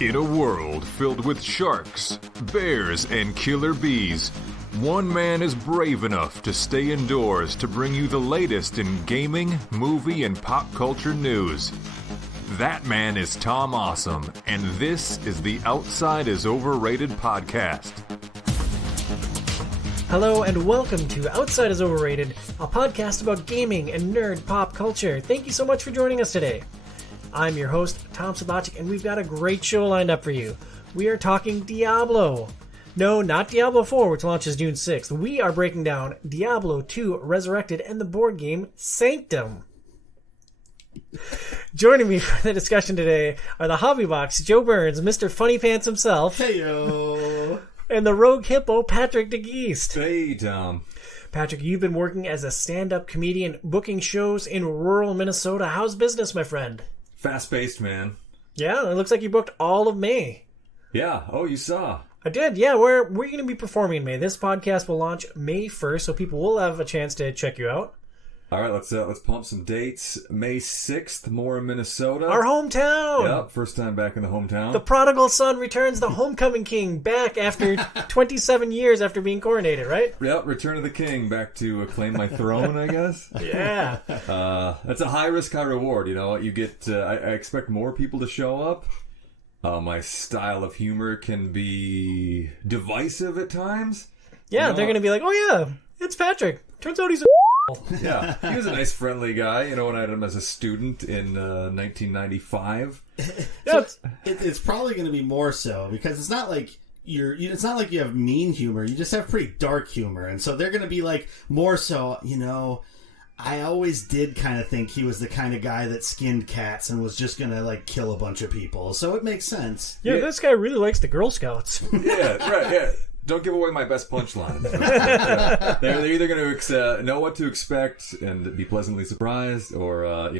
In a world filled with sharks, bears, and killer bees, one man is brave enough to stay indoors to bring you the latest in gaming, movie, and pop culture news. That man is Tom Awesome, and this is the Outside is Overrated podcast. Hello and welcome to Outside is Overrated, a podcast about gaming and nerd pop culture. Thank you so much for joining us today. I'm your host, Tom Sadlacik, and we've got a great show lined up for you. We are talking Diablo. No, not Diablo 4, which launches June 6th. We are breaking down Diablo II Resurrected and the board game Sanctum. Joining me for the discussion today are the Hobby Box, Joe Burns, Mr. Funny Pants himself. Heyo! And the Rogue Hippo, Patrick DeGeest. Hey, Tom. Patrick, you've been working as a stand-up comedian, booking shows in rural Minnesota. How's business, my friend? Fast-paced, man. Yeah, it looks like you booked all of May. Yeah. Oh, you saw. I did, yeah. We're going to be performing in May. This podcast will launch May 1st, so people will have a chance to check you out. All right, let's pump some dates. May 6th, more in Minnesota. Our hometown! Yep, first time back in the hometown. The prodigal son returns, the homecoming king, back after 27 years after being coronated, right? Yep, Return of the King, back to claim my throne, I guess. Yeah. That's a high risk, high reward, you know. You get, I expect more people to show up. My style of humor can be divisive at times. Yeah, you know, they're going to be like, oh yeah, it's Patrick. Turns out he's a yeah, he was a nice, friendly guy. You know, when I had him as a student in 1995. Yeah, it's probably going to be more so because it's not like it's not like you have mean humor. You just have pretty dark humor, and so they're going to be like more so. You know, I always did kind of think he was the kind of guy that skinned cats and was just going to like kill a bunch of people. So it makes sense. Yeah, this guy really likes the Girl Scouts. Yeah, right. Yeah. Don't give away my best punchline. Yeah. They're either going to know what to expect and be pleasantly surprised, or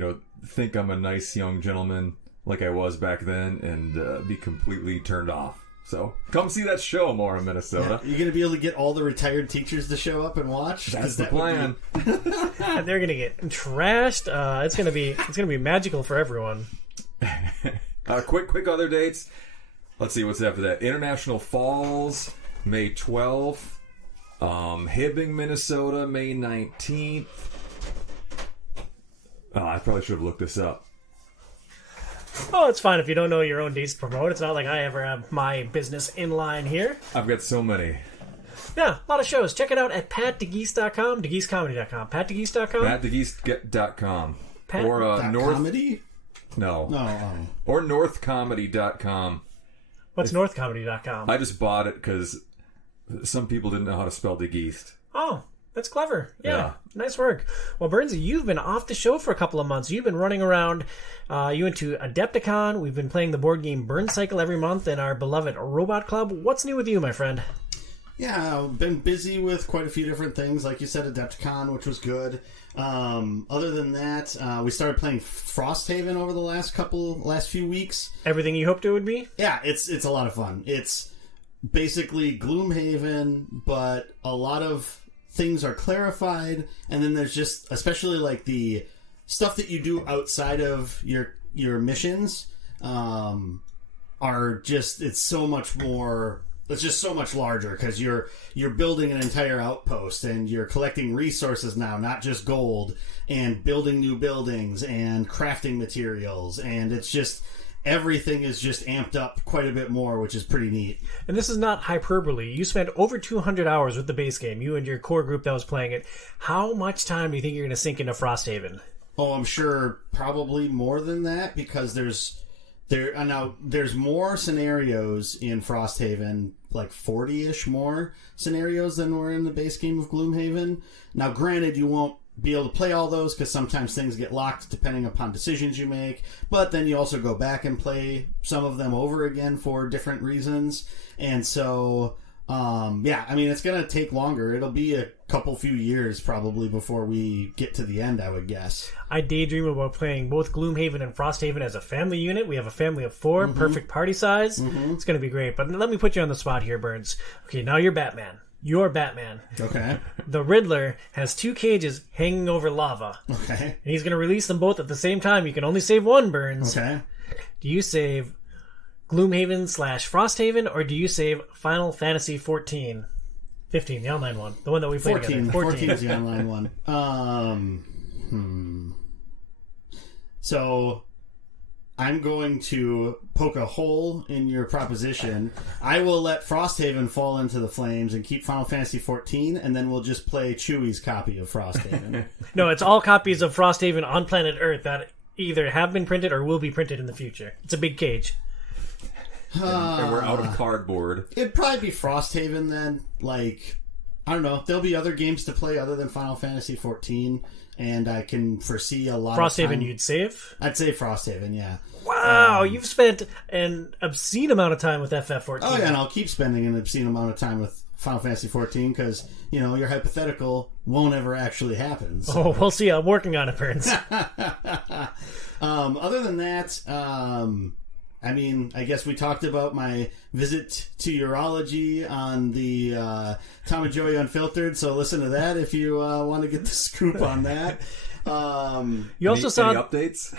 think I'm a nice young gentleman like I was back then and be completely turned off. So come see that show more in Minnesota. Yeah. You're going to be able to get all the retired teachers to show up and watch. That's the plan. And they're going to get trashed. It's going to be magical for everyone. Quick other dates. Let's see what's after that. International Falls, May 12th. Hibbing, Minnesota, May 19th. Oh, I probably should have looked this up. Oh, it's fine if you don't know your own dates to promote. It's not like I ever have my business in line here. I've got so many. Yeah, a lot of shows. Check it out at patdegeest.com, degeestcomedy.com. patdegeest.com? patdegeest.com. Pat- or North... Comedy? No. No. Or northcomedy.com. What's northcomedy.com? I just bought it because some people didn't know how to spell DeGeest. Oh, that's clever. Yeah. Nice work. Well, Burnsy, you've been off the show for a couple of months. You've been running around. You went to Adepticon. We've been playing the board game Burn Cycle every month in our beloved Robot Club. What's new with you, my friend? Yeah, I've been busy with quite a few different things. Like you said, Adepticon, which was good. Other than that, we started playing Frosthaven over the last few weeks. Everything you hoped it would be? Yeah, it's a lot of fun. It's basically Gloomhaven, but a lot of things are clarified, and then there's just, especially like the stuff that you do outside of your missions, are just, it's so much more. It's just so much larger because you're building an entire outpost and you're collecting resources now, not just gold, and building new buildings and crafting materials, and it's just everything is just amped up quite a bit more, which is pretty neat. And this is not hyperbole. You spent over 200 hours with the base game, you and your core group that was playing it. How much time do you think you're going to sink into Frosthaven? Oh, I'm sure probably more than that because there's more scenarios in Frosthaven, like 40-ish more scenarios than were in the base game of Gloomhaven. Now, granted, you won't be able to play all those because sometimes things get locked depending upon decisions you make, but then you also go back and play some of them over again for different reasons. And so yeah, I mean, it's gonna take longer. It'll be a few years probably before we get to the end, I would guess. I daydream about playing both Gloomhaven and Frosthaven as a family unit. We have a family of 4, perfect party size. It's gonna be great. But let me put you on the spot here, Burns. Okay, now you're Batman. You're Batman. Okay. The Riddler has 2 cages hanging over lava. Okay. And he's going to release them both at the same time. You can only save one, Burns. Okay. Do you save Gloomhaven / Frosthaven, or do you save Final Fantasy 14? 15, the online one. The one that we played 14. together. 14 is the online one. So I'm going to poke a hole in your proposition. I will let Frosthaven fall into the flames and keep Final Fantasy 14, and then we'll just play Chewie's copy of Frosthaven. No, it's all copies of Frosthaven on planet Earth that either have been printed or will be printed in the future. It's a big cage. And we're out of cardboard. It'd probably be Frosthaven then. Like, I don't know. There'll be other games to play other than Final Fantasy 14, and I can foresee a lot of Frosthaven time. you'd save? I'd say Frosthaven, yeah. Wow, you've spent an obscene amount of time with FF14. Oh, yeah, and I'll keep spending an obscene amount of time with Final Fantasy 14 because, you know, your hypothetical won't ever actually happen. So. Oh, we'll see. I'm working on it, Burns. Other than that, I mean, I guess we talked about my visit to urology on the Tom and Joey Unfiltered, so listen to that if you want to get the scoop on that. You also saw any updates?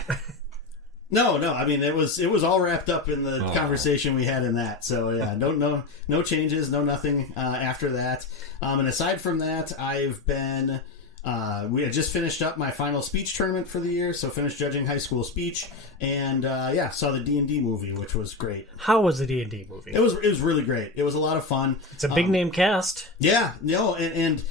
No. I mean, it was all wrapped up in the conversation we had in that. So yeah, no changes, nothing after that. And aside from that, I've been. We had just finished up my final speech tournament for the year, so finished judging high school speech, and saw the D&D movie, which was great. How was the D&D movie? It was really great. It was a lot of fun. It's a big name cast. Yeah, no, and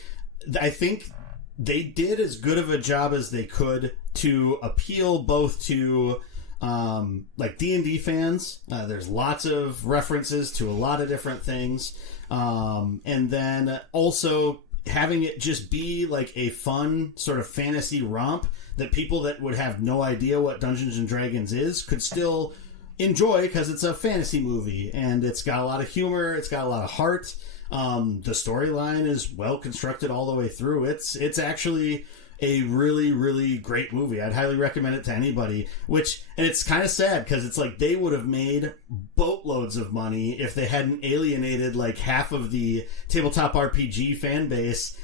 I think they did as good of a job as they could to appeal both to like D&D fans. There's lots of references to a lot of different things, and then also having it just be like a fun sort of fantasy romp that people that would have no idea what Dungeons and Dragons is could still enjoy because it's a fantasy movie and it's got a lot of humor, it's got a lot of heart. The storyline is well constructed all the way through. It's actually a really, really great movie. I'd highly recommend it to anybody. And it's kind of sad because it's like they would have made boatloads of money if they hadn't alienated like half of the tabletop RPG fan base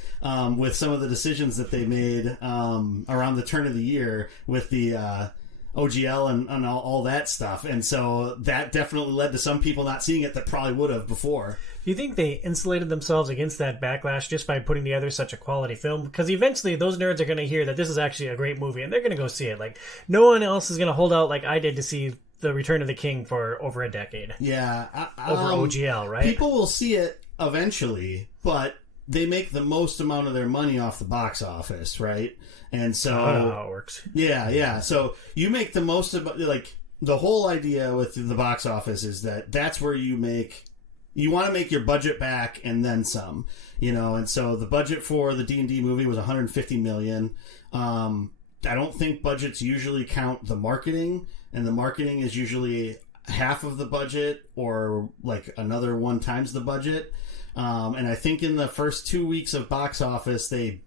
with some of the decisions that they made around the turn of the year with the OGL and all that stuff. And so that definitely led to some people not seeing it that probably would have before. Do you think they insulated themselves against that backlash just by putting together such a quality film? Because eventually those nerds are going to hear that this is actually a great movie and they're going to go see it. Like, no one else is going to hold out like I did to see The Return of the King for over a decade. Yeah. Over OGL, right? People will see it eventually, but they make the most amount of their money off the box office, right? And so... I don't know how it works. Yeah. So you make the most of... Like, the whole idea with the box office is that that's where you make... You want to make your budget back and then some, you know, and so the budget for the D&D movie was $150 million. I don't think budgets usually count the marketing, and the marketing is usually half of the budget or like another 1 times the budget. And I think in the first 2 weeks of box office, they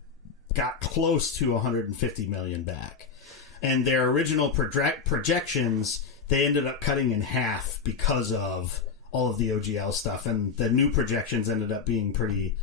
got close to $150 million back. And their original projections, they ended up cutting in half because of all of the OGL stuff, and the new projections ended up being pretty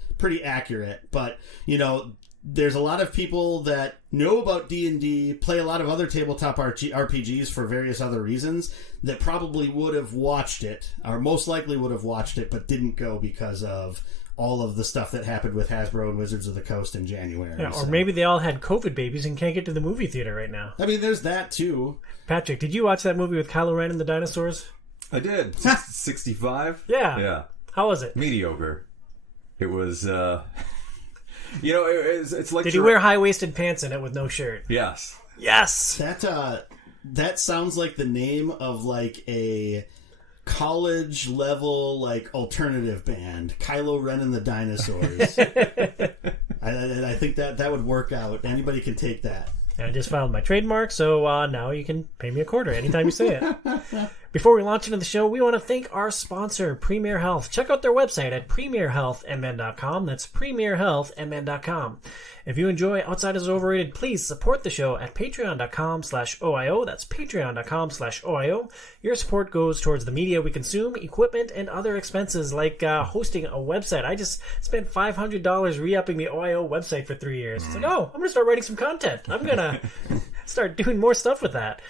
accurate. But, you know, there's a lot of people that know about D&D, play a lot of other tabletop RPGs for various other reasons, that probably would have watched it, or most likely would have watched it, but didn't go because of all of the stuff that happened with Hasbro and Wizards of the Coast in January. Yeah, or maybe they all had COVID babies and can't get to the movie theater right now. I mean, there's that too. Patrick, did you watch that movie with Kylo Ren and the dinosaurs? I did. 65? Yeah. Yeah. How was it? Mediocre. It was, you know, it's like... Did he wear high-waisted pants in it with no shirt? Yes. Yes! That sounds like the name of like a college level like alternative band, Kylo Ren and the Dinosaurs. I think that would work out. Anybody can take that. And I just filed my trademark, so now you can pay me a quarter anytime you say it. Before we launch into the show, we want to thank our sponsor, Premier Health. Check out their website at premierhealthmn.com. That's premierhealthmn.com. If you enjoy Outsiders Overrated, please support the show at patreon.com/OIO. That's patreon.com/OIO. Your support goes towards the media we consume, equipment, and other expenses like hosting a website. I just spent $500 re-upping the OIO website for 3 years. It's like, oh, I'm going to start writing some content. I'm going to start doing more stuff with that.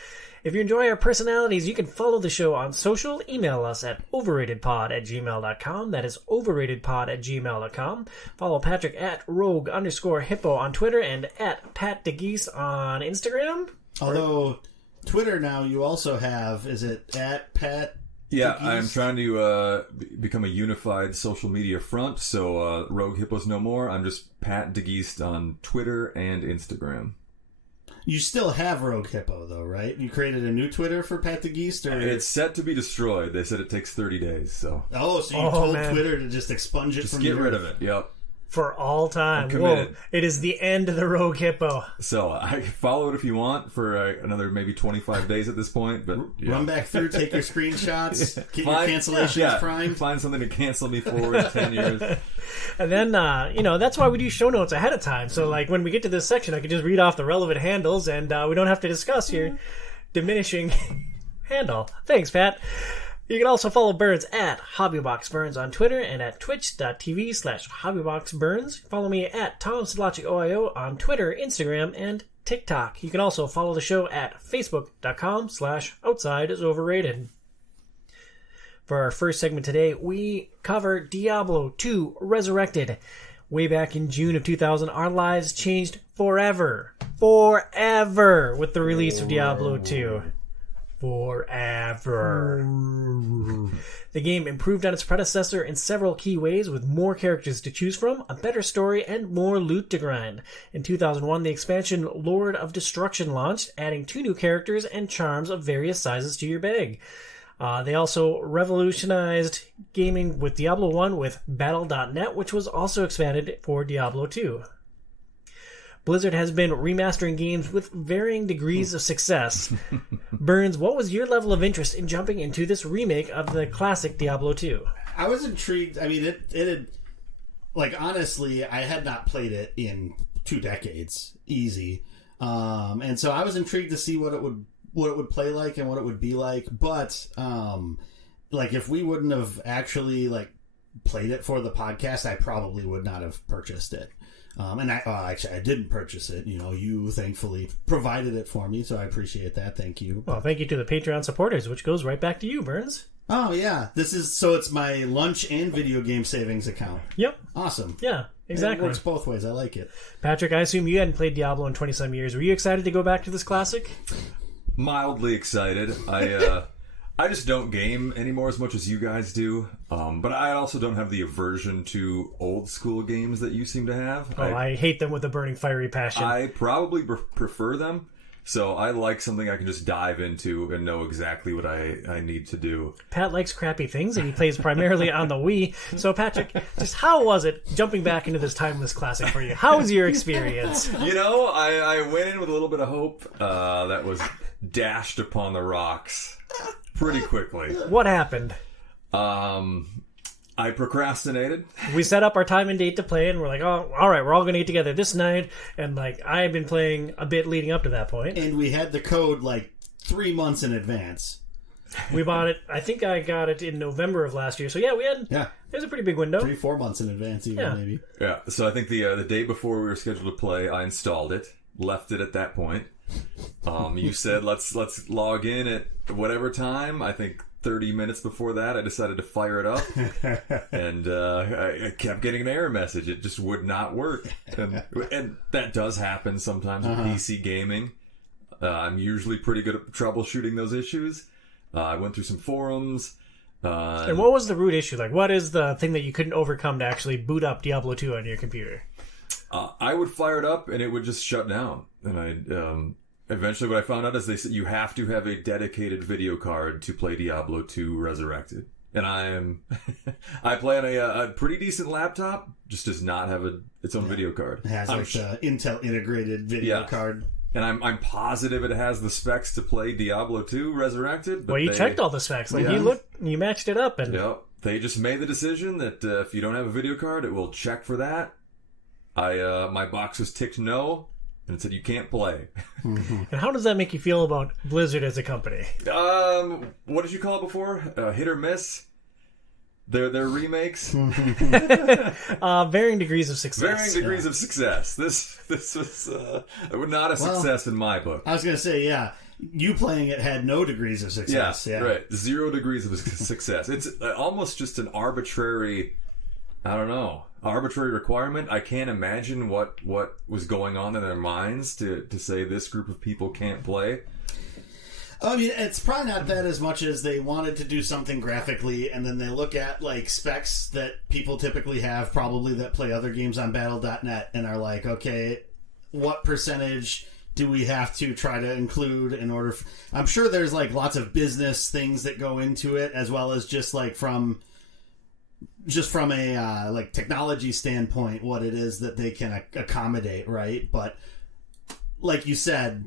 If you enjoy our personalities, you can follow the show on social. Email us at overratedpod@gmail.com. That is overratedpod@gmail.com. Follow Patrick at rogue_hippo on Twitter and at Pat DeGeese on Instagram. Although Twitter now you also have, is it at Pat? Yeah, DeGeese? I'm trying to become a unified social media front, so Rogue Hippos no more. I'm just Pat DeGeest on Twitter and Instagram. You still have Rogue Hippo, though, right? You created a new Twitter for Pat DeGeest? Or... It's set to be destroyed. They said it takes 30 days, so... Oh, so you told Twitter to just expunge it just from get your... rid of it, yep. For all time. I'm committed. Whoa, it is the end of the Rogue Hippo. So, I follow it if you want for another maybe 25 days at this point, but... Yeah. Run back through, take your screenshots, get your cancellations primed. Find something to cancel me forward 10 years. And then, that's why we do show notes ahead of time. So, like, when we get to this section, I can just read off the relevant handles, and we don't have to discuss your diminishing handle. Thanks, Pat. You can also follow Burns at HobbyBoxBurns on Twitter and at twitch.tv/HobbyBoxBurns. Follow me at TomSlotchikOIO on Twitter, Instagram, and TikTok. You can also follow the show at Facebook.com/OutsideIsOverrated. For our first segment today, we cover Diablo II Resurrected. Way back in June of 2000, our lives changed forever. Forever with the release of Diablo II. Forever. The game improved on its predecessor in several key ways, with more characters to choose from, a better story, and more loot to grind. In 2001, the expansion Lord of Destruction launched, adding 2 new characters and charms of various sizes to your bag. They also revolutionized gaming with Diablo 1 with Battle.net, which was also expanded for Diablo 2. Blizzard has been remastering games with varying degrees of success. Burns, what was your level of interest in jumping into this remake of the classic Diablo 2? I was intrigued. I mean, it had... Like, honestly, I had not played it in 2 decades. Easy. And so I was intrigued to see what it would play like and what it would be like. But, like, if we wouldn't have actually, like, played it for the podcast, I probably would not have purchased it. And actually, I didn't purchase it. You know, you thankfully provided it for me, so I appreciate that. Thank you. Well, thank you to the Patreon supporters, which goes right back to you, Burns. Oh, yeah. It's my lunch and video game savings account. Yep. Awesome. Yeah, exactly. It works both ways. I like it. Patrick, I assume you hadn't played Diablo in 20-some years. Were you excited to go back to this classic? Mildly excited. I just don't game anymore as much as you guys do. But I also don't have the aversion to old school games that you seem to have. I hate them with a burning fiery passion. I probably prefer them. So I like something I can just dive into and know exactly what I need to do. Pat likes crappy things, and he plays primarily on the Wii. So, Patrick, just how was it jumping back into this timeless classic for you? How was your experience? You know, I went in with a little bit of hope that was dashed upon the rocks pretty quickly. What happened? I procrastinated. We set up our time and date to play, and we're like, oh, all right, we're all going to get together this night. And, like, I had been playing a bit leading up to that point. And we had the code, like, 3 months in advance. We bought it, I think I got it in November of last year. So, yeah, there's a pretty big window. 3-4 months in advance even, maybe. Yeah, so I think the day before we were scheduled to play, I installed it, left it at that point. You said, let's log in at whatever time. I think 30 minutes before that, I decided to fire it up, and I kept getting an error message. It just would not work, and that does happen sometimes with PC gaming. I'm usually pretty good at troubleshooting those issues. I went through some forums. And what was the root issue? Like, what is the thing that you couldn't overcome to actually boot up Diablo 2 on your computer? I would fire it up, and it would just shut down, and eventually what I found out is they said you have to have a dedicated video card to play Diablo II Resurrected. And I play on a pretty decent laptop, just does not have its own video card. It has Intel integrated video card. And I'm positive it has the specs to play Diablo II Resurrected. But you checked all the specs. Like, you matched it up. And yep. They just made the decision that if you don't have a video card, it will check for that. My box was ticked no. And it said you can't play. And how does that make you feel about Blizzard as a company? What did you call it before? Hit or miss? Their remakes? Varying degrees of success. Varying degrees of success. This was not a success in my book. I was going to say, Yeah. You playing it had no degrees of success. Yeah, right. 0 degrees of success. It's almost just an arbitrary, I don't know, arbitrary requirement. I can't imagine what was going on in their minds to say this group of people can't play. I mean, it's probably not that as much as they wanted to do something graphically, and then they look at, like, specs that people typically have, probably that play other games on Battle.net, and are like, okay, what percentage do we have to try to include in order... I'm sure there's, like, lots of business things that go into it, as well as just, like, from a, like, technology standpoint, what it is that they can accommodate, right? But, like you said...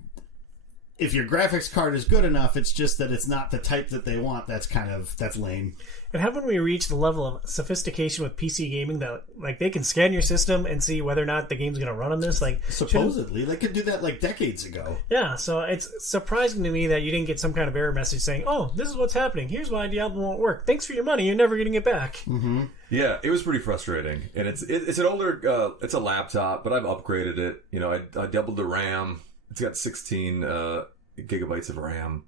If your graphics card is good enough, it's just that it's not the type that they want. That's lame. And haven't we reached the level of sophistication with PC gaming that, like, they can scan your system and see whether or not the game's going to run on this? Like, supposedly, they could do that like decades ago. Yeah, so it's surprising to me that you didn't get some kind of error message saying, "Oh, this is what's happening. Here's why Diablo won't work. Thanks for your money. You're never getting it back." Mm-hmm. Yeah, it was pretty frustrating, and it's an older, it's a laptop, but I've upgraded it. You know, I doubled the RAM. It's got 16 gigabytes of RAM,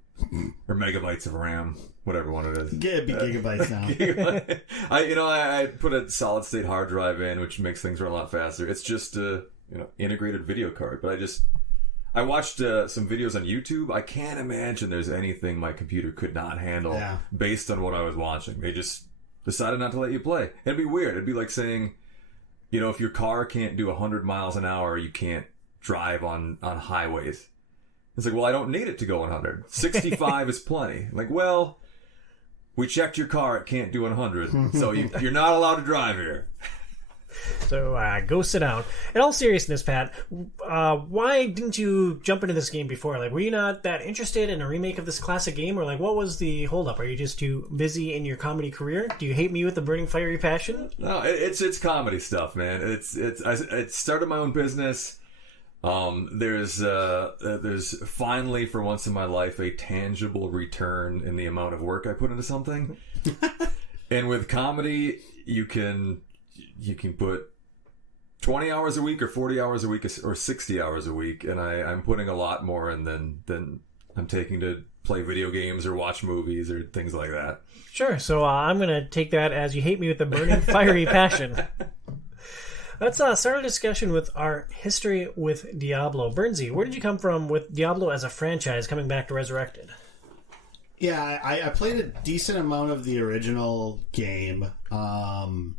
or megabytes of RAM, whatever one it is. Yeah, it'd be gigabytes now. I put a solid state hard drive in, which makes things run a lot faster. It's just a integrated video card. But I watched some videos on YouTube. I can't imagine there's anything my computer could not handle based on what I was watching. They just decided not to let you play. It'd be weird. It'd be like saying, if your car can't do 100 miles an hour, you can't drive on highways. It's like, well, I don't need it to go 100. 65 is plenty. Like, well, we checked your car. It can't do 100. So you're not allowed to drive here. So go sit down. In all seriousness, Pat, why didn't you jump into this game before? Like, were you not that interested in a remake of this classic game? Or, like, what was the holdup? Are you just too busy in your comedy career? Do you hate me with a burning fiery passion? No, it's comedy stuff, man. I started my own business. There's finally, for once in my life, a tangible return in the amount of work I put into something. And with comedy, you can put 20 hours a week or 40 hours a week or 60 hours a week, and I'm putting a lot more in than I'm taking to play video games or watch movies or things like that. Sure. So I'm going to take that as you hate me with a burning fiery passion. Let's start a discussion with our history with Diablo. Bernsey, where did you come from with Diablo as a franchise coming back to Resurrected? Yeah, I played a decent amount of the original game, and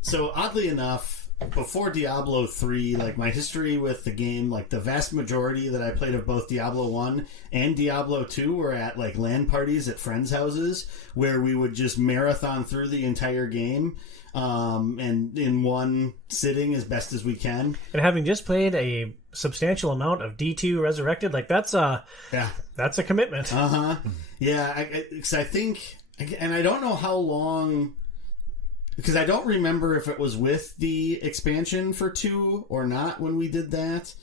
so oddly enough, before Diablo 3, like, my history with the game, like, the vast majority that I played of both Diablo 1 and Diablo 2 were at, like, LAN parties at friends' houses where we would just marathon through the entire game. And in one sitting as best as we can. And having just played a substantial amount of D2 Resurrected, like, that's a commitment. Yeah, I think, and I don't know how long, because I don't remember if it was with the expansion for 2 or not when we did that.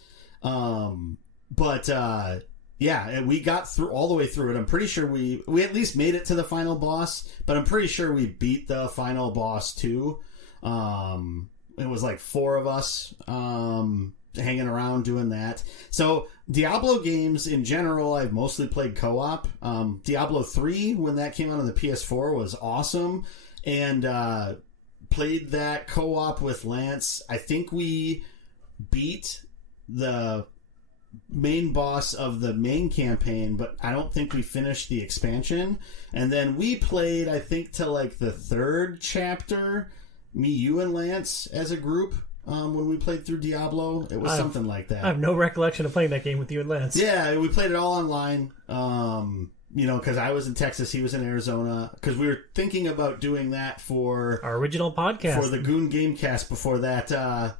Yeah, and we got through all the way through it. I'm pretty sure we at least made it to the final boss, but I'm pretty sure we beat the final boss too. It was like 4 of us hanging around doing that. So Diablo games in general, I've mostly played co-op. Diablo 3, when that came out on the PS4, was awesome, and played that co-op with Lance. I think we beat the main boss of the main campaign, but I don't think we finished the expansion. And then we played, I think, to like the 3rd chapter, me, you, and Lance as a group, when we played through Diablo. It was something like that. I have no recollection of playing that game with you and Lance. Yeah, we played it all online, because I was in Texas, he was in Arizona, because we were thinking about doing that for our original podcast, for the Goon Gamecast, before that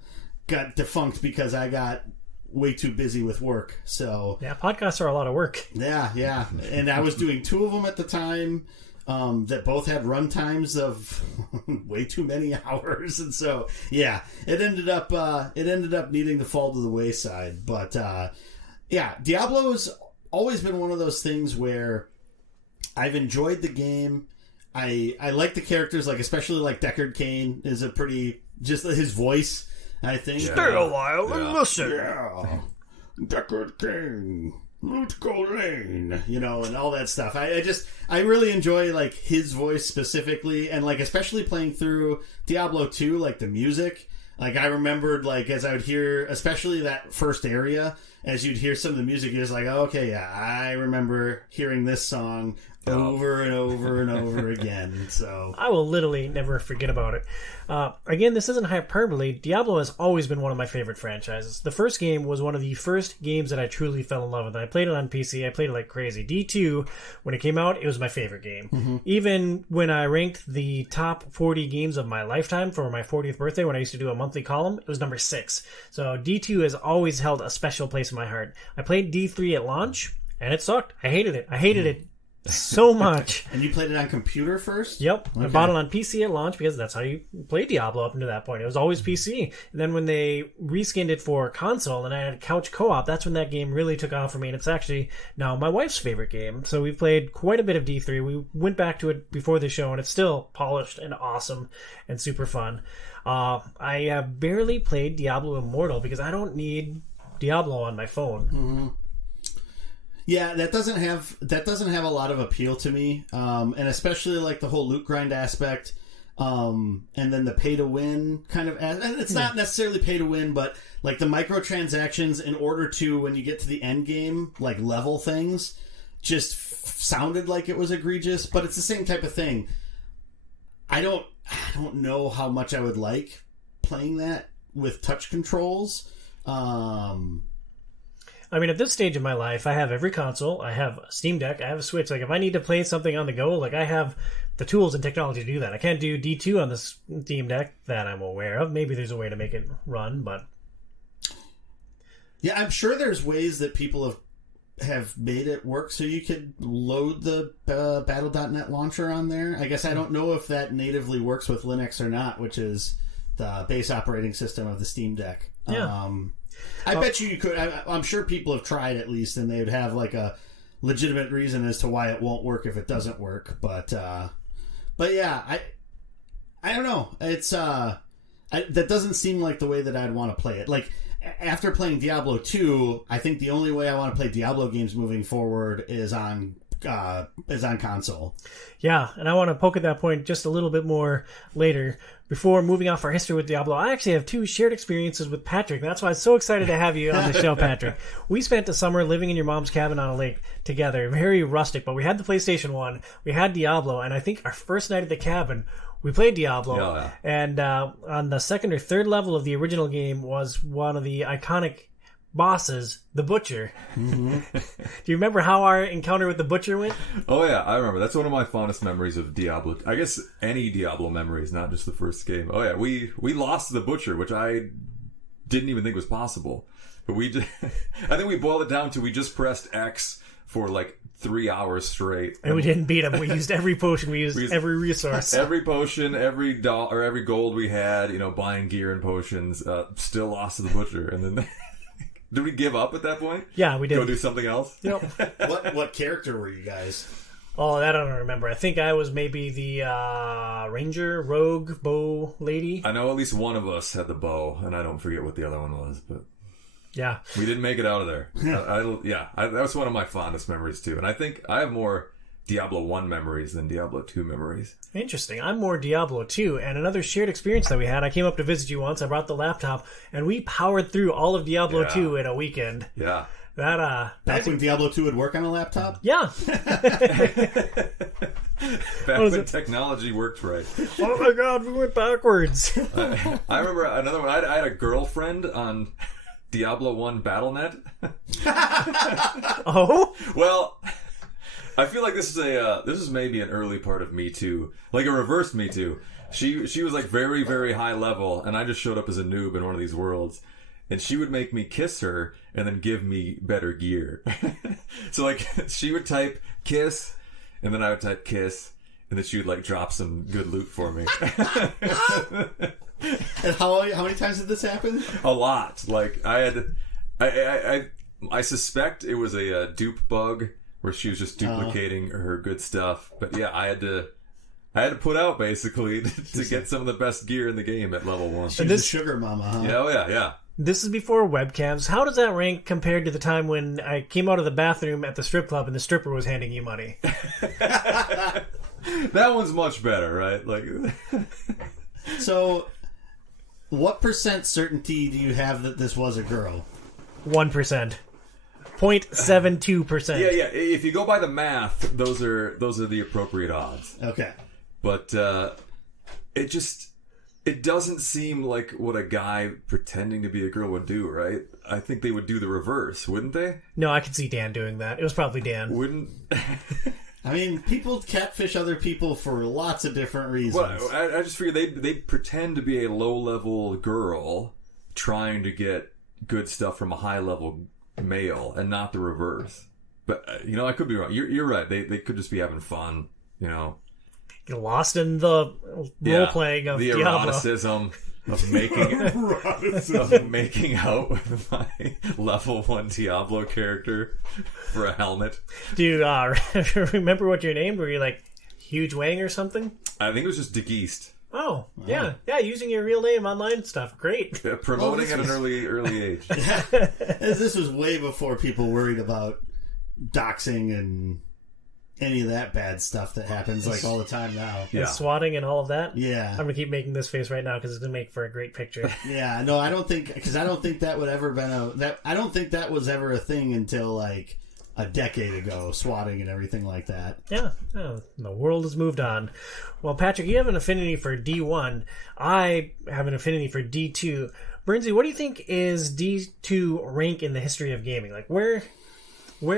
got defunct because I got way too busy with work. So yeah, podcasts are a lot of work. Yeah, and I was doing 2 of them at the time, that both had run times of way too many hours, and so yeah, it ended up needing to fall to the wayside. But yeah, Diablo's always been one of those things where I've enjoyed the game. I like the characters, like especially like Deckard Cain is a pretty, just his voice, I think. Stay a while and listen. Yeah. Deckard Cain. Root Lane, and all that stuff. I really enjoy like his voice specifically, and like especially playing through Diablo 2, like the music. Like I remembered, like as I would hear, especially that first area, as you'd hear some of the music, you're just like, oh, okay, yeah, I remember hearing this song over and over and over again. So I will literally never forget about it. Again, this isn't hyperbole. Diablo has always been one of my favorite franchises. The first game was one of the first games that I truly fell in love with. I played it on PC. I played it like crazy. D2, when it came out, it was my favorite game. Mm-hmm. Even when I ranked the top 40 games of my lifetime for my 40th birthday, when I used to do a monthly column, it was number 6. So D2 has always held a special place in my heart. I played D3 at launch, and it sucked. I hated it. I hated it so much. And you played it on computer first? Yep. Okay. I bought it on PC at launch because that's how you play Diablo up until that point. It was always PC. And then when they reskinned it for console and I had couch co-op, that's when that game really took off for me. And it's actually now my wife's favorite game. So we've played quite a bit of D3. We went back to it before the show and it's still polished and awesome and super fun. I have barely played Diablo Immortal because I don't need Diablo on my phone. Mm-hmm. Yeah, that doesn't have a lot of appeal to me, and especially like the whole loot grind aspect, and then the pay to win kind of. And it's not necessarily pay to win, but like the microtransactions in order to, when you get to the end game, like level things, just sounded like it was egregious. But it's the same type of thing. I don't know how much I would like playing that with touch controls. I mean, at this stage of my life, I have every console. I have a Steam Deck. I have a Switch. Like, if I need to play something on the go, like, I have the tools and technology to do that. I can't do D2 on the Steam Deck that I'm aware of. Maybe there's a way to make it run, but... Yeah, I'm sure there's ways that people have made it work so you could load the Battle.net launcher on there. I guess I don't know if that natively works with Linux or not, which is the base operating system of the Steam Deck. Yeah. I bet you could. I'm sure people have tried at least, and they'd have like a legitimate reason as to why it won't work if it doesn't work. But yeah, I don't know. It's that doesn't seem like the way that I'd want to play it. Like after playing Diablo 2, I think the only way I want to play Diablo games moving forward is on console. Yeah, and I want to poke at that point just a little bit more later. Before moving off our history with Diablo, I actually have 2 shared experiences with Patrick. That's why I'm so excited to have you on the show, Patrick. We spent the summer living in your mom's cabin on a lake together, very rustic, but we had the PlayStation 1, we had Diablo, and I think our first night at the cabin, we played Diablo, yeah. And on the second or third level of the original game was one of the iconic bosses, the Butcher. Mm-hmm. Do you remember how our encounter with the Butcher went? Oh yeah, I remember. That's one of my fondest memories of Diablo. I guess any Diablo memories, not just the first game. Oh yeah, we lost the Butcher, which I didn't even think was possible. But I think we boiled it down to we just pressed X for like 3 hours straight. And we didn't beat him. We used every potion. We used every resource. Every potion, every gold we had, buying gear and potions, still lost to the Butcher. And then... Did we give up at that point? Yeah, we did. Go do something else? Yep. What character were you guys? Oh, that I don't remember. I think I was maybe the ranger, rogue, bow lady. I know at least one of us had the bow, and I don't forget what the other one was, but... Yeah. We didn't make it out of there. That was one of my fondest memories, too. And I think I have more Diablo 1 memories than Diablo 2 memories. Interesting. I'm more Diablo 2, and another shared experience that we had, I came up to visit you once, I brought the laptop, and we powered through all of Diablo 2 in a weekend. Yeah. That's when Diablo 2 would work on a laptop? Yeah. Back when technology worked right. Oh my god, we went backwards. I remember another one. I had a girlfriend on Diablo 1 Battle.net. Oh? Well... I feel like this is maybe an early part of Me Too, like a reverse Me Too. She was like very, very high level, and I just showed up as a noob in one of these worlds, and she would make me kiss her and then give me better gear. So like she would type kiss, and then I would type kiss, and then she would like drop some good loot for me. And how many times did this happen? A lot. Like I suspect it was a dupe bug. Where she was just duplicating her good stuff. But yeah, I had to put out basically to get some of the best gear in the game at level 1. She's a sugar mama, huh? Yeah, oh yeah. This is before webcams. How does that rank compared to the time when I came out of the bathroom at the strip club and the stripper was handing you money? That one's much better, right? Like, So, what % certainty do you have that this was a girl? 1%. 0.72%. yeah. If you go by the math, those are the appropriate odds. Okay. But it doesn't seem like what a guy pretending to be a girl would do, right? I think they would do the reverse, wouldn't they? No, I could see Dan doing that. It was probably Dan. Wouldn't? I mean, people catfish other people for lots of different reasons. Well, I just figure they'd pretend to be a low-level girl trying to get good stuff from a high-level male, and not the reverse. But, I could be wrong. You're right. They could just be having fun, You're lost in the role-playing of the Diablo. eroticism of making out with my level 1 Diablo character for a helmet. Do you remember what your name? Were you like Huge Wang or something? I think it was just DeGeest. Oh, yeah, using your real name online stuff. Great. Promoting at an early age. This was way before people worried about doxing and any of that bad stuff that happens like all the time now. And swatting and all of that. Yeah. I'm gonna keep making this face right now because it's gonna make for a great picture. Yeah, no, I don't think that would ever I don't think that was ever a thing until like a decade ago, swatting and everything like that. Yeah, the world has moved on. Well, Patrick, you have an affinity for D1. I have an affinity for D2. Brinzy, what do you think is D2 rank in the history of gaming? Like, where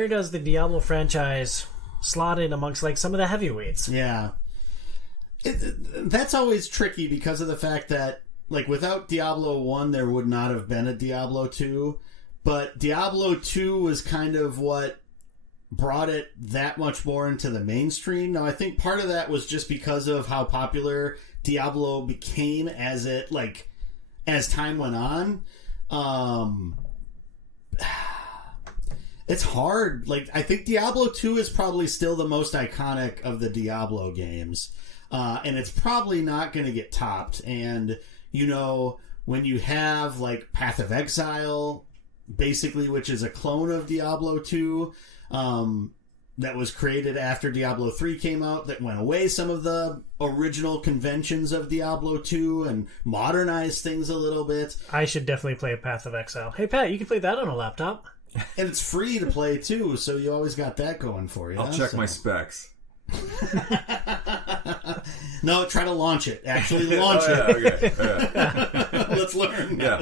does the Diablo franchise slot in amongst like some of the heavyweights? Yeah, that's always tricky because of the fact that like without Diablo 1 there would not have been a Diablo 2, but Diablo 2 was kind of what brought it that much more into the mainstream. Now I think part of that was just because of how popular Diablo became as time went on. It's hard. Like, I think Diablo 2 is probably still the most iconic of the Diablo games. And it's probably not going to get topped. And, when you have, like, Path of Exile, basically, which is a clone of Diablo 2, that was created after Diablo 3 came out, that went away some of the original conventions of Diablo 2 and modernized things a little bit. I should definitely play Path of Exile. Hey, Pat, you can play that on a laptop. And it's free to play, too, so you always got that going for you. I'll check my specs. No, try to launch it. Actually launch it. Okay. Right. Let's learn. Yeah.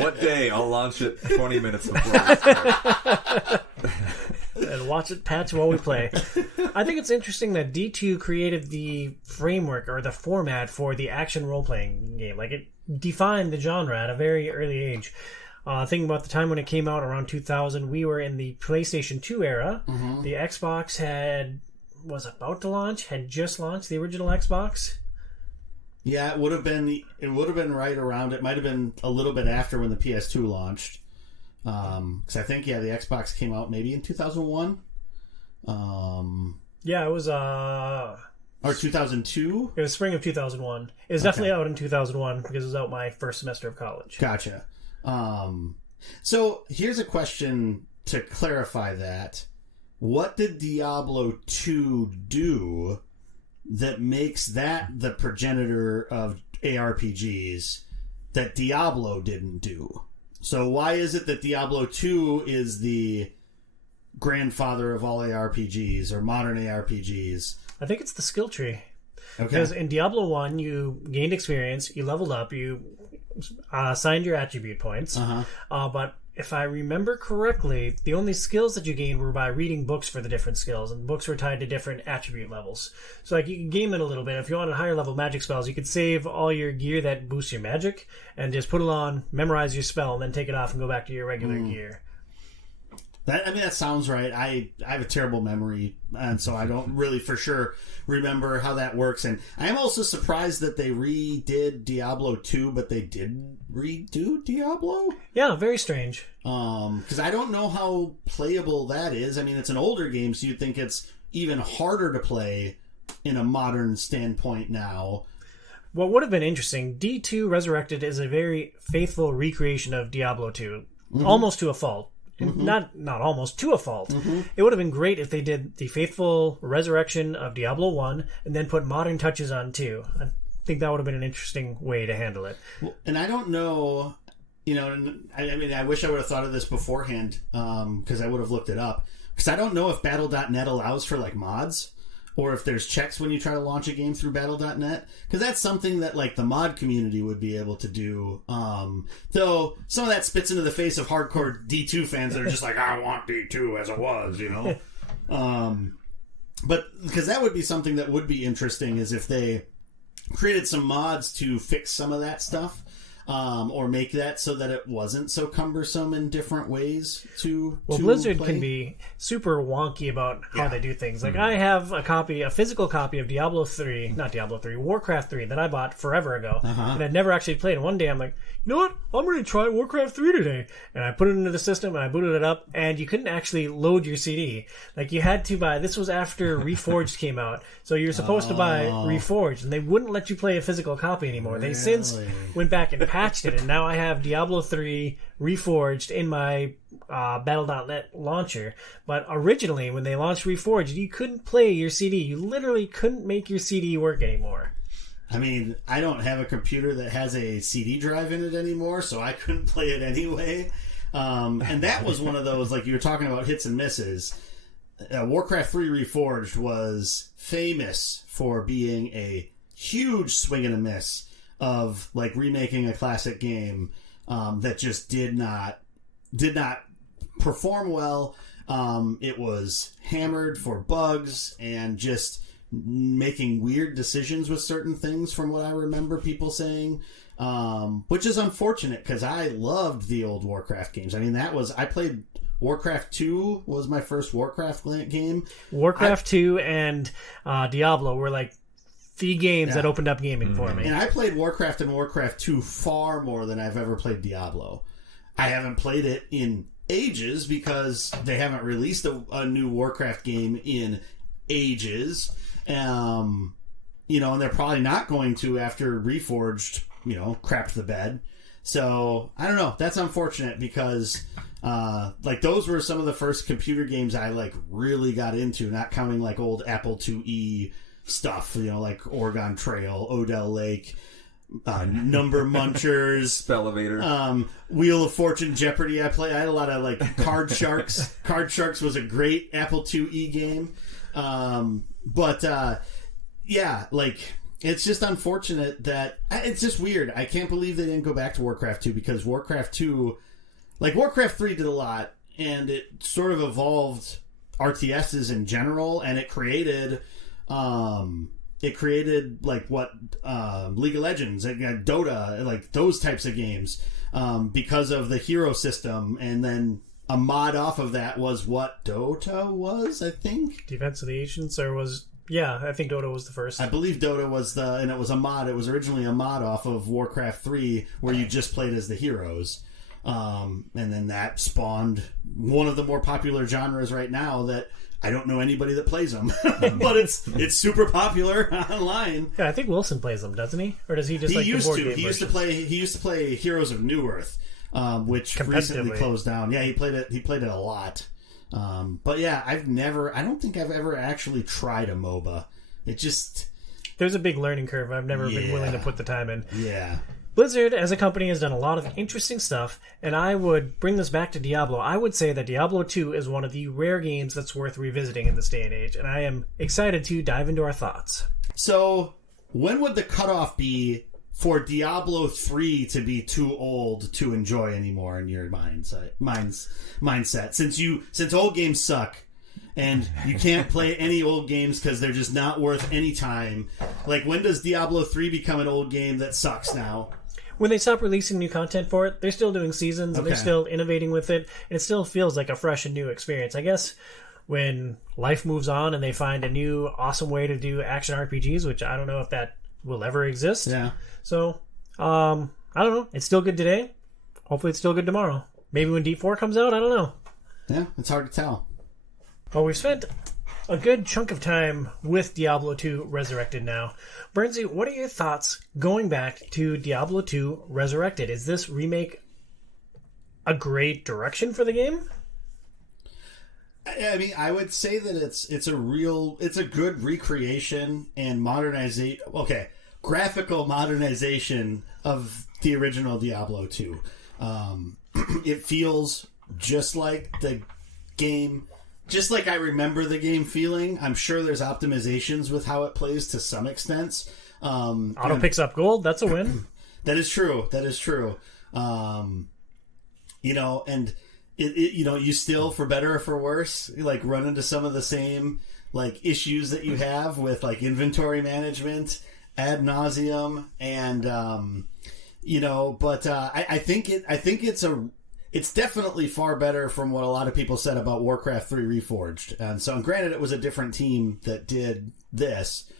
What day? I'll launch it 20 minutes before. And watch it patch while we play. I think it's interesting that D2 created the framework or the format for the action role-playing game. Like, it defined the genre at a very early age. Thinking about the time when it came out around 2000, we were in the PlayStation 2 era. Mm-hmm. The Xbox had just launched, the original Xbox. Yeah, it would have been right around, it might have been a little bit after when the PS2 launched. Because I think, the Xbox came out maybe in 2001. Yeah, it was or 2002? It was spring of 2001. It was definitely out in 2001 because it was out my first semester of college. Gotcha. So here's a question to clarify that. What did Diablo 2 do that makes that the progenitor of ARPGs that Diablo didn't do? So why is it that Diablo 2 is the grandfather of all ARPGs or modern ARPGs? I think it's the skill tree. Okay. Because in Diablo 1, you gained experience, you leveled up, you signed your attribute points. But if I remember correctly, the only skills that you gained were by reading books for the different skills, and books were tied to different attribute levels. So like you can game it a little bit. If you wanted higher level magic spells, you could save all your gear that boosts your magic and just put it on, memorize your spell, and then take it off and go back to your regular gear. That sounds right. I have a terrible memory, and so I don't really for sure remember how that works. And I am also surprised that they redid Diablo 2, but they didn't redo Diablo. Yeah, very strange. Because I don't know how playable that is. I mean, it's an older game, so you'd think it's even harder to play in a modern standpoint now. what would have been interesting, D2 Resurrected is a very faithful recreation of Diablo 2, almost to a fault. Not almost, to a fault. It would have been great if they did the faithful resurrection of Diablo 1 and then put modern touches on 2. I think that would have been an interesting way to handle it. Well, and I don't know, I mean, I wish I would have thought of this beforehand, because I would have looked it up. Because I don't know if Battle.net allows for, like, mods, or if there's checks when you try to launch a game through Battle.net. Because that's something that, like, the mod community would be able to do. Though, some of that spits into the face of hardcore D2 fans that are just like, I want D2 as it was, But, because that would be something that would be interesting, is if they created some mods to fix some of that stuff. Or make that so that it wasn't so cumbersome in different ways to Blizzard play. can be super wonky about how they do things. Like, I have a physical copy of Warcraft 3 that I bought forever ago, and I'd never actually played. And one day I'm like, you know what? I'm going to try Warcraft 3 today. And I put it into the system, and I booted it up, and you couldn't actually load your CD. Like, you had to buy... This was after Reforged came out, so you were supposed to buy Reforged, and they wouldn't let you play a physical copy anymore. They since went back and patched it, and now I have Diablo 3 Reforged in my Battle.net launcher. But originally, when they launched Reforged, you couldn't play your CD. You literally couldn't make your CD work anymore. I mean, I don't have a computer that has a CD drive in it anymore, so I couldn't play it anyway. And that was one of those, like you were talking about hits and misses. Warcraft 3 Reforged was famous for being a huge swing and a miss of, like, remaking a classic game that just did not perform well. It was hammered for bugs and just making weird decisions with certain things, from what I remember people saying, which is unfortunate because I loved the old Warcraft games. I mean, I played Warcraft 2 was my first Warcraft game. Warcraft 2 and Diablo were like the games that opened up gaming for me. And I played Warcraft and Warcraft 2 far more than I've ever played Diablo. I haven't played it in ages because they haven't released a new Warcraft game in ages. And they're probably not going to after Reforged, crapped the bed. So, I don't know. That's unfortunate because, those were some of the first computer games I, really got into, not counting, old Apple IIe stuff, like Oregon Trail, Odell Lake, Number Munchers, Spellevator, Wheel of Fortune, Jeopardy. I had a lot of, Card Sharks. Card Sharks was a great Apple IIe game. It's just unfortunate that it's just weird. I can't believe they didn't go back to Warcraft 2 because Warcraft 2, Warcraft 3 did a lot and it sort of evolved RTSs in general, and it created what League of Legends, Dota, those types of games, because of the hero system, and then a mod off of that was what Dota was, I think. Defense of the Ancients, I think Dota was the first. I believe Dota was and it was a mod. It was originally a mod off of Warcraft 3 where you just played as the heroes. And then that spawned one of the more popular genres right now that I don't know anybody that plays them, but it's super popular online. Yeah, I think Wilson plays them, doesn't he? Or does he just He used to play Heroes of New Earth, which recently closed down. Yeah, he played it a lot. But yeah, I don't think I've ever actually tried a MOBA. There's a big learning curve. I've never been willing to put the time in. Yeah. Blizzard, as a company, has done a lot of interesting stuff, and I would bring this back to Diablo. I would say that Diablo 2 is one of the rare games that's worth revisiting in this day and age, and I am excited to dive into our thoughts. So, when would the cutoff be for Diablo 3 to be too old to enjoy anymore in your mindset? Since old games suck, and you can't play any old games because they're just not worth any time. When does Diablo 3 become an old game that sucks now? When they stop releasing new content for it, they're still doing seasons, and they're still innovating with it, and it still feels like a fresh and new experience. I guess when life moves on and they find a new awesome way to do action RPGs, which I don't know if that will ever exist. Yeah. So, I don't know. It's still good today. Hopefully it's still good tomorrow. Maybe when D4 comes out, I don't know. Yeah, it's hard to tell. Well, we've spent a good chunk of time with Diablo II Resurrected now. Bernsey, what are your thoughts going back to Diablo II Resurrected? Is this remake a great direction for the game? I mean, I would say that it's a good recreation and modernization. Okay, graphical modernization of the original Diablo 2. It feels just like the game, just like I remember the game feeling. I'm sure there's optimizations with how it plays to some extent. Auto picks up gold. That's a win. That is true. You know, and you know, you still, for better or for worse, like run into some of the same like issues that you have with like inventory management ad nauseum, and you know, but I think it's definitely far better from what a lot of people said about Warcraft 3 Reforged. And so, and granted, it was a different team that did this.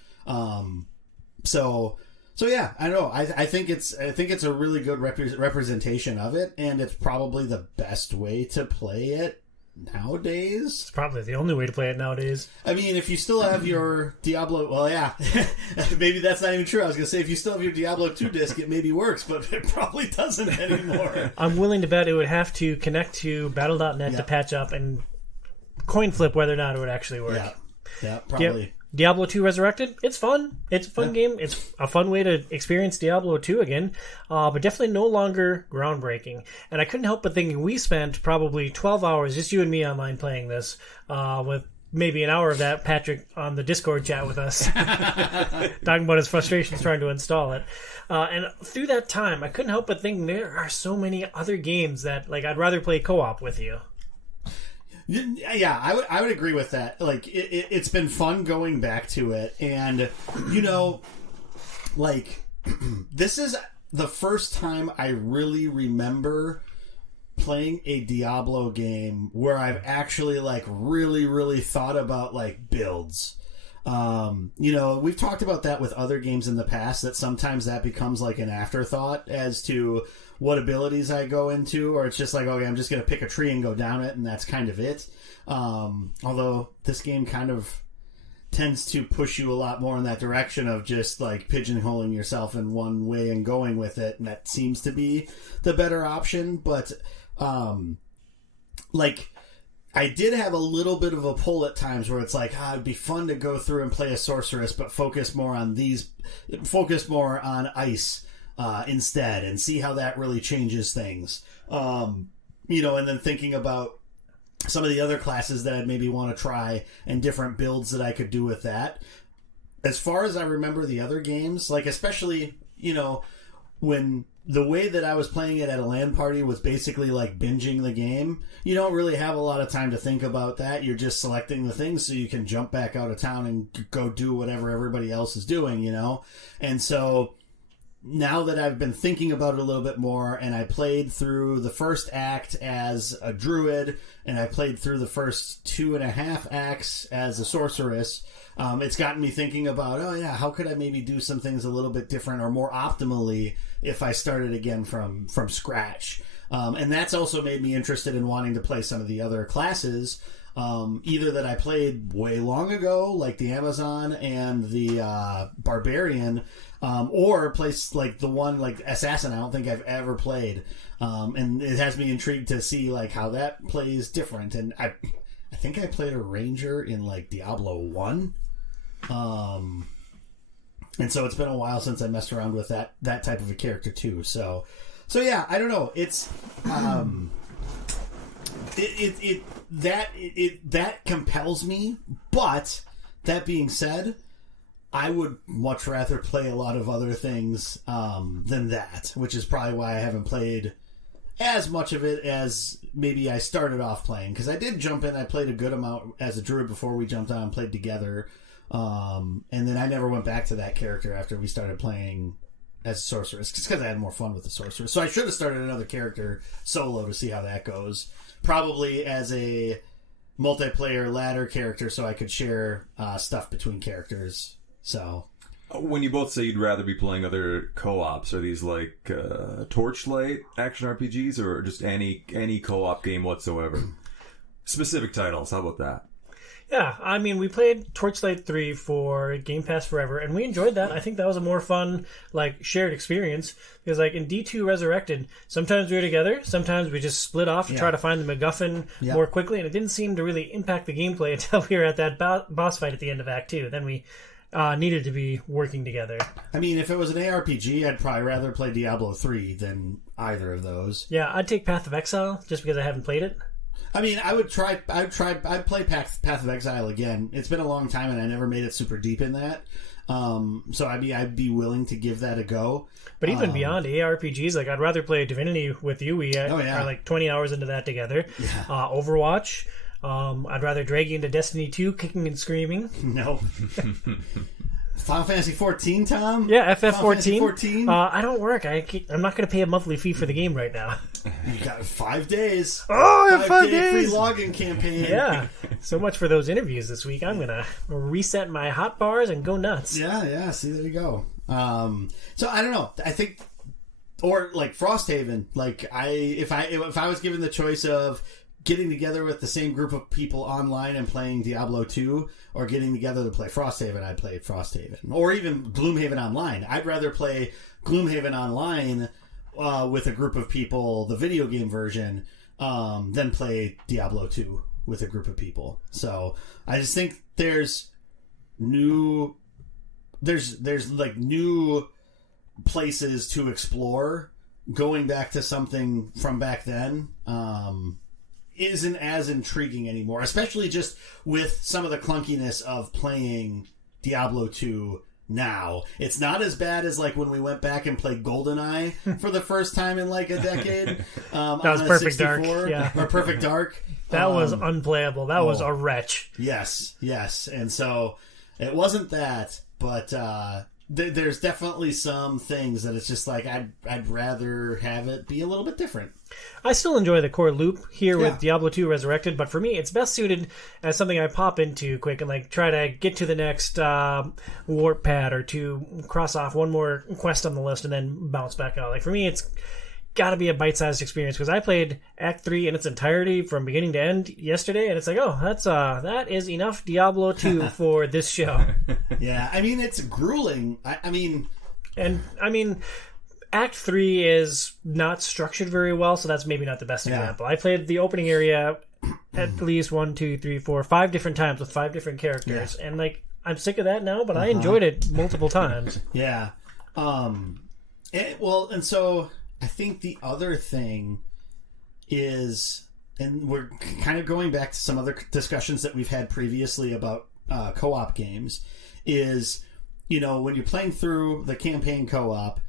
So yeah, I don't know. I think it's a really good representation of it, and it's probably the best way to play it nowadays. It's probably the only way to play it nowadays. I mean, if you still have your Diablo, well, yeah, maybe that's not even true. I was gonna say if you still have your Diablo 2 disc, it maybe works, but it probably doesn't anymore. I'm willing to bet it would have to connect to Battle.net to patch up and coin flip whether or not it would actually work. Yeah, probably. Diablo 2 Resurrected, it's fun. It's a fun game. It's a fun way to experience Diablo 2 again, but definitely no longer groundbreaking. And I couldn't help but thinking we spent probably 12 hours, just you and me online playing this, with maybe an hour of that, Patrick on the Discord chat with us, talking about his frustrations trying to install it. And through that time, I couldn't help but thinking there are so many other games that like I'd rather play co-op with you. Yeah, I would agree with that. Like, it's been fun going back to it, and you know, like this is the first time I really remember playing a Diablo game where I've actually like really thought about like builds. You know, we've talked about that with other games in the past, that sometimes that becomes like an afterthought as to what abilities I go into, or it's just like, okay, I'm just going to pick a tree and go down it, and that's kind of it. Although this game kind of tends to push you a lot more in that direction of just like pigeonholing yourself in one way and going with it, and that seems to be the better option. But like, I did have a little bit of a pull at times where it's like, it'd be fun to go through and play a sorceress, but focus more on ice instead, and see how that really changes things. You know, and then thinking about some of the other classes that I'd maybe want to try and different builds that I could do with that. As far as I remember the other games, like especially, you know, when the way that I was playing it at a LAN party was basically like binging the game, you don't really have a lot of time to think about that. You're just selecting the things so you can jump back out of town and go do whatever everybody else is doing, you know? And so now that I've been thinking about it a little bit more, and I played through the first act as a druid, and I played through the first 2.5 acts as a sorceress, it's gotten me thinking about, oh yeah, how could I maybe do some things a little bit different or more optimally if I started again from scratch. And that's also made me interested in wanting to play some of the other classes, either that I played way long ago, like the Amazon and the Barbarian, or a place like the one like Assassin I don't think I've ever played. And it has me intrigued to see like how that plays different. And I think I played a Ranger in like Diablo 1. And so it's been a while since I messed around with that type of a character too. So yeah, I don't know. It's that compels me, but that being said, I would much rather play a lot of other things than that, which is probably why I haven't played as much of it as maybe I started off playing. Because I did jump in, I played a good amount as a druid before we jumped on and played together. And then I never went back to that character after we started playing as a sorceress, just because I had more fun with the sorceress. So I should have started another character solo to see how that goes. Probably as a multiplayer ladder character, so I could share stuff between characters. So, when you both say you'd rather be playing other co-ops, are these like Torchlight action RPGs, or just any co-op game whatsoever? Specific titles, how about that? Yeah, I mean, we played Torchlight 3 for Game Pass Forever, and we enjoyed that. I think that was a more fun, like, shared experience. Because, like, in D2 Resurrected, sometimes we were together, sometimes we just split off to try to find the MacGuffin more quickly, and it didn't seem to really impact the gameplay until we were at that boss fight at the end of Act 2. Then we needed to be working together. I mean, if it was an ARPG, I'd probably rather play Diablo 3 than either of those. Yeah, I'd take Path of Exile, just because I haven't played it. I mean, I'd play Path of Exile again. It's been a long time, and I never made it super deep in that. So I'd be willing to give that a go. But even beyond ARPGs, like, I'd rather play Divinity with you. We are like 20 hours into that together. Yeah. Overwatch. I'd rather drag you into Destiny 2, kicking and screaming. No. Final Fantasy 14, Tom? Yeah, FF14. 14? I don't work. I'm not going to pay a monthly fee for the game right now. You got 5 days. Oh, I have 5 day days! free login campaign. Yeah. So much for those interviews this week. I'm going to reset my hot bars and go nuts. Yeah. See, there you go. So I don't know. I think, or like Frosthaven. Like if I was given the choice of getting together with the same group of people online and playing Diablo 2, or getting together to play Frosthaven, I'd play Frosthaven. Or even Gloomhaven Online. I'd rather play Gloomhaven Online with a group of people, the video game version, than play Diablo 2 with a group of people. So I just think there's like new places to explore. Going back to something from back then isn't as intriguing anymore, especially just with some of the clunkiness of playing Diablo 2 now. It's not as bad as like when we went back and played GoldenEye for the first time in like a decade. That was Perfect Dark. Yeah. Or Perfect Dark. That was unplayable. That was a wretch. Yes. And so it wasn't that, but there's definitely some things that it's just like I'd rather have it be a little bit different. I still enjoy the core loop here with Diablo II Resurrected, but for me, it's best suited as something I pop into quick and like try to get to the next warp pad or to cross off one more quest on the list and then bounce back out. Like for me, it's got to be a bite-sized experience because I played Act 3 in its entirety from beginning to end yesterday, and it's like, oh, that is enough Diablo 2 for this show. Yeah, I mean, it's grueling. I mean, Act 3 is not structured very well, so that's maybe not the best example. I played the opening area at least 5 different times with 5 different characters, and like I'm sick of that now, but I enjoyed it multiple times. Yeah. And so I think the other thing is, and we're kind of going back to some other discussions that we've had previously about co-op games, is, when you're playing through the campaign co-op,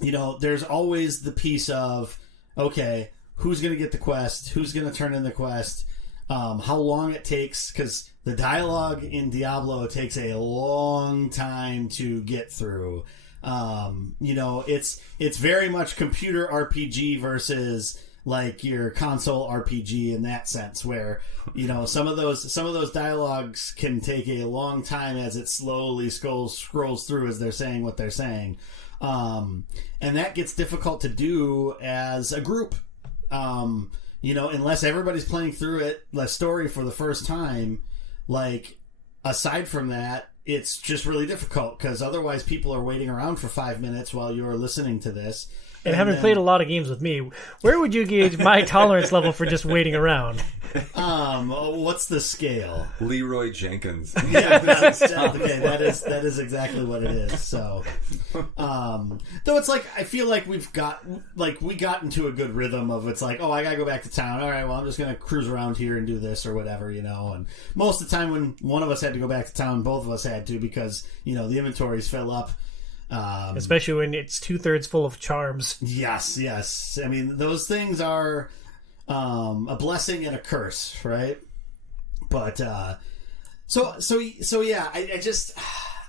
there's always the piece of, okay, who's going to get the quest? Who's going to turn in the quest? How long it takes, because the dialogue in Diablo takes a long time to get through. It's very much computer RPG versus like your console RPG in that sense, where some of those dialogues can take a long time as it slowly scrolls through as they're saying what they're saying, and that gets difficult to do as a group, unless everybody's playing through the story for the first time. Like, aside from that, it's just really difficult because otherwise people are waiting around for 5 minutes while you're listening to this. And having played a lot of games with me, where would you gauge my tolerance level for just waiting around? What's the scale? Leroy Jenkins. Yeah, that is exactly what it is. So, though it's like I feel like we got into a good rhythm of, it's like, oh, I gotta go back to town. All right, well, I'm just gonna cruise around here and do this or whatever, And most of the time when one of us had to go back to town, both of us had to, because the inventories fill up. Especially when it's 2/3 full of charms. Yes. I mean, those things are a blessing and a curse, right? But so yeah, I just,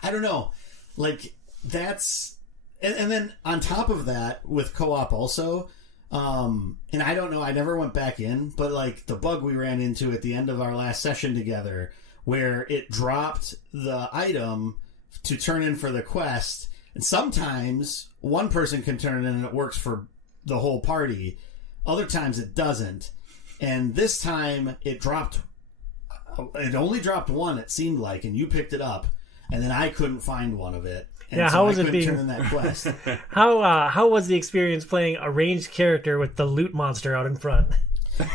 I don't know, like, that's, and then on top of that with co-op also, and I don't know, I never went back in, but like the bug we ran into at the end of our last session together, where it dropped the item to turn in for the quest. And sometimes one person can turn it in and it works for the whole party. Other times it doesn't. And this time it dropped it only dropped one, it seemed like, and you picked it up, and then I couldn't find one of it. And Yeah, so how was I it couldn't being- turn in that quest? How was the experience playing a ranged character with the loot monster out in front?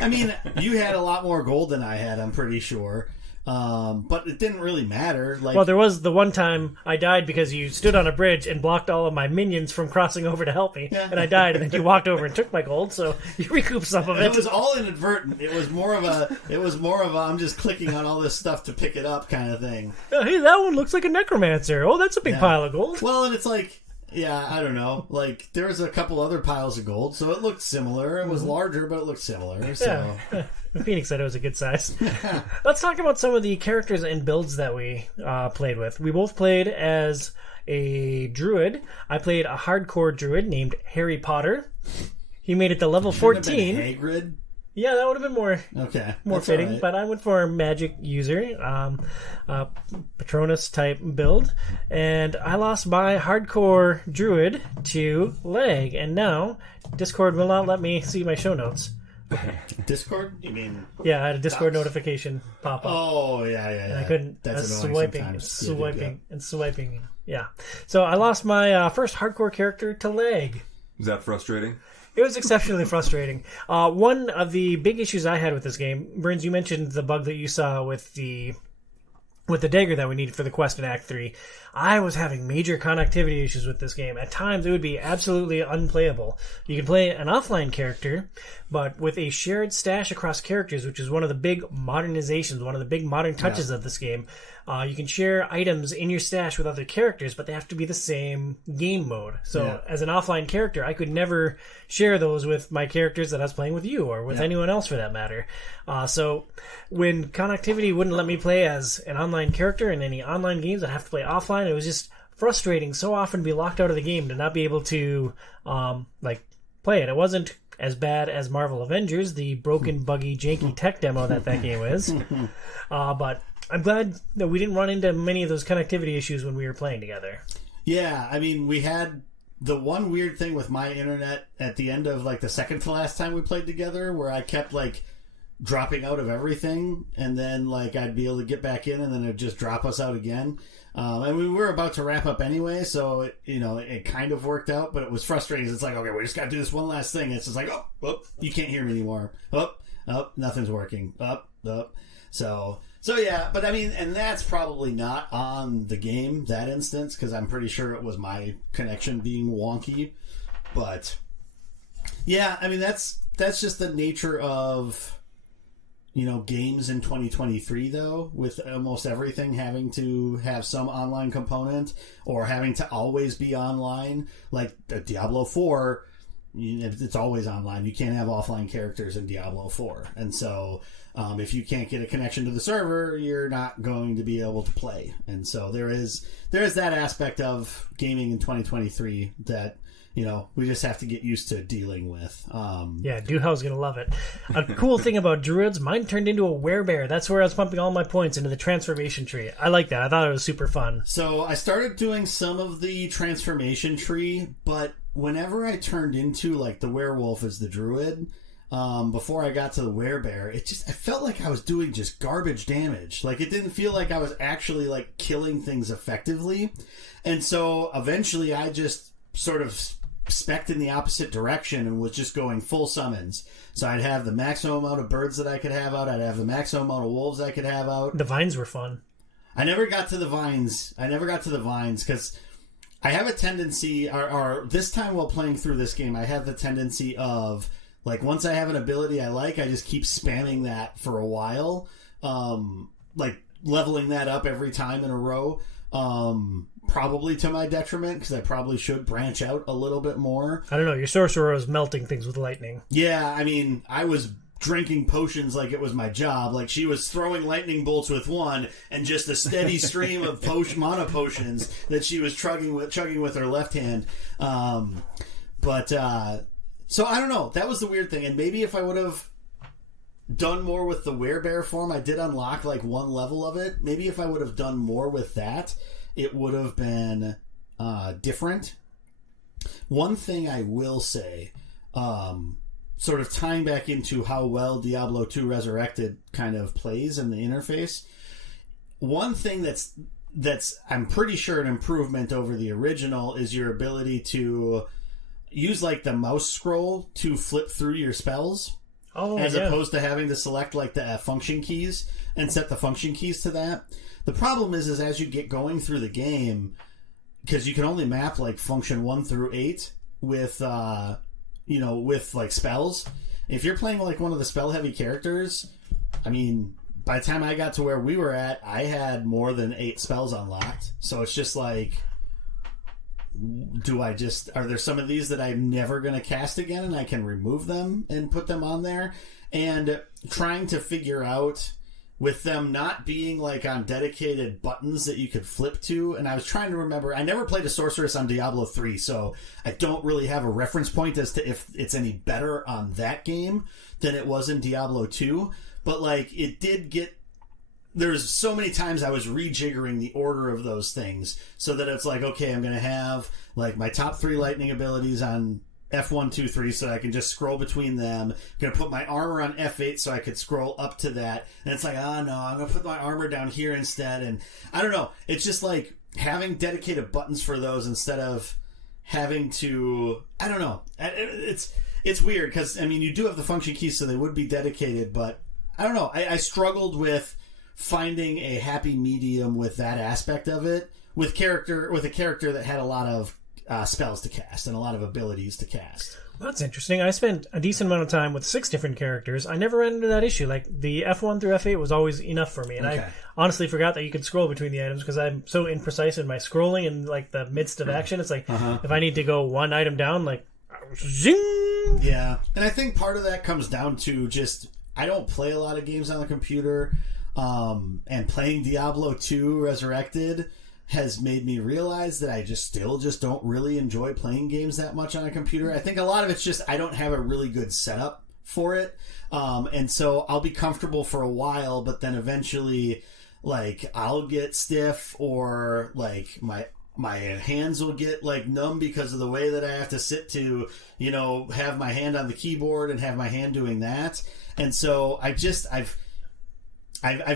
I mean, you had a lot more gold than I had, I'm pretty sure. But it didn't really matter. Like, Well, there was the one time I died because you stood on a bridge and blocked all of my minions from crossing over to help me, and I died, and then you walked over and took my gold, so you recouped some of it it. was all inadvertent. It was more of a I'm just clicking on all this stuff to pick it up kind of thing. Oh, hey, that one looks like a necromancer. Oh, that's a big pile of gold. Well, and it's like, yeah, I don't know. Like, there was a couple other piles of gold, so it looked similar. It was larger, but it looked similar. So Yeah. Phoenix said it was a good size. Let's talk about some of the characters and builds that we played with. We both played as a druid. I played a hardcore druid named Harry Potter. He made it to level Shouldn't have been 14. Hagrid. Yeah, that would have been more That's fitting, all right. but I went for a magic user, Patronus type build, and I lost my hardcore druid to lag, and now Discord will not let me see my show notes. Discord? You mean? Yeah, I had a Discord notification pop up. Oh, yeah. I couldn't. That's I was annoying swiping, sometimes. swiping, and swiping. Yeah. So I lost my first hardcore character to lag. Is that frustrating? It was exceptionally frustrating. One of the big issues I had with this game, Burns, you mentioned the bug that you saw with the dagger that we needed for the quest in Act 3. I was having major connectivity issues with this game. At times, it would be absolutely unplayable. You can play an offline character, but with a shared stash across characters, which is one of the big modernizations, one of the big modern touches of this game. You can share items in your stash with other characters, but they have to be the same game mode. So as an offline character, I could never share those with my characters that I was playing with you or with anyone else for that matter. So when connectivity wouldn't let me play as an online character in any online games, I'd have to play offline. It was just frustrating so often to be locked out of the game to not be able to play it. It wasn't as bad as Marvel Avengers, the broken, buggy, janky tech demo that game is. But I'm glad that we didn't run into many of those connectivity issues when we were playing together. Yeah, I mean, we had the one weird thing with my internet at the end of, like, the second to last time we played together, where I kept, like, dropping out of everything, and then, like, I'd be able to get back in, and then it'd just drop us out again. And we were about to wrap up anyway, so it kind of worked out, but it was frustrating. It's like, okay, we just got to do this one last thing. It's just like, oh, you can't hear me anymore. Oh, nothing's working. So yeah, but I mean, and that's probably not on the game, that instance, because I'm pretty sure it was my connection being wonky. But yeah, I mean, that's just the nature of games in 2023, though, with almost everything having to have some online component or having to always be online. Like Diablo 4, it's always online. You can't have offline characters in Diablo 4. And so if you can't get a connection to the server, you're not going to be able to play. And so there is that aspect of gaming in 2023 that we just have to get used to dealing with. Yeah, Duhal's going to love it. A cool thing about druids, mine turned into a werebear. That's where I was pumping all my points into the transformation tree. I like that. I thought it was super fun. So I started doing some of the transformation tree, but whenever I turned into, like, the werewolf as the druid, before I got to the werebear, I felt like I was doing just garbage damage. Like, it didn't feel like I was actually, like, killing things effectively. And so eventually I just sort of spec'd in the opposite direction and was just going full summons. So I'd have the maximum amount of birds that I could have out. I'd have the maximum amount of wolves I could have out. The vines were fun. I never got to the vines because I have a tendency, or this time while playing through this game, I have the tendency of, like, once I have an ability I like, I just keep spamming that for a while, like leveling that up every time in a row. Probably to my detriment, because I probably should branch out a little bit more. I don't know, your sorcerer was melting things with lightning. Yeah, I mean, I was drinking potions like it was my job. Like, she was throwing lightning bolts with one, and just a steady stream of mana potions that she was chugging with her left hand. So I don't know. That was the weird thing. And maybe if I would have done more with the werebear form, I did unlock, like, one level of it. Maybe if I would have done more with that, it would have been different. One thing I will say, sort of tying back into how well Diablo II Resurrected kind of plays in the interface, one thing that's I'm pretty sure an improvement over the original is your ability to use like the mouse scroll to flip through your spells, as opposed to having to select like the function keys and set the function keys to that. The problem is as you get going through the game, because you can only map like function 1 through 8 with with like spells. If you're playing like one of the spell heavy characters, I mean, by the time I got to where we were at, I had more than 8 spells unlocked. So it's just like, are there some of these that I'm never going to cast again and I can remove them and put them on there? And trying to figure out, with them not being like on dedicated buttons that you could flip to, and I was trying to remember, I never played a sorceress on Diablo 3, so I don't really have a reference point as to if it's any better on that game than it was in Diablo 2. But like, it did get, there's so many times I was rejiggering the order of those things so that it's like, okay, I'm going to have like my top 3 lightning abilities on F1, 2, 3 so I can just scroll between them. I'm going to put my armor on F8 so I could scroll up to that. And it's like, oh no, I'm going to put my armor down here instead. And I don't know. It's just like having dedicated buttons for those instead of having to, I don't know. It's weird because, I mean, you do have the function keys so they would be dedicated, but I don't know. I struggled with finding a happy medium with that aspect of it with a character that had a lot of spells to cast and a lot of abilities to cast. That's interesting. I spent a decent amount of time with 6 different characters. I never ran into that issue. Like, the F1 through F8 was always enough for me. And I honestly forgot that you could scroll between the items because I'm so imprecise in my scrolling in, like, the midst of action. It's like, if I need to go one item down, like, zing! Yeah. And I think part of that comes down to just, I don't play a lot of games on the computer. And playing Diablo II Resurrected has made me realize that I still don't really enjoy playing games that much on a computer. I think a lot of it's just I don't have a really good setup for it. And so I'll be comfortable for a while, but then eventually, like, I'll get stiff or, like, my hands will get, like, numb because of the way that I have to sit to, have my hand on the keyboard and have my hand doing that. And so I've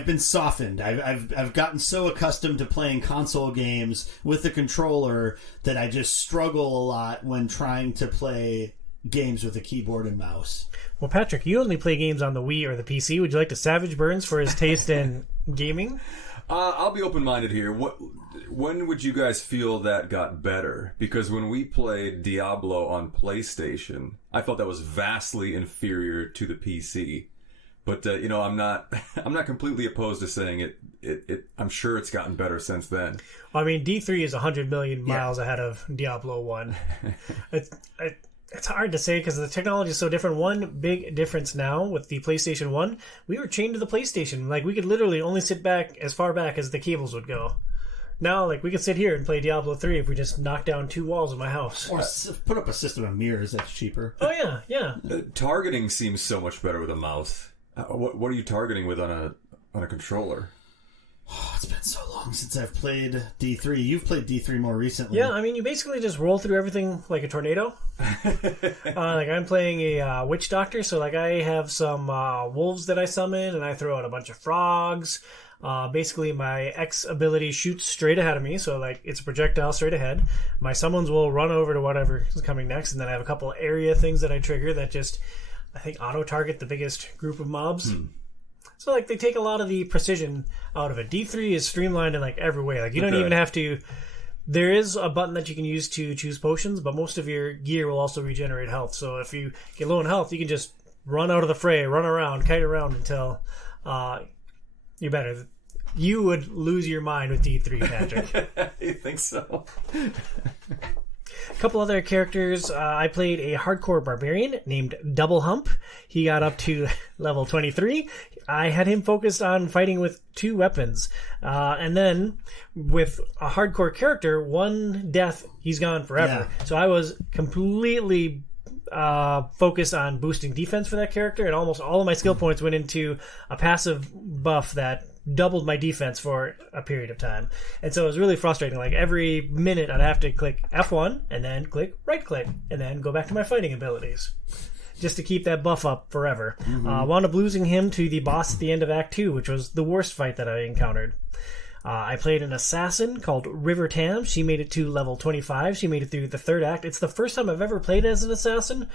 been softened. I've gotten so accustomed to playing console games with the controller that I just struggle a lot when trying to play games with a keyboard and mouse. Well, Patrick, you only play games on the Wii or the PC. Would you like to savage Burns for his taste in gaming? I'll be open-minded here. When would you guys feel that got better? Because when we played Diablo on PlayStation, I felt that was vastly inferior to the PC. But I'm not completely opposed to saying it. I'm sure it's gotten better since then. Well, I mean, D3 is 100 million miles ahead of Diablo 1. It's hard to say because the technology is so different. One big difference now with the PlayStation 1, we were chained to the PlayStation. Like, we could literally only sit back as far back as the cables would go. Now, like, we could sit here and play Diablo 3 if we just knock down 2 walls in my house. Or put up a system of mirrors. That's cheaper. Oh, yeah. Targeting seems so much better with a mouse. What are you targeting with on a controller? Oh, it's been so long since I've played D3. You've played D3 more recently. Yeah, I mean, you basically just roll through everything like a tornado. Like, I'm playing a witch doctor, so like I have some wolves that I summon, and I throw out a bunch of frogs. Basically, my X ability shoots straight ahead of me, so like it's a projectile straight ahead. My summons will run over to whatever is coming next, and then I have a couple area things that I trigger that just, I think, auto-target the biggest group of mobs. So, like, they take a lot of the precision out of it. D3 is streamlined in, like, every way. Like, you don't even have to... There is a button that you can use to choose potions, but most of your gear will also regenerate health. So if you get low in health, you can just run out of the fray, run around, kite around until you're better. You would lose your mind with D3, Patrick. You think so? A couple other characters. I played a hardcore barbarian named Double Hump. He got up to level 23. I had him focused on fighting with 2 weapons. And then with a hardcore character, 1 death, he's gone forever. Yeah. So I was completely focused on boosting defense for that character, and almost all of my skill points went into a passive buff that doubled my defense for a period of time. And so it was really frustrating. Like, every minute I'd have to click F1 and then click right click and then go back to my fighting abilities. just to keep that buff up forever. Wound up losing him to the boss at the end of Act 2, which was the worst fight that I encountered. I played an assassin called River Tam. She made it to level 25. She made it through the third act. It's the first time I've ever played as an assassin.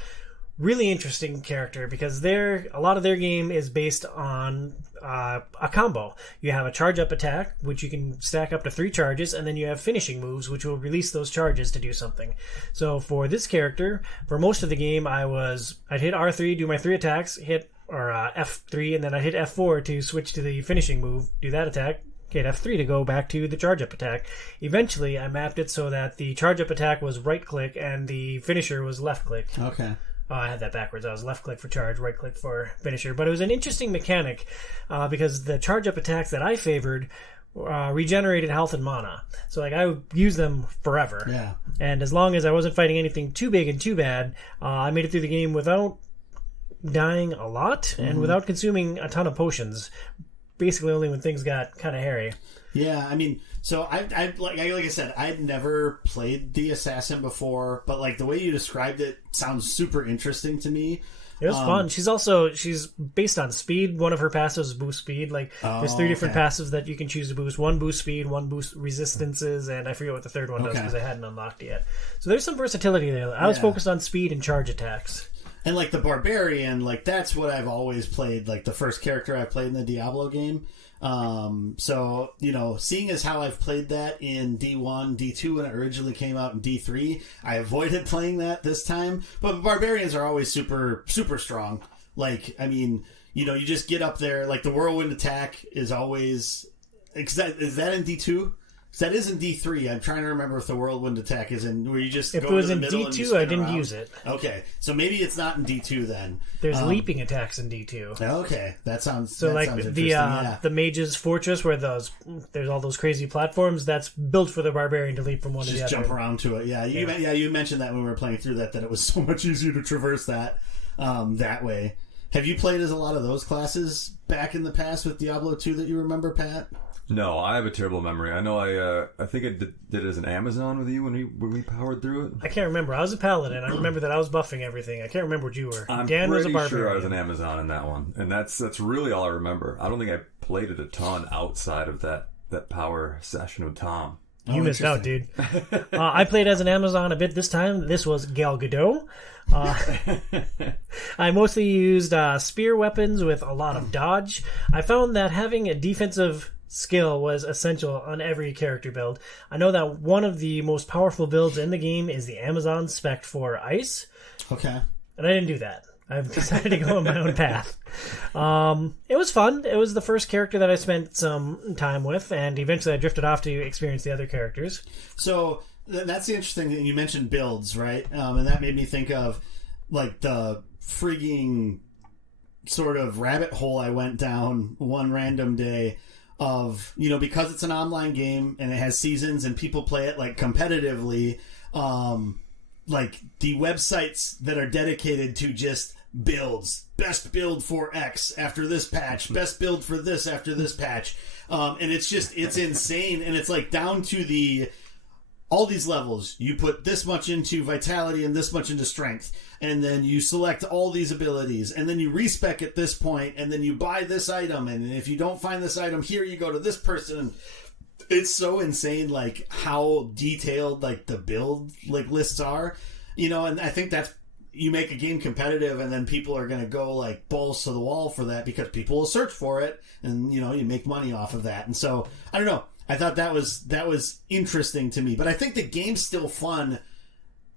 Really interesting character because a lot of their game is based on a combo. You have a charge up attack, which you can stack up to 3 charges, and then you have finishing moves, which will release those charges to do something. So for this character, for most of the game, I'd hit R3, do my 3 attacks, hit F3, and then I'd hit F4 to switch to the finishing move, do that attack, hit F3 to go back to the charge up attack. Eventually, I mapped it so that the charge up attack was right click and the finisher was left click. Okay. I had that backwards. I was left click for charge, right click for finisher. But it was an interesting mechanic because the charge up attacks that I favored regenerated health and mana. So I would use them forever. Yeah. And as long as I wasn't fighting anything too big and too bad, I made it through the game without dying a lot and without consuming a ton of potions. Basically only when things got kind of hairy. Yeah, I mean, so like I said, I'd never played the assassin before, but like the way you described it sounds super interesting to me. It was fun. She's based on speed. One of her passives is boost speed. There's 3 different passives that you can choose to boost. 1 boost speed, 1 boost resistances, and I forget what the third one does because I hadn't unlocked it yet. So there's some versatility there. I was focused on speed and charge attacks. And like the barbarian, like that's what I've always played, like the first character I played in the Diablo game. So, seeing as how I've played that in D1, D2 when it originally came out in D3, I avoided playing that this time. But barbarians are always super, super strong. Like, I mean, you just get up there, like the whirlwind attack is always... Is that in D2? That is in D3. I'm trying to remember if the whirlwind attack is in where you just if go it was to the in middle and you D2, spin I didn't around. use it. Okay, so maybe it's not in D2 then. There's leaping attacks in D2. Okay, that sounds so. Sounds interesting. The Mage's Fortress, where there's all those crazy platforms, that's built for the barbarian to leap from one to the other. Just jump around to it. You mentioned that when we were playing through that it was so much easier to traverse that way. Have you played as a lot of those classes back in the past with Diablo 2 that you remember, Pat? No, I have a terrible memory. I know I think I did it as an Amazon with you when we powered through it. I can't remember. I was a paladin. I remember that I was buffing everything. I can't remember what you were. I'm Dan was a pretty barbarian. sure I was an Amazon in that one, and that's really all I remember. I don't think I played it a ton outside of that power session with Tom. You missed out, dude. I played as an Amazon a bit this time. This was Gal Gadot. I mostly used spear weapons with a lot of dodge. I found that having a defensive skill was essential on every character build. I know that one of the most powerful builds in the game is the Amazon spec for ice. Okay. And I didn't do that. I've decided to go on my own path. It was fun. It was the first character that I spent some time with, and eventually I drifted off to experience the other characters. So that's the interesting thing. You mentioned builds, right? And that made me think of like the frigging sort of rabbit hole I went down one random day of, because it's an online game and it has seasons and people play it like competitively, like the websites that are dedicated to just builds, best build for X after this patch, best build for this after this patch. And it's insane. And it's like down to all these levels. You put this much into vitality and this much into strength. And then you select all these abilities. And then you respec at this point. And then you buy this item. And if you don't find this item here, you go to this person. It's so insane, like how detailed like the build like lists are. And I think that's, you make a game competitive and then people are going to go like balls to the wall for that because people will search for it and, you make money off of that. And so, I don't know. I thought that was interesting to me, but I think the game's still fun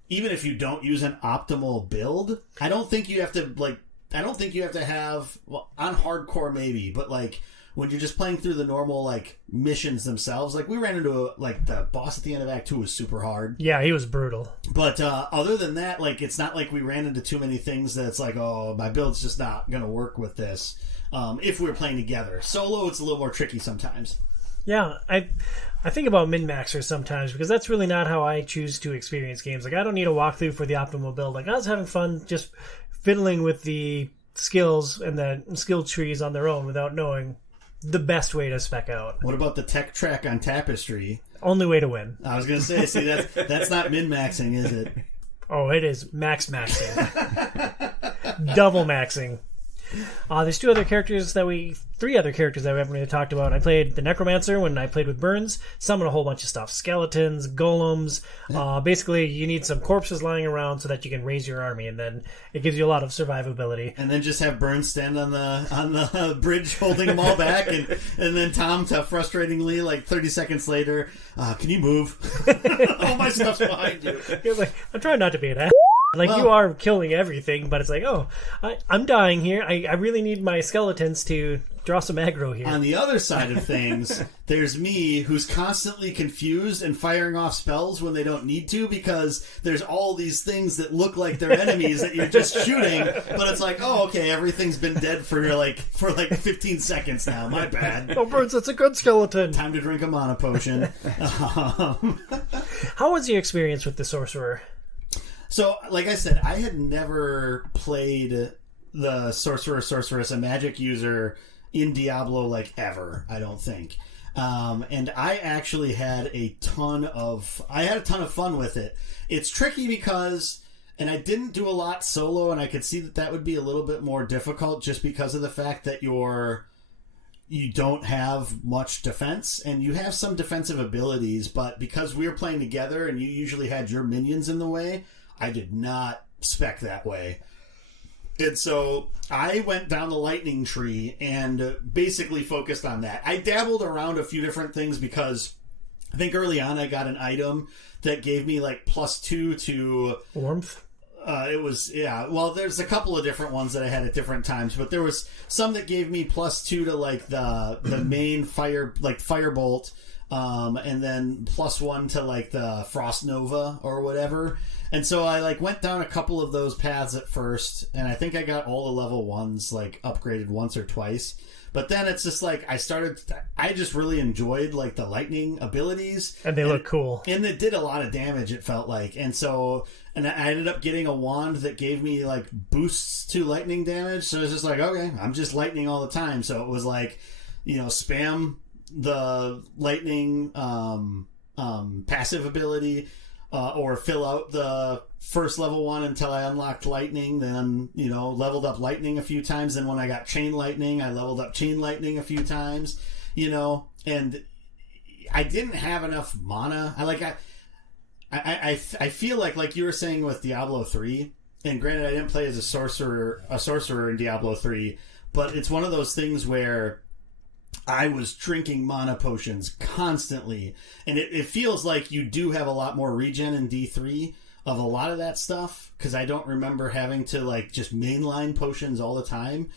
even if you don't use an optimal build. I don't think you have to have, well, on hardcore maybe, but like when you're just playing through the normal like missions themselves, like we ran into the boss at the end of Act 2 was super hard. Yeah, he was brutal. But other than that, like it's not like we ran into too many things that's like, oh, my build's just not gonna work with this. If we were playing together, solo, it's a little more tricky sometimes. Yeah, I think about min-maxers sometimes because that's really not how I choose to experience games. Like I don't need a walkthrough for the optimal build. Like I was having fun just fiddling with the skills and the skill trees on their own without knowing the best way to spec out. What about the tech track on Tapestry? Only way to win. I was going to say, see, that's not min-maxing, is it? Oh, it is maxing. Double maxing. There's three other characters that we haven't really talked about. I played the Necromancer when I played with Burns. Summon a whole bunch of stuff. Skeletons, golems. Basically, you need some corpses lying around so that you can raise your army, and then it gives you a lot of survivability. And then just have Burns stand on the bridge holding them all back, and then Tom to frustratingly, like 30 seconds later, can you move? All my stuff's behind you. You're like, I'm trying not to be an ass. Like, you are killing everything, but it's like, I'm dying here. I really need my skeletons to draw some aggro here. On the other side of things, there's me, who's constantly confused and firing off spells when they don't need to, because there's all these things that look like they're enemies that you're just shooting, but it's like, oh, okay, everything's been dead for like 15 seconds now. My bad. Oh, Burns, that's a good skeleton. Time to drink a mana potion. How was your experience with the Sorcerer? So, like I said, I had never played the Sorceress, a magic user in Diablo, like, ever, I don't think. And I actually had a ton of fun with it. It's tricky because, and I didn't do a lot solo, and I could see that would be a little bit more difficult just because of the fact that you don't have much defense, and you have some defensive abilities, but because we were playing together and you usually had your minions in the way, I did not spec that way. And so I went down the lightning tree and basically focused on that. I dabbled around a few different things because I think early on I got an item that gave me like +2 to warmth. Well, there's a couple of different ones that I had at different times, but there was some that gave me +2 to like the main fire, like firebolt, and then +1 to like the frost nova or whatever. And so I like went down a couple of those paths at first, and I think I got all the level 1s like upgraded once or twice. But then it's just like I just really enjoyed like the lightning abilities. And they look cool. And it did a lot of damage, it felt like. And I ended up getting a wand that gave me like boosts to lightning damage. So it's just like, okay, I'm just lightning all the time. So it was like, spam the lightning passive ability, or fill out the first level 1 until I unlocked lightning, then, leveled up lightning a few times. Then when I got chain lightning, I leveled up chain lightning a few times, and I didn't have enough mana. I feel like you were saying with Diablo 3, and granted I didn't play as a sorcerer in Diablo 3, but it's one of those things where I was drinking mana potions constantly, and it feels like you do have a lot more regen in D3 of a lot of that stuff, because I don't remember having to like just mainline potions all the time,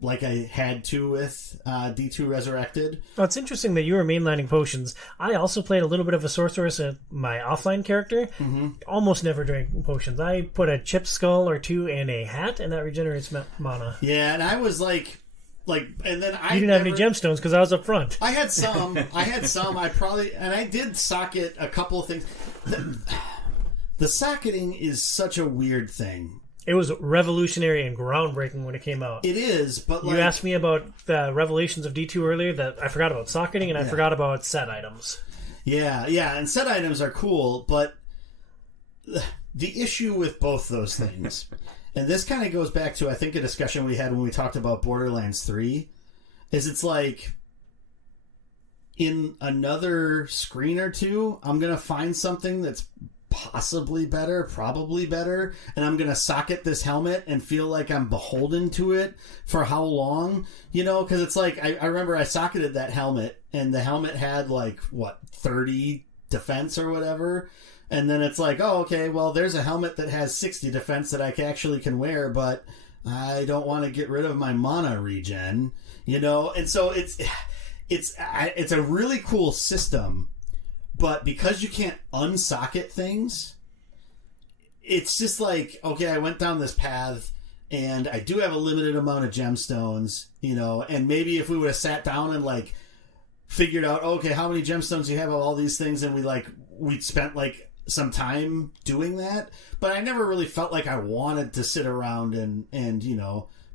like I had to with D2 Resurrected. Well, it's interesting that you were mainlining potions. I also played a little bit of a sorceress at my offline character. Mm-hmm. Almost never drank potions. I put a chip skull or 2 in a hat, and that regenerates mana. Yeah, and I was like, and then you didn't have any gemstones because I was up front. I had some. I did socket a couple of things. The socketing is such a weird thing. It was revolutionary and groundbreaking when it came out. It is, but you asked me about the revelations of D2 earlier. That I forgot about socketing, and I forgot about set items. Yeah, and set items are cool, but the issue with both those things. And this kind of goes back to, I think, a discussion we had when we talked about Borderlands 3, is it's like, in another screen or two, I'm going to find something that's possibly better, probably better, and I'm going to socket this helmet and feel like I'm beholden to it for how long? Because it's like, I remember I socketed that helmet, and the helmet had, 30 defense or whatever. And then it's like, oh, okay, well, there's a helmet that has 60 defense that I actually can wear, but I don't want to get rid of my mana regen, And so it's a really cool system, but because you can't unsocket things, it's just like, okay, I went down this path, and I do have a limited amount of gemstones, and maybe if we would have sat down and figured out, okay, how many gemstones you have of all these things, and we'd spent some time doing that, but I never really felt like I wanted to sit around and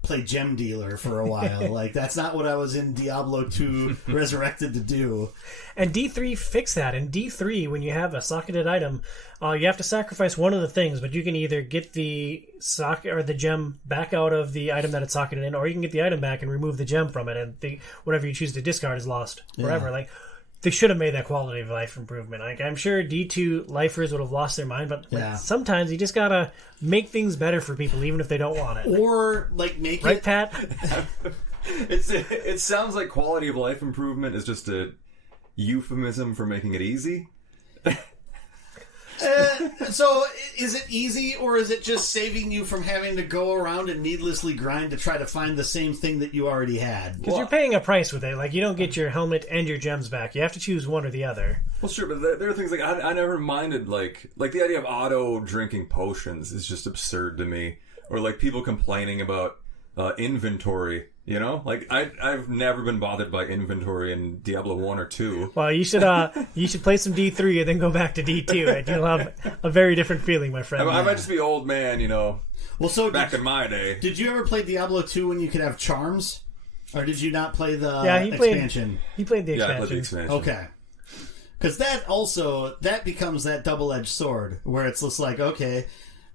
play gem dealer for a while. Like, that's not what I was in Diablo II Resurrected to do. And D3 fixed that. In D3, when you have a socketed item, you have to sacrifice one of the things, but you can either get the socket or the gem back out of the item that it's socketed in, or you can get the item back and remove the gem from it, and whatever you choose to discard is lost forever. Yeah. Like, they should have made that quality of life improvement. Like, I'm sure D2 lifers would have lost their mind, but sometimes you just gotta make things better for people, even if they don't want it. Or, like, make right, it... Pat? It sounds like quality of life improvement is just a euphemism for making it easy. So, is it easy, or is it just saving you from having to go around and needlessly grind to try to find the same thing that you already had? Because you're paying a price with it. Like, you don't get your helmet and your gems back. You have to choose one or the other. Well, sure, but there are things like I never minded, like the idea of auto drinking potions is just absurd to me. Or like people complaining about inventory. You know, like I've never been bothered by inventory in Diablo 1 or 2. Well, you should play some D3 and then go back to D2, and you'll have a very different feeling, my friend. I might just be old man, you know. Well, so back in my day, did you ever play Diablo 2 when you could have charms, or did you not play the expansion? He played the expansion. Yeah, I played the expansion. Okay, because that becomes that double-edged sword where it's just like, okay,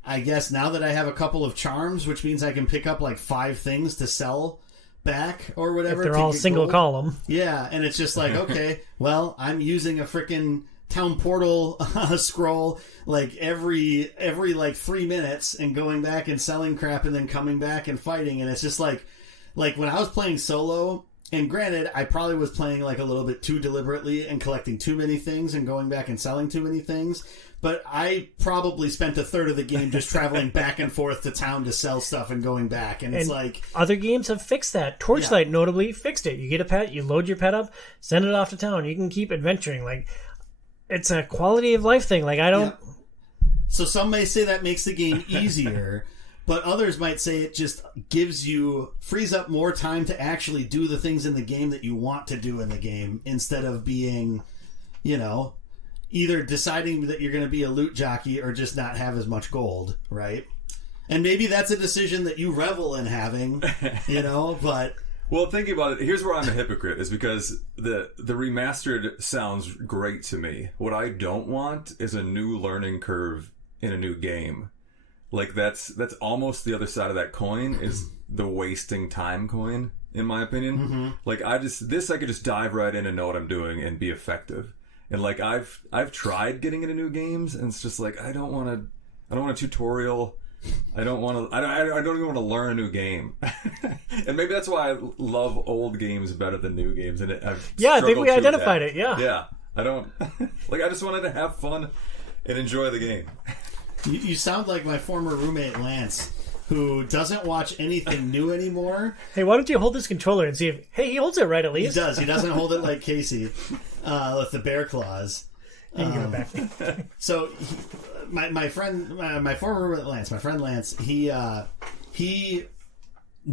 I guess now that I have a couple of charms, which means I can pick up like 5 things to sell back or whatever. If they're all single gold. Column. Yeah, and it's just like, okay, well, I'm using a freaking town portal scroll like every like 3 minutes and going back and selling crap and then coming back and fighting, and it's just like when I was playing solo, and granted, I probably was playing like a little bit too deliberately and collecting too many things and going back and selling too many things. But I probably spent a third of the game just traveling back and forth to town to sell stuff and going back. And it's like... Other games have fixed that. Torchlight notably fixed it. You get a pet, you load your pet up, send it off to town. You can keep adventuring. Like, it's a quality of life thing. Like, I don't... Yeah. So some may say that makes the game easier, but others might say it just frees up more time to actually do the things in the game that you want to do in the game, instead of being, you know... either deciding that you're going to be a loot jockey or just not have as much gold, right? And maybe that's a decision that you revel in having, you know, but... Well, thinking about it, here's where I'm a hypocrite, is because the remastered sounds great to me. What I don't want is a new learning curve in a new game. Like, that's almost the other side of that coin, is the wasting time coin, in my opinion. Mm-hmm. Like, I could just dive right in and know what I'm doing and be effective. And like I've tried getting into new games, and it's just like I don't want a tutorial. I don't even want to learn a new game. And maybe that's why I love old games better than new games. And I think we identified it. Yeah. I don't like. I just wanted to have fun and enjoy the game. You sound like my former roommate Lance, who doesn't watch anything new anymore. Hey, why don't you hold this controller and see if... Hey, he holds it right at least. He does. He doesn't hold it like Casey with the bear claws. So my friend, my former roommate Lance, my friend Lance, he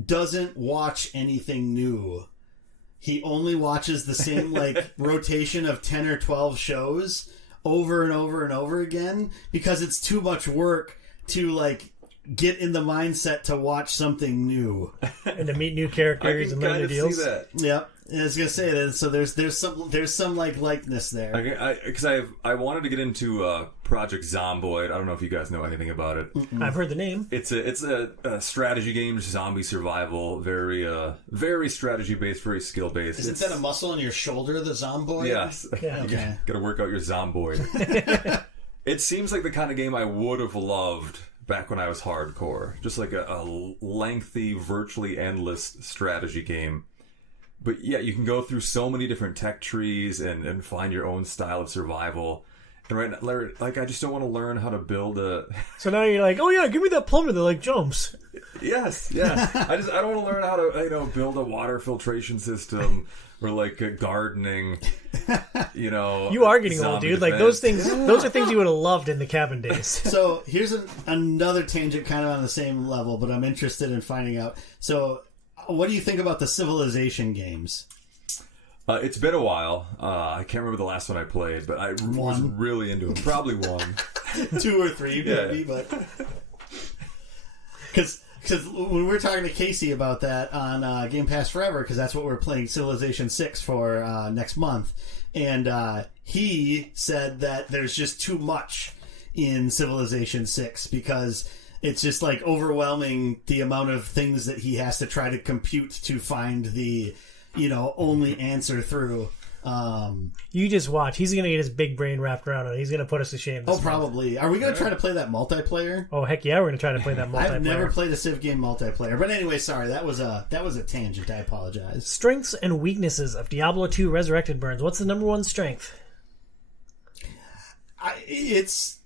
doesn't watch anything new. He only watches the same like rotation of 10 or 12 shows over and over and over again, because it's too much work to like get in the mindset to watch something new and to meet new characters and learn new deals. See that. Yep. I was gonna say that. So there's some like likeness there. Because I wanted to get into Project Zomboid. I don't know if you guys know anything about it. I've heard the name. It's a strategy game, zombie survival, very strategy based, very skill based. Isn't that a muscle in your shoulder, the Zomboid? Yes. Yeah. Okay. Got to work out your Zomboid. It seems like the kind of game I would have loved back when I was hardcore. Just like a lengthy, virtually endless strategy game. But yeah, you can go through so many different tech trees and find your own style of survival. And like, I just don't want to learn how to build a... So now you're like, oh yeah, give me that plumber that like jumps. Yes, yeah. I don't want to learn how to build a water filtration system or like gardening. You are getting old, dude. Like those are things you would have loved in the cabin days. So here's another tangent, kind of on the same level, but I'm interested in finding out. So, what do you think about the Civilization games? It's been a while. I can't remember the last one I played, but I was really into it. Probably one. 2 or 3, maybe, but... Because because when we were talking to Casey about that on Game Pass Forever, because that's what we're playing Civilization 6 for next month, and he said that there's just too much in Civilization 6 because it's just like overwhelming the amount of things that he has to try to compute to find the, only answer through. You just watch. He's going to get his big brain wrapped around it. He's going to put us to shame. Oh, probably. Are we going to try to play that multiplayer? Oh, heck yeah, we're going to try to play that multiplayer. I've never played a Civ game multiplayer. But anyway, sorry, that was a tangent. I apologize. Strengths and weaknesses of Diablo II Resurrected, Burns. What's the number one strength? It's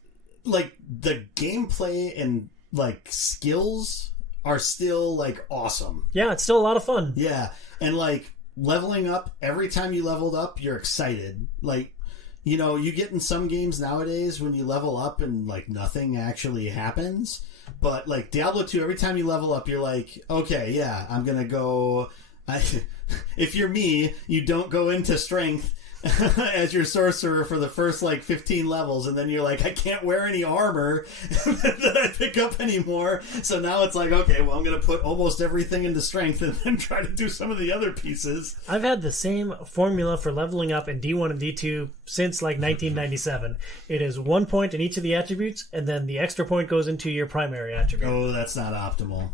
like the gameplay and like skills are still like awesome. Yeah, it's still a lot of fun. Yeah, and like leveling up, every time you leveled up, you're excited. Like, you get in some games nowadays when you level up and like nothing actually happens. But like Diablo 2, every time you level up, you're like, okay, yeah, I'm gonna go. If you're me, you don't go into strength as your sorcerer for the first like 15 levels, and then you're like, I can't wear any armor that I pick up anymore, so now it's like, okay, well, I'm gonna put almost everything into strength and then try to do some of the other pieces. I've had the same formula for leveling up in D1 and D2 since like 1997. It is 1 point in each of the attributes, and then the extra point goes into your primary attribute. Oh, that's not optimal.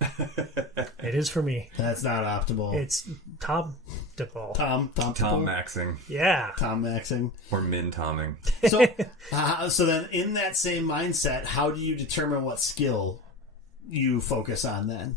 It is for me. That's not optimal. It's Tom DePaul. Tom maxing. Yeah. Tom maxing. Or min tomming. So then in that same mindset, how do you determine what skill you focus on then?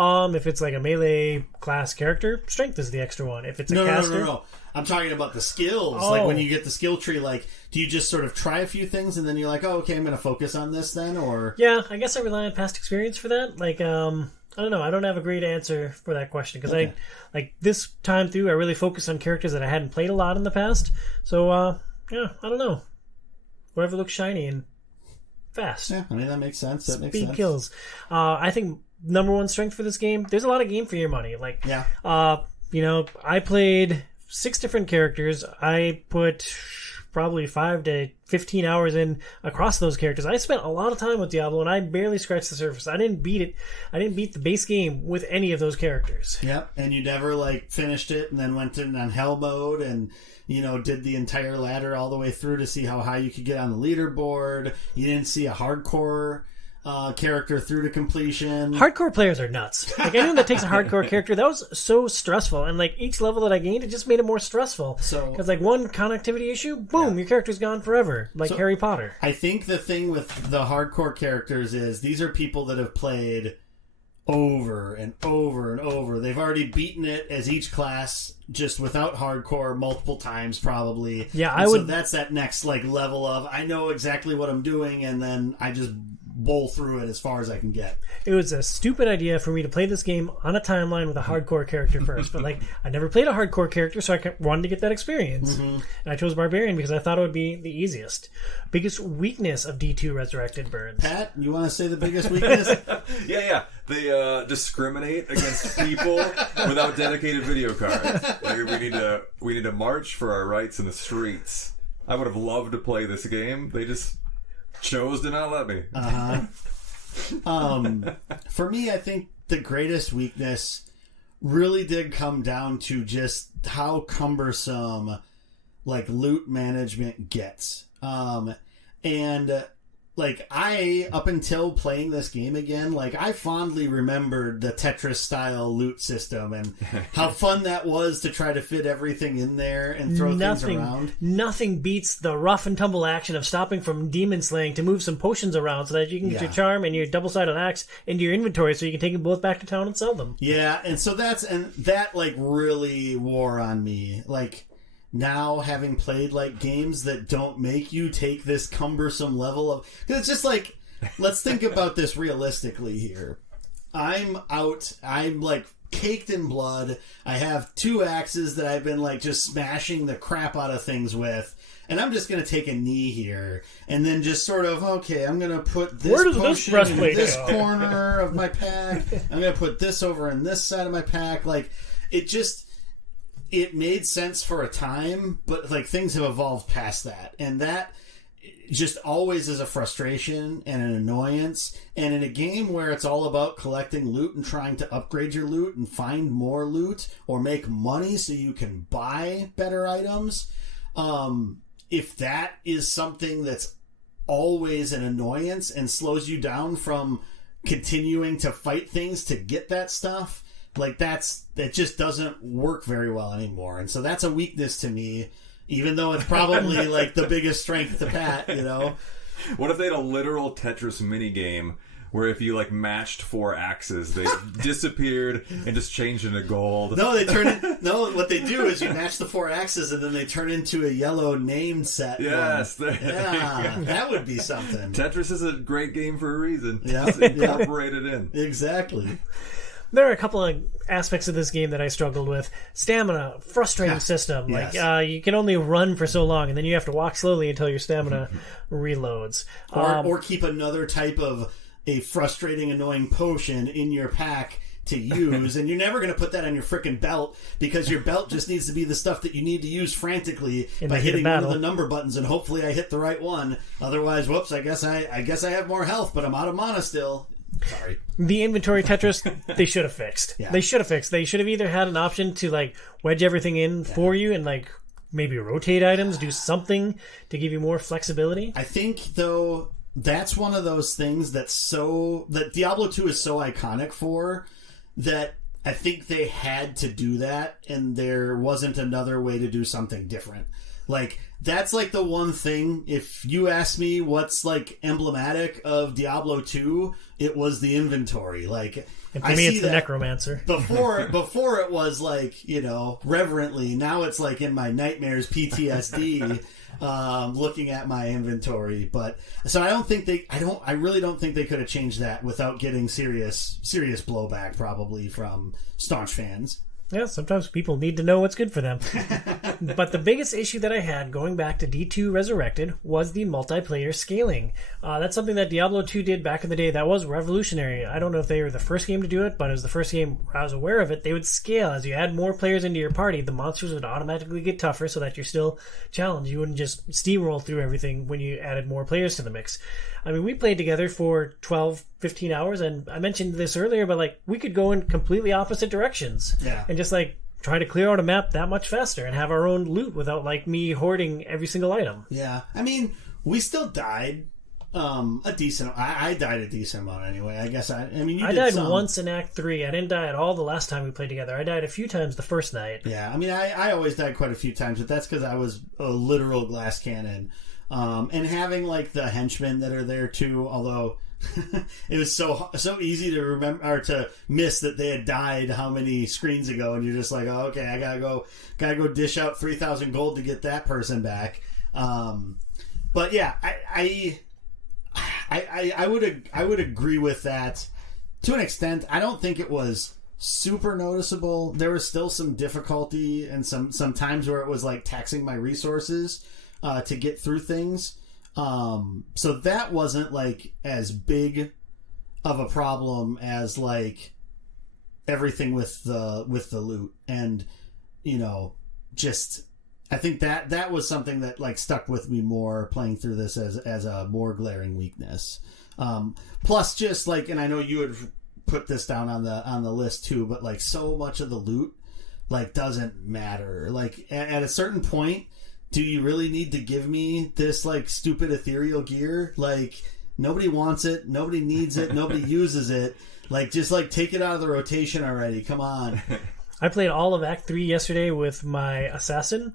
If it's like a melee class character, strength is the extra one. If it's a caster... No. I'm talking about the skills. Oh. Like when you get the skill tree, like, do you just sort of try a few things and then you're like, oh, okay, I'm going to focus on this then? Or Yeah, I guess I rely on past experience for that. Like, I don't know. I don't have a great answer for that question because I, like, this time through, I really focused on characters that I hadn't played a lot in the past. So, yeah, I don't know. Whatever looks shiny and fast. Yeah, I mean, that makes sense. That makes Speed sense. kills. I think number one strength for this game, there's a lot of game for your money. Like, Yeah. I played 6 different characters. I put probably 5 to 15 hours in across those characters. I spent a lot of time with Diablo, and I barely scratched the surface. I didn't beat it. I didn't beat the base game with any of those characters. Yep, and you never, like, finished it and then went in on hell mode and, did the entire ladder all the way through to see how high you could get on the leaderboard. You didn't see a hardcore character through to completion. Hardcore players are nuts. Like, anyone that takes a hardcore character, that was so stressful. And like each level that I gained, it just made it more stressful. So, because like one connectivity issue, boom, your character's gone forever. Like Harry Potter. I think the thing with the hardcore characters is these are people that have played over and over and over. They've already beaten it as each class just without hardcore multiple times probably. Yeah, So that's that next like level of I know exactly what I'm doing and then I just bowl through it as far as I can get. It was a stupid idea for me to play this game on a timeline with a hardcore character first. But like, I never played a hardcore character, so I wanted to get that experience. Mm-hmm. And I chose Barbarian because I thought it would be the easiest. Biggest weakness of D2 Resurrected, Burns. Pat, you want to say the biggest weakness? Yeah. They discriminate against people without dedicated video cards. Like, we need to march for our rights in the streets. I would have loved to play this game. They just chose to not let me. For me, I think the greatest weakness really did come down to just how cumbersome like loot management gets. And like I, up until playing this game again, like I fondly remembered the Tetris style loot system and how fun that was to try to fit everything in there and throw things around. Nothing beats the rough and tumble action of stopping from demon slaying to move some potions around so that you can get your charm and your double-sided axe into your inventory so you can take them both back to town and sell them. Yeah, and so that like really wore on me. Like, now having played like games that don't make you take this cumbersome level of, because it's just like, let's think about this realistically here. I'm like caked in blood. I have 2 axes that I've been like just smashing the crap out of things with, and I'm just gonna take a knee here and then just sort of, okay, I'm gonna put this potion in this corner of my pack. I'm gonna put this over in this side of my pack. Like, it made sense for a time, but like things have evolved past that, and that just always is a frustration and an annoyance. And in a game where it's all about collecting loot and trying to upgrade your loot and find more loot or make money so you can buy better items, if that is something that's always an annoyance and slows you down from continuing to fight things to get that stuff, like that just doesn't work very well anymore. And so that's a weakness to me, even though it's probably like the biggest strength to Pat, you know. What if they had a literal Tetris minigame where if you like matched 4 axes, they disappeared and just changed into gold? No, what they do is you match the 4 axes and then they turn into a yellow named set. Yes. Yeah, that would be something. Tetris is a great game for a reason. Yeah. It's incorporated in. Exactly. There are a couple of aspects of this game that I struggled with. Stamina, frustrating system. Yes. Like, you can only run for so long, and then you have to walk slowly until your stamina reloads. Or keep another type of a frustrating, annoying potion in your pack to use, and you're never going to put that on your frickin' belt because your belt just needs to be the stuff that you need to use frantically by hitting one of the number buttons, and hopefully I hit the right one. Otherwise, whoops, I guess I have more health, but I'm out of mana still. Sorry. The inventory Tetris, they should have fixed. Yeah. They should have fixed. They should have either had an option to like wedge everything in for you and like maybe rotate items, do something to give you more flexibility. I think though that's one of those things that Diablo 2 is so iconic for that I think they had to do that, and there wasn't another way to do something different. Like, that's like the one thing, if you ask me what's like emblematic of Diablo 2, it was the inventory. Like, And for me, it's the Necromancer. Before it was like, you know, reverently. Now it's like in my nightmares, PTSD, looking at my inventory. But so I really don't think they could have changed that without getting serious blowback, probably from staunch fans. Yeah, sometimes people need to know what's good for them. But the biggest issue that I had going back to D2 Resurrected was the multiplayer scaling. That's something that Diablo 2 did back in the day that was revolutionary. I don't know if they were the first game to do it, but it was the first game I was aware of it. They would scale. As you add more players into your party, the monsters would automatically get tougher so that you're still challenged. You wouldn't just steamroll through everything when you added more players to the mix. I mean, we played together for 12, 15 hours, and I mentioned this earlier, but like we could go in completely opposite directions. Yeah. And just like try to clear out a map that much faster and have our own loot without like me hoarding every single item. Yeah. I mean, we still died a decent. I died a decent amount anyway. I guess I died once in Act 3. I didn't die at all the last time we played together. I died a few times the first night. Yeah. I mean, I always died quite a few times, but that's because I was a literal glass cannon. And having like the henchmen that are there too, although it was so easy to remember or to miss that they had died how many screens ago, and you're just like, oh, okay, I gotta go dish out 3,000 gold to get that person back. But yeah, I would agree with that to an extent. I don't think it was super noticeable. There was still some difficulty and some times where it was like taxing my resources to get through things. So that wasn't like as big of a problem as like everything with the loot, and you know, just I think that was something that like stuck with me more playing through this as a more glaring weakness. Plus just like, and I know you would put this down on the list too, but like so much of the loot like doesn't matter. Like at a certain point, do you really need to give me this like stupid ethereal gear? Like nobody wants it, nobody needs it, nobody uses it. Like just like take it out of the rotation already. Come on. I played all of Act 3 yesterday with my assassin.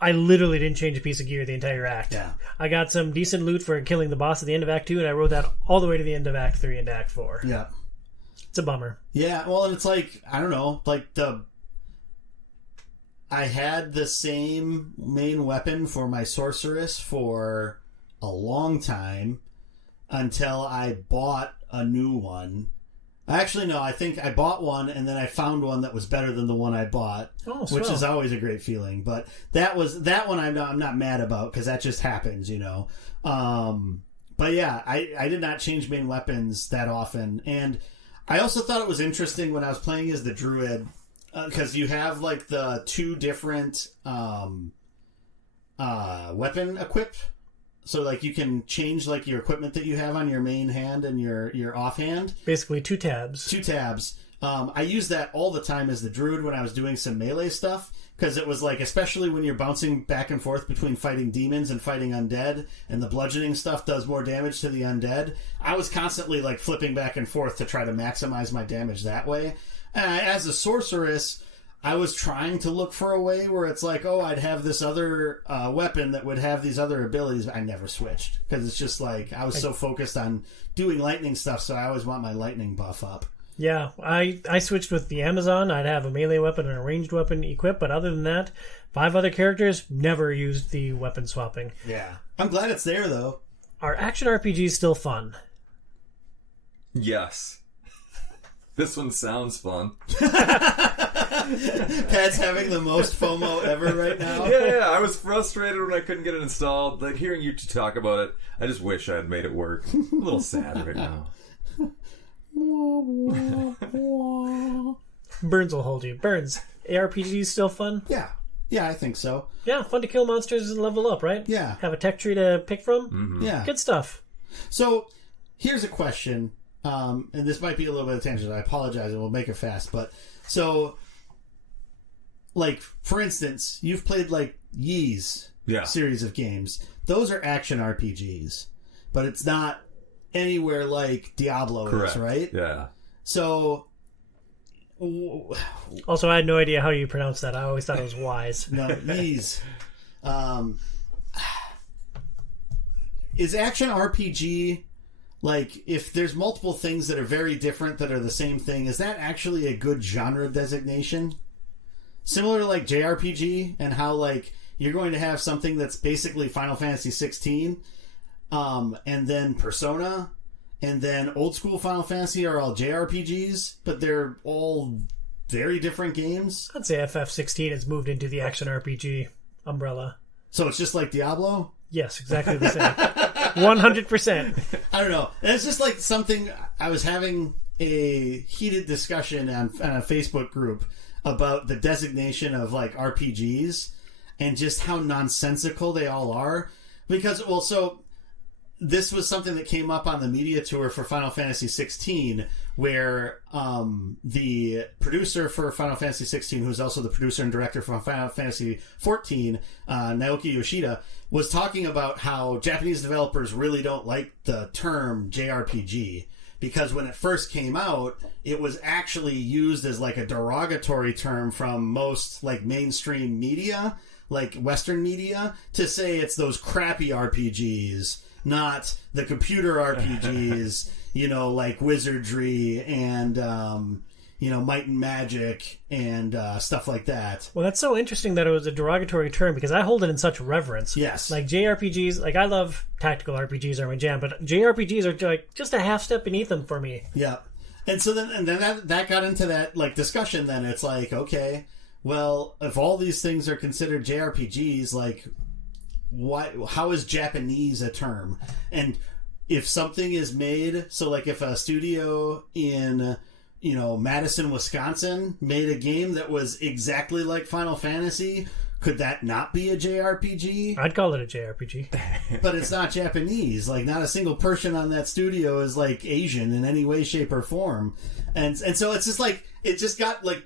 I literally didn't change a piece of gear the entire act. Yeah. I got some decent loot for killing the boss at the end of Act 2, and I rode that all the way to the end of Act 3 and Act 4. Yeah. It's a bummer. Yeah, well, and it's like, I don't know, like I had the same main weapon for my sorceress for a long time until I bought a new one. Actually, no, I think I bought one and then I found one that was better than the one I bought, which is always a great feeling. But that one I'm not mad about because that just happens, you know. But yeah, I did not change main weapons that often. And I also thought it was interesting when I was playing as the druid, because you have like the two different weapon equip So like you can change like your equipment that you have on your main hand and your offhand. Basically, 2 tabs. 2 tabs. I used that all the time as the druid when I was doing some melee stuff, because it was like, especially when you're bouncing back and forth between fighting demons and fighting undead, and the bludgeoning stuff does more damage to the undead, I was constantly like flipping back and forth to try to maximize my damage that way. As a sorceress, I was trying to look for a way where it's like, oh, I'd have this other weapon that would have these other abilities. But I never switched, because it's just like I was so focused on doing lightning stuff, so I always want my lightning buff up. Yeah, I switched with the Amazon. I'd have a melee weapon and a ranged weapon equipped, but other than that, 5 other characters, never used the weapon swapping. Yeah. I'm glad it's there, though. Are action RPGs still fun? Yes. This one sounds fun. Pat's having the most FOMO ever right now. Yeah, I was frustrated when I couldn't get it installed. Like, hearing you two talk about it, I just wish I had made it work. I'm a little sad right now. Burns will hold you. Burns, ARPGs still fun? Yeah. Yeah, I think so. Yeah, fun to kill monsters and level up, right? Yeah. Have a tech tree to pick from? Mm-hmm. Yeah. Good stuff. So, here's a question, and this might be a little bit of tangent. I apologize, and we'll make it fast. But, so, like, for instance, you've played, like, Ys series of games. Those are action RPGs, but it's not anywhere like Diablo Correct. is, right? Yeah. So... Also, I had no idea how you pronounce that. I always thought it was wise. No, Ys. Is action RPG, like, if there's multiple things that are very different that are the same thing, is that actually a good genre designation? Similar to, like, JRPG, and how, like, you're going to have something that's basically Final Fantasy 16, and then Persona, and then old school Final Fantasy are all JRPGs, but they're all very different games. I'd say FF16 has moved into the action RPG umbrella. So it's just like Diablo? Yes, exactly the same. 100%. I don't know. It's just like something I was having a heated discussion on a Facebook group about the designation of like RPGs and just how nonsensical they all are. Because, well, so this was something that came up on the media tour for Final Fantasy 16, where the producer for Final Fantasy 16, who's also the producer and director for Final Fantasy 14, Naoki Yoshida, was talking about how Japanese developers really don't like the term JRPG, because when it first came out, it was actually used as like a derogatory term from most like mainstream media, like Western media, to say it's those crappy RPGs, not the computer RPGs, you know, like Wizardry and, you know, Might and Magic and stuff like that. Well, that's so interesting that it was a derogatory term, because I hold it in such reverence. Yes. Like JRPGs, like I love tactical RPGs are my jam, but JRPGs are like just a half step beneath them for me. Yeah. And so then that got into that like discussion then. It's like, okay, well, if all these things are considered JRPGs, like, how is Japanese a term? And if something is made, so like if a studio in, you know, Madison, Wisconsin made a game that was exactly like Final Fantasy, could that not be a JRPG? I'd call it a JRPG. But it's not Japanese. Like, not a single person on that studio is like Asian in any way, shape, or form. And so it's just like, it just got like,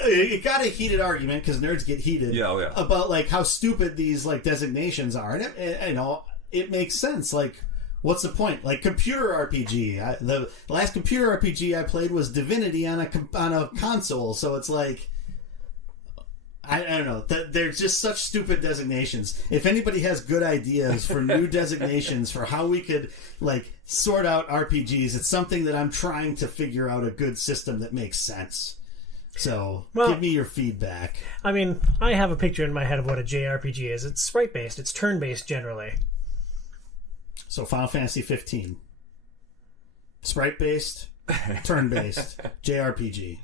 it got a heated argument, because nerds get heated about like how stupid these like designations are, and it, you know, it makes sense. Like, what's the point? Like computer RPG. The last computer RPG I played was Divinity on a console, so it's like, I don't know. They're just such stupid designations. If anybody has good ideas for new designations for how we could like sort out RPGs, it's something that I'm trying to figure out a good system that makes sense. So, give me your feedback. I mean, I have a picture in my head of what a JRPG is. It's sprite-based. It's turn-based, generally. So, Final Fantasy 15. Sprite-based, turn-based, JRPG.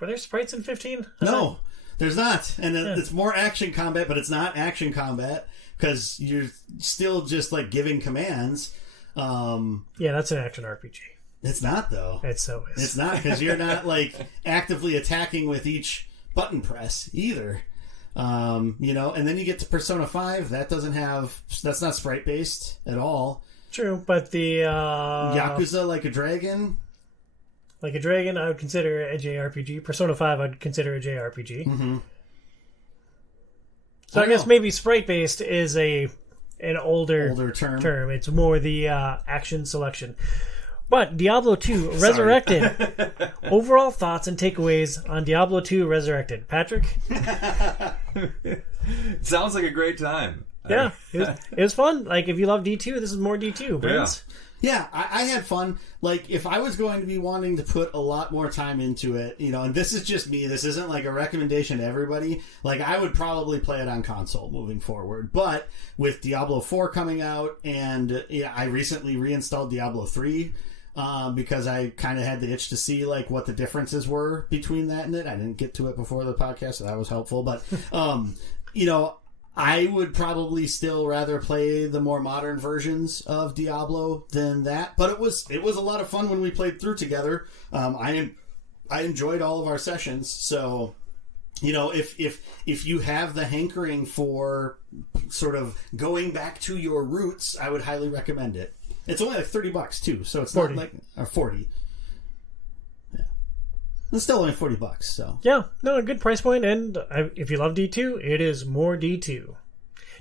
Were there sprites in 15? No, there's not. And it's more action combat, but it's not action combat, because you're still just, like, giving commands. Yeah, that's an action RPG. It's not, though. It so is. It's not, because you're not, like, actively attacking with each button press, either. And then you get to Persona 5. That's not sprite based at all. True, but the Yakuza Like a Dragon. Like a Dragon, I would consider a JRPG. Persona 5, I'd consider a JRPG. Mm-hmm. So I guess maybe sprite based is an older term. It's more the action selection. But Diablo 2 Resurrected. Overall thoughts and takeaways on Diablo 2 Resurrected. Patrick? Sounds like a great time. Yeah, it was fun. Like, if you love D2, this is more D2. Vince? Yeah, I had fun. Like, if I was going to be wanting to put a lot more time into it, and this is just me, this isn't like a recommendation to everybody, like, I would probably play it on console moving forward. But with Diablo 4 coming out, and I recently reinstalled Diablo 3, because I kind of had the itch to see, like, what the differences were between that and it. I didn't get to it before the podcast, so that was helpful. But, I would probably still rather play the more modern versions of Diablo than that, but it was a lot of fun when we played through together. I enjoyed all of our sessions, so if you have the hankering for sort of going back to your roots, I would highly recommend it. It's only like $30 too, so it's 40. Not like or 40. It's still only $40, so... Yeah, no, a good price point, and if you love D2, it is more D2.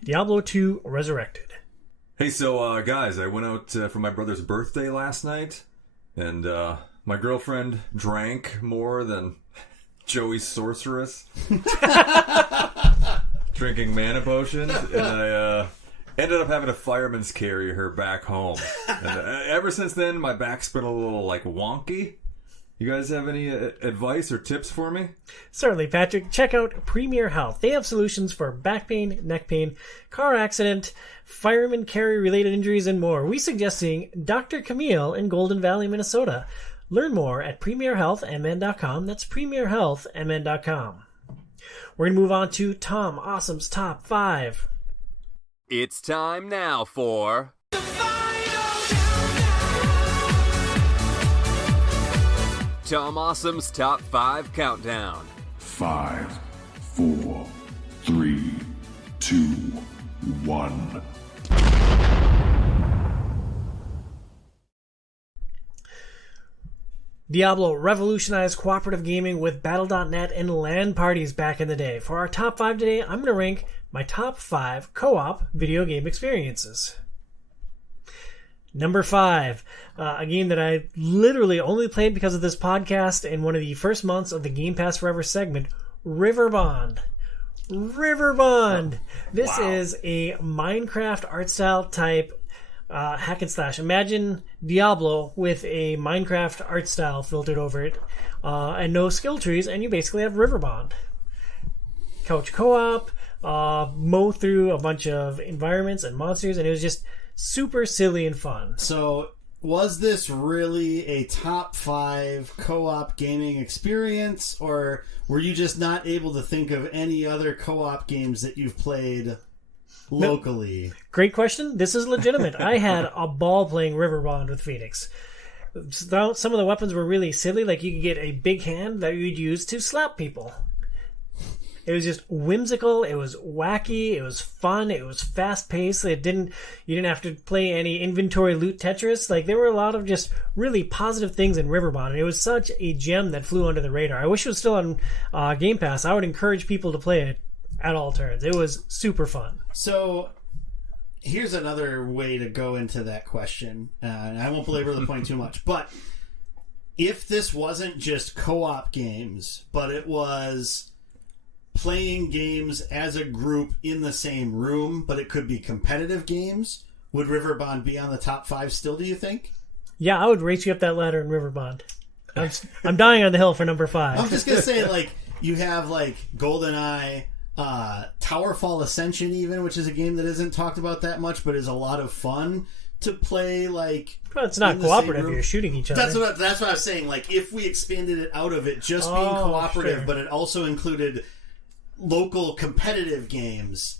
Diablo 2 Resurrected. Hey, so, guys, I went out for my brother's birthday last night, and my girlfriend drank more than Joey's sorceress. Drinking mana potions, and I ended up having to fireman's carry her back home. And ever since then, my back's been a little, wonky. You guys have any advice or tips for me? Certainly, Patrick. Check out Premier Health. They have solutions for back pain, neck pain, car accident, fireman carry-related injuries, and more. We suggest seeing Dr. Camille in Golden Valley, Minnesota. Learn more at premierhealthmn.com. That's premierhealthmn.com. We're going to move on to Tom Awesome's Top 5. It's time now for... Tom Awesome's Top 5 Countdown. 5, 4, 3, 2, 1. Diablo revolutionized cooperative gaming with Battle.net and LAN parties back in the day. For our top 5 today, I'm going to rank my top 5 co-op video game experiences. Number 5, a game that I literally only played because of this podcast in one of the first months of the Game Pass Forever segment, Riverbond. This is a Minecraft art style type hack and slash. Imagine Diablo with a Minecraft art style filtered over it, and no skill trees, and you basically have Riverbond. Couch co-op, mow through a bunch of environments and monsters, and it was just super silly and fun. So, was this really a top 5 co-op gaming experience, or were you just not able to think of any other co-op games that you've played locally? No. Great question. This is legitimate. I had a ball playing Riverbond with Phoenix. Some of the weapons were really silly, like you could get a big hand that you'd use to slap people. It was just whimsical. It was wacky. It was fun. It was fast paced. You didn't have to play any inventory loot Tetris. Like, there were a lot of just really positive things in Riverbond, and it was such a gem that flew under the radar. I wish it was still on Game Pass. I would encourage people to play it at all turns. It was super fun. So, here's another way to go into that question, and I won't belabor the point too much, but if this wasn't just co-op games, but it was playing games as a group in the same room, but it could be competitive games, would Riverbond be on the top 5 still, do you think? Yeah, I would race you up that ladder in Riverbond. I'm dying on the hill for number 5. I'm just going to say, you have, GoldenEye, Towerfall Ascension even, which is a game that isn't talked about that much, but is a lot of fun to play, Well, it's not cooperative. You're shooting each other. That's what I was saying. If we expanded it out of it just being cooperative, sure. But it also included local competitive games,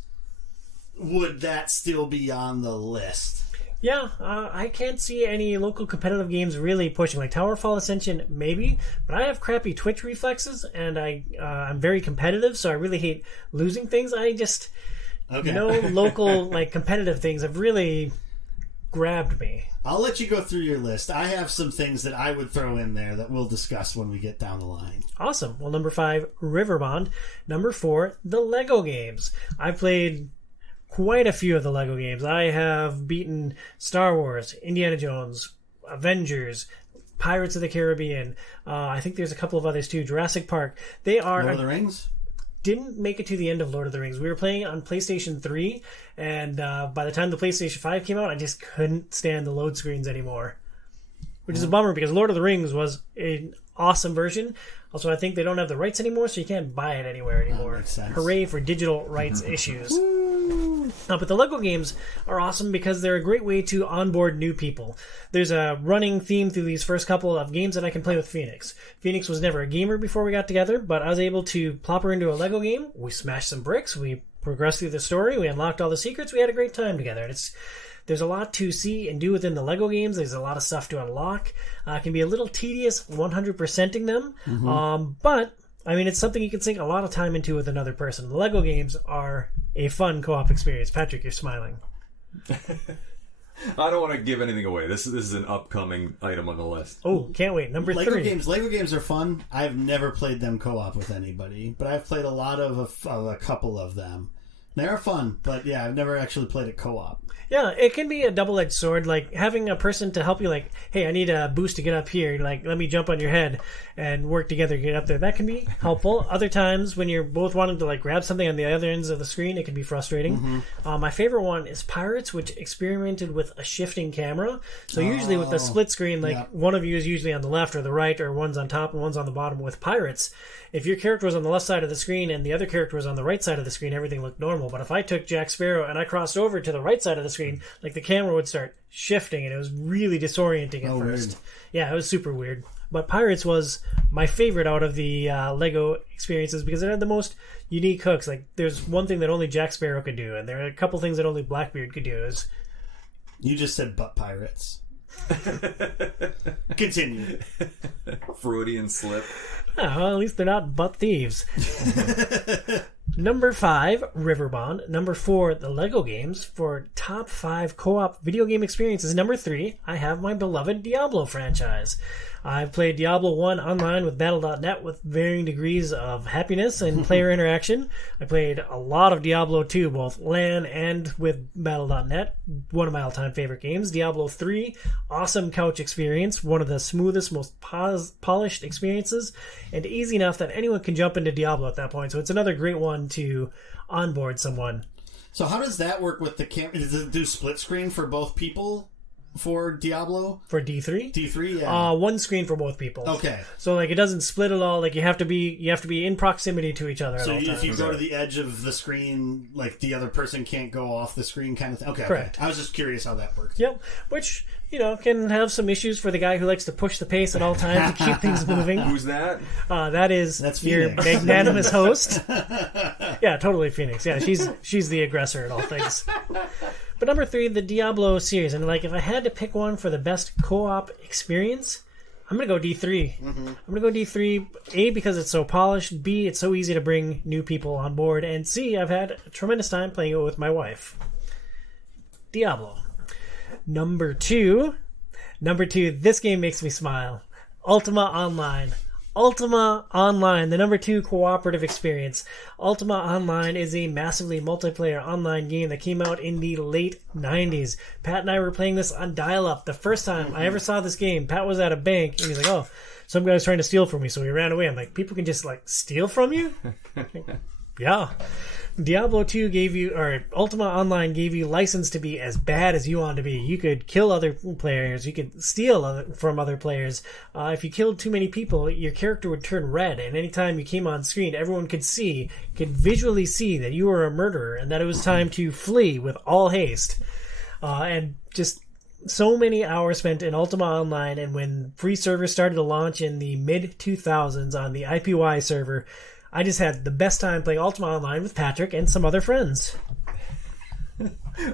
would that still be on the list? Yeah, I can't see any local competitive games really pushing. Like Towerfall Ascension, maybe, but I have crappy Twitch reflexes, and I'm very competitive, so I really hate losing things. I just no local like competitive things have really grabbed me. I'll let you go through your list. I have some things that I would throw in there that we'll discuss when we get down the line. Awesome. Well, number 5, Riverbond. Number 4, the Lego games. I've played quite a few of the Lego games. I have beaten Star Wars, Indiana Jones, Avengers, Pirates of the Caribbean. I think there's a couple of others too. Jurassic Park. They are Lord of the Rings? Didn't make it to the end of Lord of the Rings. We were playing on PlayStation 3, and by the time the PlayStation 5 came out, I just couldn't stand the load screens anymore. Which is a bummer, because Lord of the Rings was an awesome version. Also, I think they don't have the rights anymore, so you can't buy it anywhere anymore. Makes sense. Hooray for digital rights issues. But the Lego games are awesome because they're a great way to onboard new people. There's a running theme through these first couple of games that I can play with Phoenix. Phoenix was never a gamer before we got together, but I was able to plop her into a Lego game. We smashed some bricks. We progressed through the story. We unlocked all the secrets. We had a great time together. There's a lot to see and do within the Lego games. There's a lot of stuff to unlock. It can be a little tedious 100%ing them, but I mean, it's something you can sink a lot of time into with another person. The Lego games are a fun co-op experience. Patrick, you're smiling. I don't want to give anything away. This is an upcoming item on the list. Oh, can't wait. Number 3. Lego games are fun. I've never played them co-op with anybody, but I've played a lot of a couple of them. They are fun, but yeah, I've never actually played it co-op. Yeah, it can be a double-edged sword. Like having a person to help you, like, hey, I need a boost to get up here. Like, let me jump on your head and work together to get up there. That can be helpful. Other times, when you're both wanting to like grab something on the other ends of the screen, it can be frustrating. My favorite one is Pirates, which experimented with a shifting camera. So usually with the split screen, like one of you is usually on the left or the right, or one's on top and one's on the bottom. With Pirates, if your character was on the left side of the screen and the other character was on the right side of the screen, everything looked normal. But if I took Jack Sparrow and I crossed over to the right side of the screen, like the camera would start shifting, and it was really disorienting at first. Weird. Yeah, it was super weird. But Pirates was my favorite out of the Lego experiences because it had the most unique hooks. Like, there's one thing that only Jack Sparrow could do, and there are a couple things that only Blackbeard could do. You just said butt pirates. Continue. Freudian slip. Oh, well, at least they're not butt thieves. Number 5, Riverbond. Number 4, the Lego games. For top 5 co-op video game experiences, number 3, I have my beloved Diablo franchise. I've played Diablo 1 online with Battle.net with varying degrees of happiness and player interaction. I played a lot of Diablo 2, both LAN and with Battle.net. One of my all-time favorite games. Diablo 3, awesome couch experience. One of the smoothest, most polished experiences. And easy enough that anyone can jump into Diablo at that point. So it's another great one to onboard someone. So how does that work with the camera? Does it do split screen for both people? For Diablo? For D3? D3, yeah. One screen for both people. Okay. So like it doesn't split at all. Like you have to be in proximity to each other at all times. So if you go to the edge of the screen, like the other person can't go off the screen kind of thing? Okay. Correct. Okay. I was just curious how that works. Yep. Which, can have some issues for the guy who likes to push the pace at all times to keep things moving. Who's that? That's your Phoenix. magnanimous host. Yeah, totally Phoenix. Yeah, she's the aggressor in all things. But number 3, the Diablo series. And like, if I had to pick one for the best co-op experience, I'm going to go D3. I'm going to go D3, A, because it's so polished, B, it's so easy to bring new people on board, and C, I've had a tremendous time playing it with my wife. Diablo. Number 2, this game makes me smile. Ultima Online. Ultima Online, the number 2 cooperative experience. Ultima Online is a massively multiplayer online game that came out in the late 90s. Pat and I were playing this on dial-up. The first time I ever saw this game, Pat was at a bank, and he's like, oh, some guy's trying to steal from me, so he ran away. I'm like, people can just, like, steal from you? Yeah. Diablo 2 Ultima Online gave you license to be as bad as you want to be. You could kill other players. You could steal from other players. If you killed too many people, your character would turn red, and anytime you came on screen, everyone could visually see that you were a murderer and that it was time to flee with all haste. And just so many hours spent in Ultima Online, and when free servers started to launch in the mid-2000s on the IPY server, I just had the best time playing Ultima Online with Patrick and some other friends.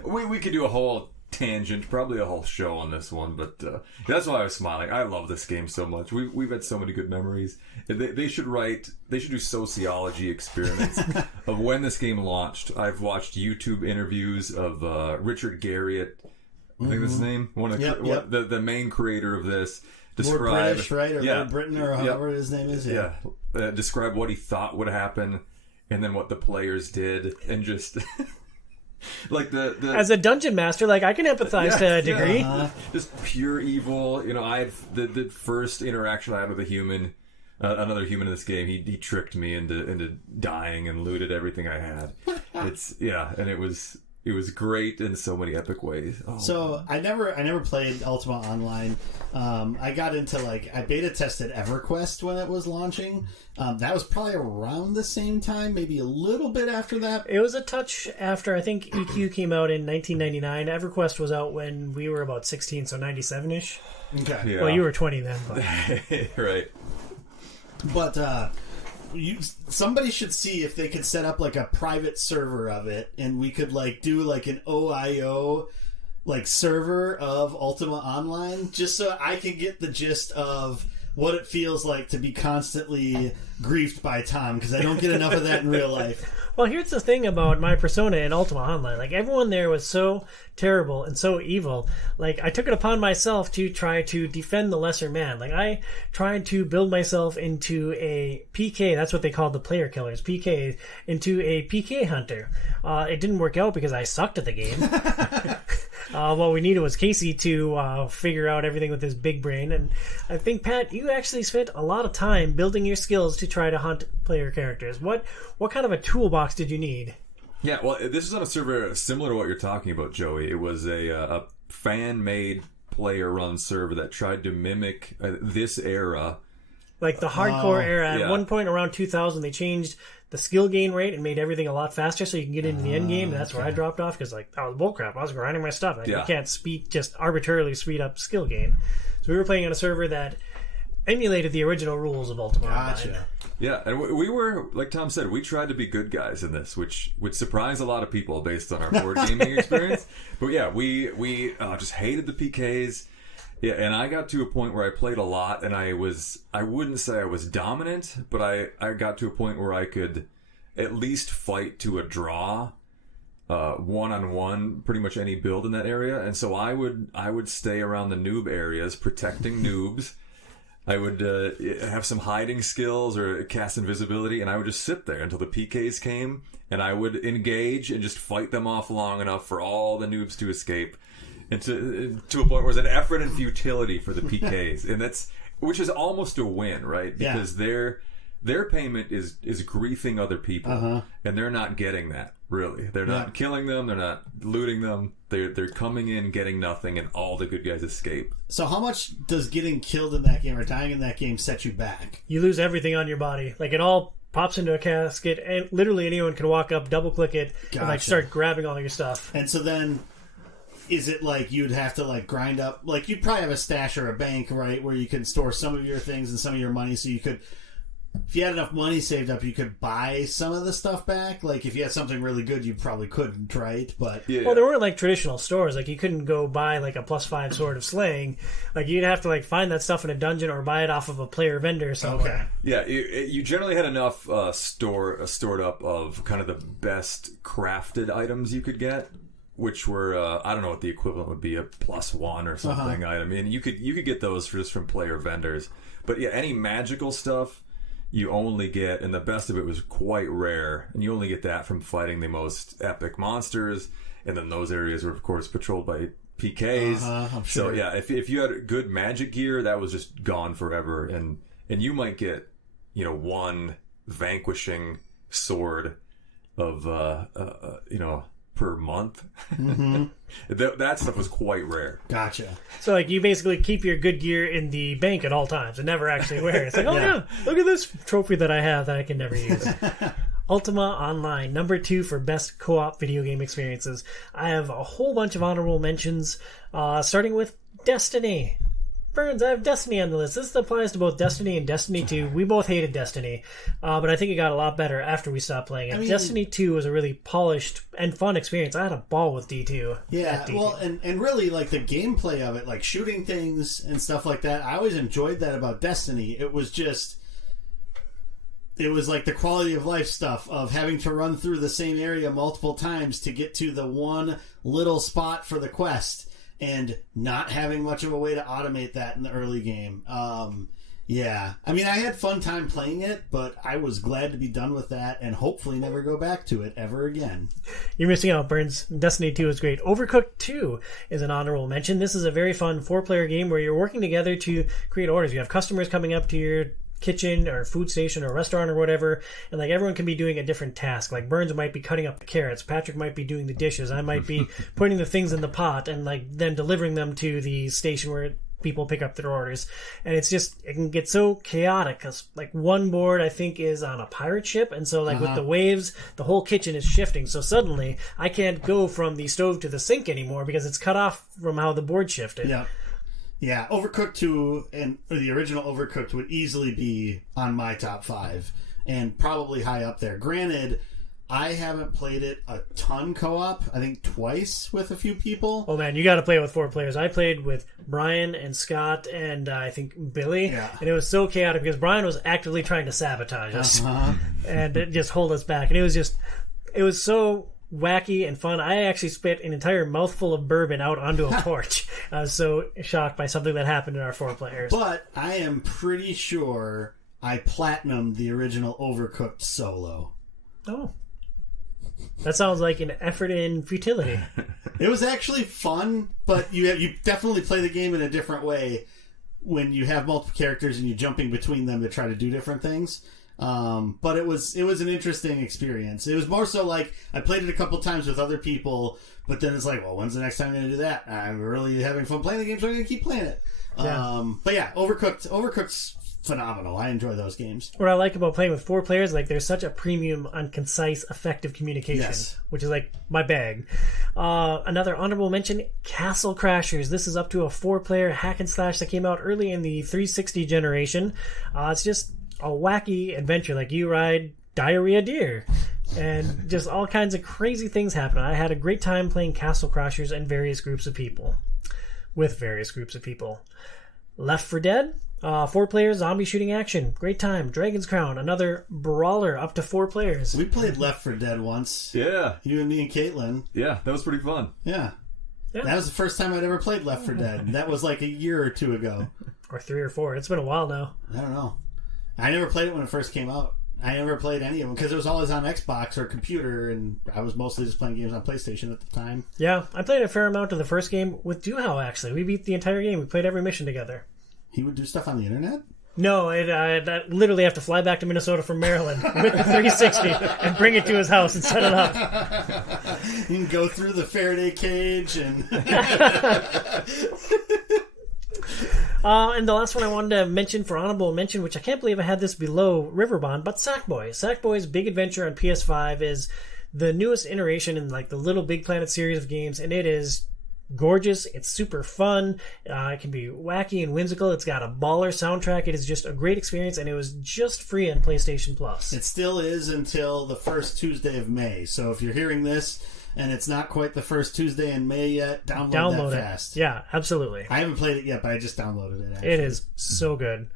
We could do a whole tangent, probably a whole show on this one, but that's why I was smiling. I love this game so much. We've had so many good memories. They should do sociology experiments of when this game launched. I've watched YouTube interviews of Richard Garriott, I think that's his name, the main creator of this. Describe, Lord British, right? Or Lord Britain, or however his name is. Yeah. Describe what he thought would happen, and then what the players did, and just like the as a dungeon master, like I can empathize to a degree. Just pure evil. I had the first interaction I had with a human, another human in this game. He tricked me into dying and looted everything I had. And it was great in so many epic ways. So I never played Ultima Online. I got into I beta tested EverQuest when it was launching. That was probably around the same time, maybe a little bit after that. It was a touch after. I think EQ came out in 1999. EverQuest was out when we were about 16, so 97-ish. Okay. Yeah. Well, you were 20 then. But. Right. But somebody should see if they could set up a private server of it, and we could do an OIO server of Ultima Online, just so I can get the gist of what it feels like to be constantly griefed by Tom, because I don't get enough of that in real life. Well, here's the thing about my persona in Ultima Online. Everyone there was so terrible and so evil. I took it upon myself to try to defend the lesser man. I tried to build myself into a PK. That's what they called the player killers, PK, into a PK hunter. It didn't work out because I sucked at the game. What we needed was Casey to figure out everything with his big brain. And I think, Pat, you actually spent a lot of time building your skills to try to hunt player characters. What kind of a toolbox did you need? Yeah, well, this is on a server similar to what you're talking about, Joey. It was a fan-made player-run server that tried to mimic this era. The hardcore era. At one point around 2000, they changed the skill gain rate and made everything a lot faster so you can get into the end game. And that's where I dropped off because that was bullcrap. I was grinding my stuff. You can't just arbitrarily speed up skill gain. So we were playing on a server that emulated the original rules of Ultima Online. Yeah, and we were, like Tom said, we tried to be good guys in this, which would surprise a lot of people based on our board gaming experience. But yeah, we just hated the PKs. Yeah, and I got to a point where I played a lot, and I wouldn't say I was dominant, but I got to a point where I could at least fight to a draw, one-on-one, pretty much any build in that area. And so I would stay around the noob areas, protecting noobs. I would have some hiding skills or cast invisibility, and I would just sit there until the PKs came, and I would engage and just fight them off long enough for all the noobs to escape, and to a point where it was an effort and futility for the PKs, and which is almost a win, right? Because their payment is griefing other people, and they're not getting that. Really, they're not killing them. They're not looting them. They're coming in, getting nothing, and all the good guys escape. So how much does getting killed in that game or dying in that game set you back? You lose everything on your body. It all pops into a casket, and literally anyone can walk up, double click it, and start grabbing all your stuff. And so then, is it you'd have to grind up? You'd probably have a stash or a bank, right, where you can store some of your things and some of your money, so you could. If you had enough money saved up, you could buy some of the stuff back. If you had something really good, you probably couldn't, right? But well, there weren't traditional stores. You couldn't go buy a +5 sword of slaying. You'd have to find that stuff in a dungeon or buy it off of a player vendor somewhere. Okay. Yeah, you generally had enough stored up of kind of the best crafted items you could get, which were I don't know what the equivalent would be, a +1 or something item. And you could get those just from player vendors. But yeah, any magical stuff you only get, and the best of it was quite rare, and you only get that from fighting the most epic monsters, and then those areas were of course patrolled by PKs. I'm sure. So yeah, if you had good magic gear, that was just gone forever, and you might get one vanquishing sword of per month. That stuff was quite rare. Gotcha. So you basically keep your good gear in the bank at all times and never actually wear it. It's yeah, look at this trophy that I have that I can never use. Ultima Online, number 2 for best co-op video game experiences. I have a whole bunch of honorable mentions, starting with Destiny. Burns, I have Destiny on the list. This applies to both Destiny and Destiny 2. We both hated Destiny, but I think it got a lot better after we stopped playing it. I mean, Destiny 2 was a really polished and fun experience. I had a ball with D2. Yeah, well, and really, like, the gameplay of it, like shooting things and stuff like that, I always enjoyed that about Destiny. It was like the quality of life stuff of having to run through the same area multiple times to get to the one little spot for the quest. And not having much of a way to automate that in the early game. Yeah. I mean, I had fun time playing it, but I was glad to be done with that and hopefully never go back to it ever again. You're missing out, Burns. Destiny 2 is great. Overcooked 2 is an honorable mention. This is a very fun 4-player game where you're working together to create orders. You have customers coming up to your kitchen or food station or restaurant or whatever, and like everyone can be doing a different task. Like Burns might be cutting up the carrots, Patrick might be doing the dishes, I might be putting the things in the pot and like then delivering them to the station where people pick up their orders. And it can get so chaotic because like one board I think is on a pirate ship, and so like with the waves the whole kitchen is shifting, so suddenly I can't go from the stove to the sink anymore because it's cut off from how the board shifted. Yeah, Overcooked 2 and the original Overcooked would easily be on my top 5 and probably high up there. Granted, I haven't played it a ton co-op. I think twice with a few people. Oh man, you got to play it with 4 players. I played with Brian and Scott and I think Billy, and it was so chaotic because Brian was actively trying to sabotage us and just hold us back. And it was so wacky and fun. I actually spit an entire mouthful of bourbon out onto a porch. I was so shocked by something that happened in our 4 players. But I am pretty sure I platinumed the original Overcooked solo. Oh. That sounds like an effort in futility. It was actually fun, but you definitely play the game in a different way when you have multiple characters and you're jumping between them to try to do different things. But it was an interesting experience. It was more so like I played it a couple times with other people, but then it's like, well, when's the next time I'm going to do that? I'm really having fun playing the game, so I'm going to keep playing it. Yeah. But yeah, Overcooked's phenomenal. I enjoy those games. What I like about playing with 4 players, like there's such a premium on concise, effective communication, which is like my bag. Another honorable mention, Castle Crashers. This is up to a 4-player hack and slash that came out early in the 360 generation. It's just a wacky adventure. Like you ride diarrhea deer and just all kinds of crazy things happen. I had a great time playing Castle Crashers and various groups of people. Left 4 Dead, 4 players, zombie shooting action. Great time. Dragon's Crown, another brawler up to 4 players. We played Left 4 Dead once. Yeah. You and me and Caitlin. Yeah, that was pretty fun. Yeah. That was the first time I'd ever played Left 4 Dead. That was like a year or 2 ago. Or 3 or 4. It's been a while now. I don't know. I never played it when it first came out. I never played any of them because it was always on Xbox or computer, and I was mostly just playing games on PlayStation at the time. Yeah, I played a fair amount of the first game with Duhau, actually. We beat the entire game. We played every mission together. He would do stuff on the internet? No, I literally have to fly back to Minnesota from Maryland with the 360 and bring it to his house and set it up. You can go through the Faraday cage and... And the last one I wanted to mention for honorable mention, which I can't believe I had this below Riverbond, but Sackboy. Sackboy's Big Adventure on PS5 is the newest iteration in like the Little Big Planet series of games, and it is gorgeous. It's super fun. It can be wacky and whimsical. It's got a baller soundtrack. It is just a great experience, and it was just free on PlayStation Plus. It still is until the first Tuesday of May. So if you're hearing this and it's not quite the first Tuesday in May yet, download that fast. Yeah, absolutely. I haven't played it yet, but I just downloaded it, actually. It is so good.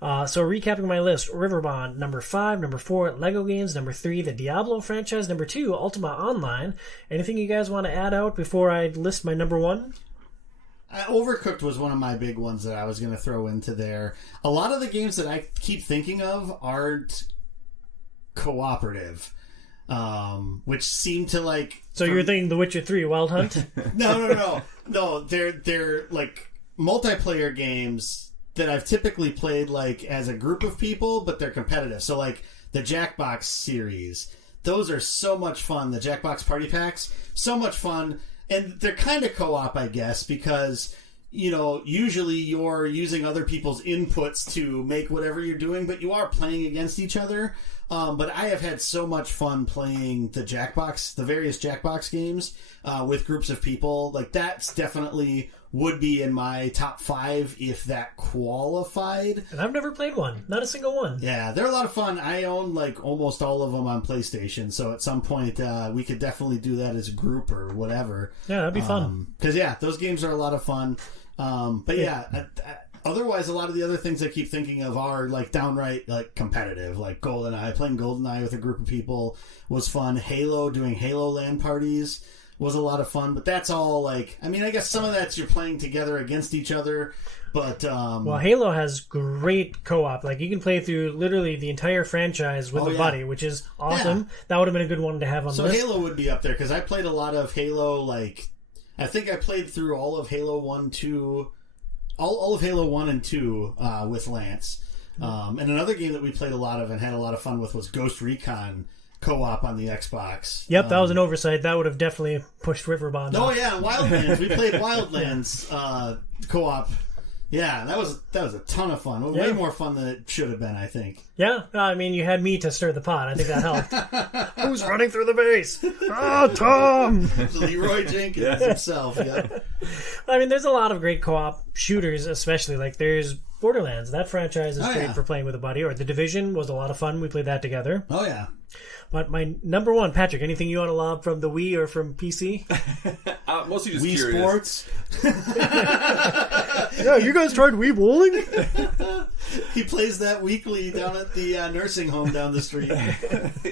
So recapping my list, Riverbond, number 5, number 4, Lego games, number 3, the Diablo franchise, number 2, Ultima Online. Anything you guys want to add out before I list my number 1? Overcooked was one of my big ones that I was going to throw into there. A lot of the games that I keep thinking of aren't cooperative, which seem to like... So you're thinking The Witcher 3, Wild Hunt? No, they're like multiplayer games that I've typically played like as a group of people, but they're competitive. So like the Jackbox series, those are so much fun. The Jackbox Party Packs, so much fun. And they're kind of co-op, I guess, because, you know, usually you're using other people's inputs to make whatever you're doing, but you are playing against each other. But I have had so much fun playing the various Jackbox games with groups of people. Like, that's definitely would be in my top 5 if that qualified. And I've never played one. Not a single one. Yeah, they're a lot of fun. I own like almost all of them on PlayStation, so at some point we could definitely do that as a group or whatever. Yeah, that'd be fun. Because those games are a lot of fun. But otherwise, a lot of the other things I keep thinking of are like downright like competitive, like GoldenEye. Playing GoldenEye with a group of people was fun. Halo, doing Halo LAN parties was a lot of fun. But that's all like, I mean, I guess some of that's you're playing together against each other. But well, Halo has great co-op. Like, you can play through literally the entire franchise with a buddy, which is awesome. Yeah. That would have been a good one to have on the list. So Halo would be up there because I played a lot of Halo. Like, I think I played through all of Halo 1, 2. All of Halo 1 and 2 with Lance. And another game that we played a lot of and had a lot of fun with was Ghost Recon co-op on the Xbox. Yep, that was an oversight. That would have definitely pushed Riverbond off. Oh, yeah, Wildlands. We played Wildlands co-op. Yeah, that was a ton of fun. Way more fun than it should have been, I think. Yeah, I mean, you had me to stir the pot. I think that helped. Who's running through the base? Oh, Tom! Leroy Jenkins himself, yeah. I mean, there's a lot of great co-op shooters, especially. Like, there's Borderlands. That franchise is great for playing with a buddy. Or The Division was a lot of fun. We played that together. Oh, yeah. But my number one, Patrick, anything you want to lob from the Wii or from PC? Mostly just Wii curious. Sports? Yeah, you guys tried Wii bowling? He plays that weekly down at the nursing home down the street.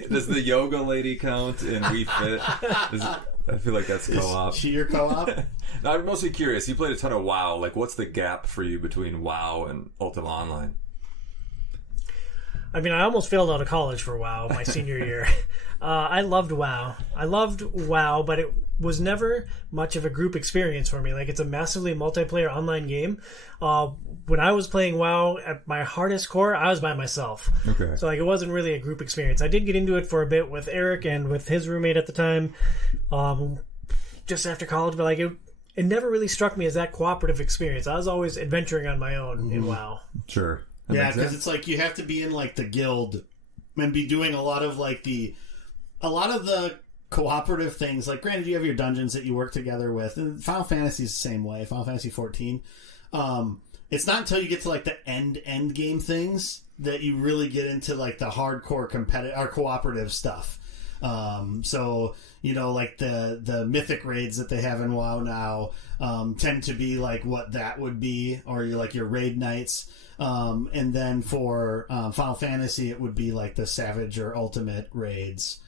Does the yoga lady count in Wii Fit? I feel like that's co-op. Is she your co-op? No, I'm mostly curious. You played a ton of WoW. Like, what's the gap for you between WoW and Ultima Online? I mean, I almost failed out of college for WoW my senior year. I loved WoW. But it was never much of a group experience for me. Like, it's a massively multiplayer online game. When I was playing WoW at my hardest core, I was by myself. Okay. So, like, it wasn't really a group experience. I did get into it for a bit with Eric and with his roommate at the time, just after college. But, like, it never really struck me as that cooperative experience. I was always adventuring on my own in WoW. Sure. Yeah, because it's like you have to be in like the guild and be doing a lot of the cooperative things. Like, granted, you have your dungeons that you work together with, and Final Fantasy's the same way. Final Fantasy 14. It's not until you get to like the end game things that you really get into like the hardcore competitive or cooperative stuff. So, you know, like the mythic raids that they have in WoW now tend to be like what that would be, or your raid nights. And then for Final Fantasy, it would be like the Savage or Ultimate raids.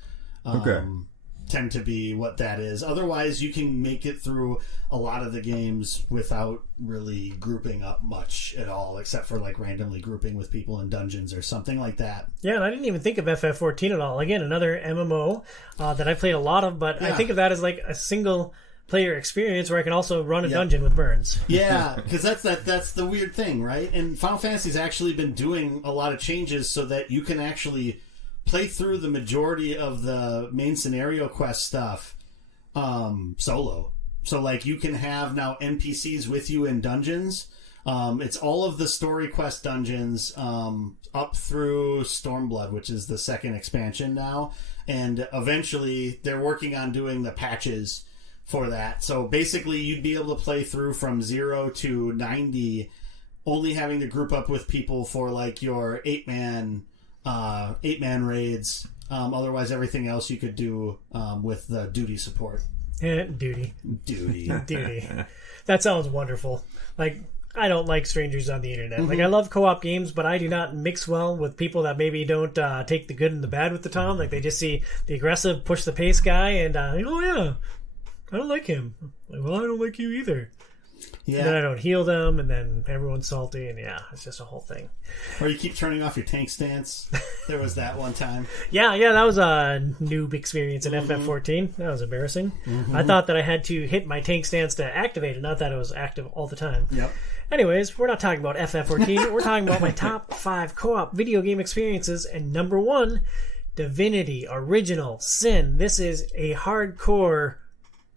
Tend to be what that is. Otherwise, you can make it through a lot of the games without really grouping up much at all, except for like randomly grouping with people in dungeons or something like that. Yeah, and I didn't even think of FF14 at all. Again, another MMO that I played a lot of, but I think of that as like a single player experience where I can also run a dungeon with Burns. Yeah, because that's the weird thing, right? And Final Fantasy's actually been doing a lot of changes so that you can actually play through the majority of the main scenario quest stuff solo. So, like, you can have now NPCs with you in dungeons. It's all of the story quest dungeons up through Stormblood, which is the second expansion now. And eventually, they're working on doing the patches for that. So, basically, you'd be able to play through from 0 to 90, only having to group up with people for, like, your 8-man raids. Otherwise, everything else you could do with the duty support. Duty. Duty. That sounds wonderful. Like, I don't like strangers on the internet. Like, I love co-op games, but I do not mix well with people that maybe don't take the good and the bad with the Tom. Like, they just see the aggressive, push the pace guy, and oh yeah, I don't like him. Like, well, I don't like you either. Yeah. And then I don't heal them, and then everyone's salty, and yeah, it's just a whole thing. Or you keep turning off your tank stance. There was that one time. Yeah, that was a noob experience in FF14. That was embarrassing. I thought that I had to hit my tank stance to activate it, not that it was active all the time. Yep. Anyways, we're not talking about FF14. We're talking about my top 5 co-op video game experiences, and number 1, Divinity Original Sin. This is a hardcore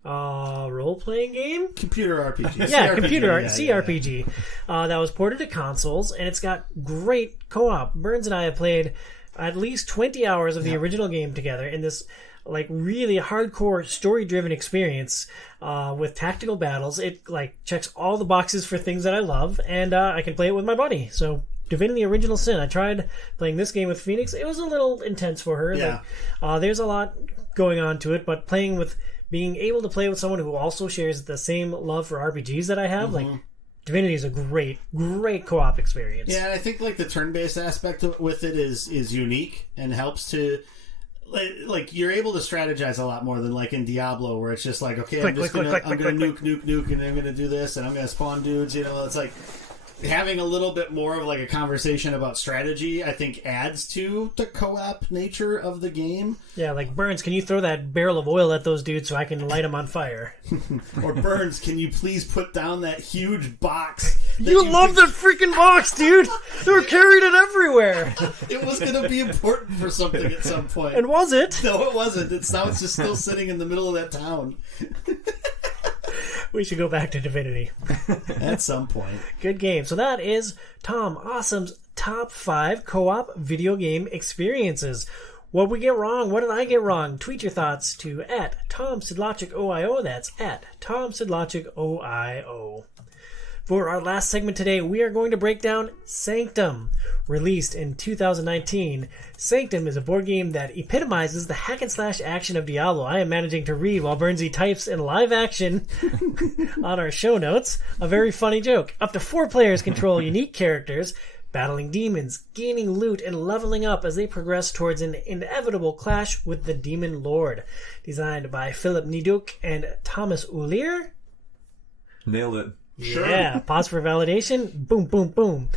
role-playing game? Computer RPG. Yeah, CRPG. That was ported to consoles, and it's got great co-op. Burns and I have played at least 20 hours of the original game together in this like really hardcore story-driven experience with tactical battles. It like checks all the boxes for things that I love, and I can play it with my buddy. So Divinity Original Sin. I tried playing this game with Phoenix. It was a little intense for her. Yeah. Like, there's a lot going on to it, but being able to play with someone who also shares the same love for RPGs that I have, like Divinity is a great co-op experience. Yeah, and I think like the turn-based aspect with it is unique and helps to like you're able to strategize a lot more than like in Diablo, where it's just like, okay, I'm gonna nuke, and I'm gonna do this, and I'm gonna spawn dudes. You know, it's like having a little bit more of like a conversation about strategy, I think, adds to the co-op nature of the game. Yeah, like Burns, can you throw that barrel of oil at those dudes so I can light them on fire? Or Burns, can you please put down that huge box? You love that freaking box, dude! They were carrying it everywhere! It was going to be important for something at some point. And was it? No, it wasn't. It's just still sitting in the middle of that town. We should go back to Divinity. At some point. Good game. So that is Tom Awesome's top 5 co-op video game experiences. What did we get wrong? What did I get wrong? Tweet your thoughts to @TomSidlogicOIO. That's @TomSidlogicOIO. For our last segment today, we are going to break down Sanctum. Released in 2019, Sanctum is a board game that epitomizes the hack-and-slash action of Diablo. I am managing to read while Bernsey types in live action on our show notes. A very funny joke. Up to 4 players control unique characters, battling demons, gaining loot, and leveling up as they progress towards an inevitable clash with the Demon Lord. Designed by Philip Niduk and Thomas Ulier. Nailed it. Sure. Yeah, pause for validation. Boom, boom, boom.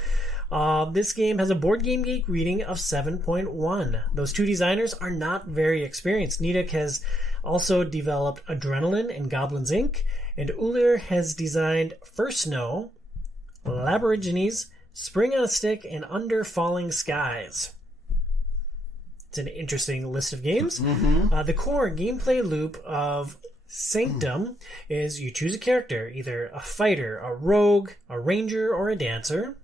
This game has a Board Game Geek rating of 7.1. Those 2 designers are not very experienced. Niduk has also developed Adrenaline and Goblins Inc., and Ulier has designed First Snow, Laborigines, Spring on a Stick, and Under Falling Skies. It's an interesting list of games. The core gameplay loop of Sanctum is you choose a character, either a fighter, a rogue, a ranger, or a dancer.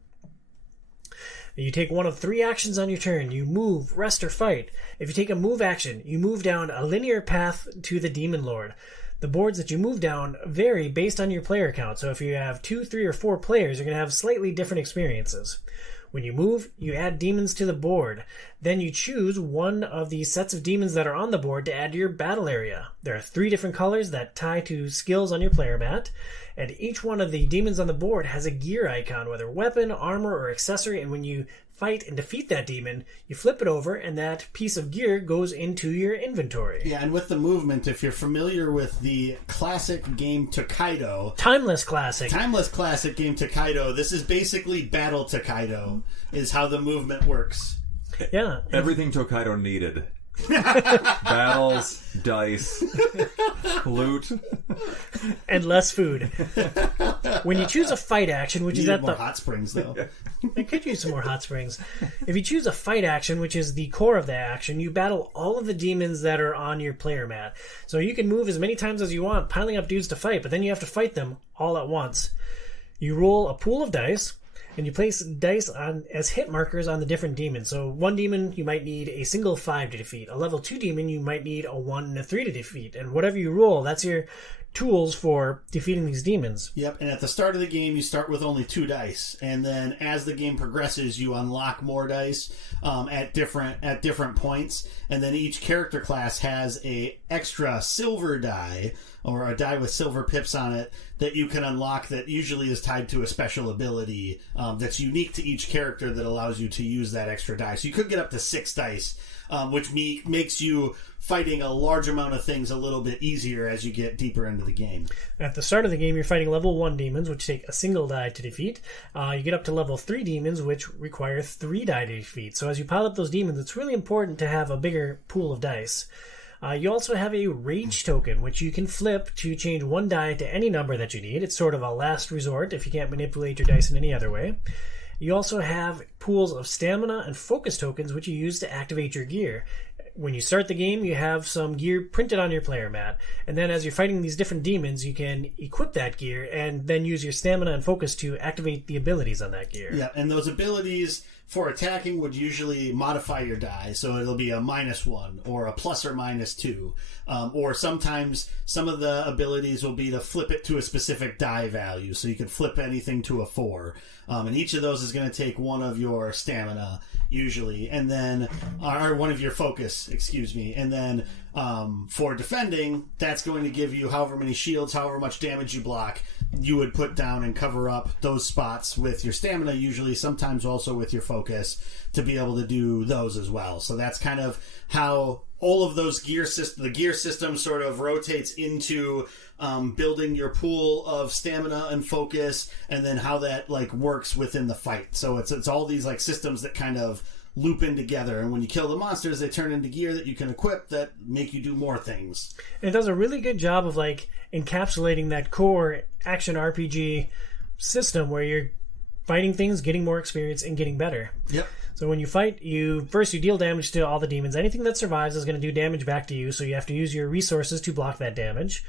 You take one of 3 actions on your turn. You move, rest, or fight. If you take a move action, you move down a linear path to the Demon Lord. The boards that you move down vary based on your player count. So if you have 2, 3, or 4 players, you're going to have slightly different experiences. When you move, you add demons to the board. Then you choose one of the sets of demons that are on the board to add to your battle area. There are 3 different colors that tie to skills on your player mat, and each one of the demons on the board has a gear icon, whether weapon, armor, or accessory, and when you fight and defeat that demon, you flip it over, and that piece of gear goes into your inventory. Yeah, and with the movement, if you're familiar with the classic game Tokaido... Timeless classic game Tokaido, this is basically Battle Tokaido, is how the movement works. Yeah. Everything Tokaido needed. Battles, dice, loot, and less food. When you choose a fight action, which is at more the hot springs, though. I could use some more hot springs. If you choose a fight action, which is the core of the action, you battle all of the demons that are on your player mat. So you can move as many times as you want, piling up dudes to fight, but then you have to fight them all at once. You roll a pool of dice, and you place dice on as hit markers on the different demons. So 1 demon, you might need a single 5 to defeat. A level 2 demon, you might need a 1 and a 3 to defeat. And whatever you roll, that's your tools for defeating these demons. Yep, and at the start of the game, you start with only 2 dice, and then as the game progresses, you unlock more dice at different points, and then each character class has a extra silver die, or a die with silver pips on it, that you can unlock that usually is tied to a special ability that's unique to each character that allows you to use that extra die. So you could get up to 6 dice, which makes you fighting a large amount of things a little bit easier as you get deeper into the game. At the start of the game, you're fighting level 1 demons, which take a single die to defeat. You get up to level 3 demons, which require 3 die to defeat. So as you pile up those demons, it's really important to have a bigger pool of dice. You also have a rage token, which you can flip to change 1 die to any number that you need. It's sort of a last resort if you can't manipulate your dice in any other way. You also have pools of stamina and focus tokens, which you use to activate your gear. When you start the game, you have some gear printed on your player mat, and then as you're fighting these different demons, you can equip that gear and then use your stamina and focus to activate the abilities on that gear. Yeah, and those abilities for attacking would usually modify your die, so it'll be a -1 or a plus or -2, or sometimes some of the abilities will be to flip it to a specific die value, so you can flip anything to a 4, and each of those is going to take one of your stamina usually, and then or one of your focus, excuse me, and then for defending, that's going to give you however many shields, however much damage you block, you would put down and cover up those spots with your stamina usually, sometimes also with your focus, to be able to do those as well. So that's kind of how all of those the gear system sort of rotates into building your pool of stamina and focus, and then how that like works within the fight. So it's all these like systems that kind of loop in together, and when you kill the monsters, they turn into gear that you can equip that make you do more things. And it does a really good job of like encapsulating that core action RPG system where you're fighting things, getting more experience, and getting better. Yep. So when you fight, you deal damage to all the demons. Anything that survives is going to do damage back to you, so you have to use your resources to block that damage.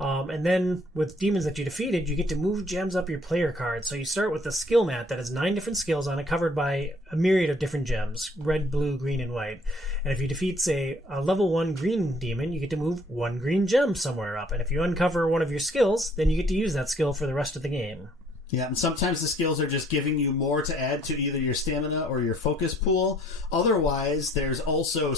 And then with demons that you defeated, you get to move gems up your player card. So you start with a skill mat that has 9 different skills on it, covered by a myriad of different gems: red, blue, green, and white. And if you defeat, say, a level 1 green demon, you get to move 1 green gem somewhere up. And if you uncover one of your skills, then you get to use that skill for the rest of the game. Yeah, and sometimes the skills are just giving you more to add to either your stamina or your focus pool. Otherwise, there's also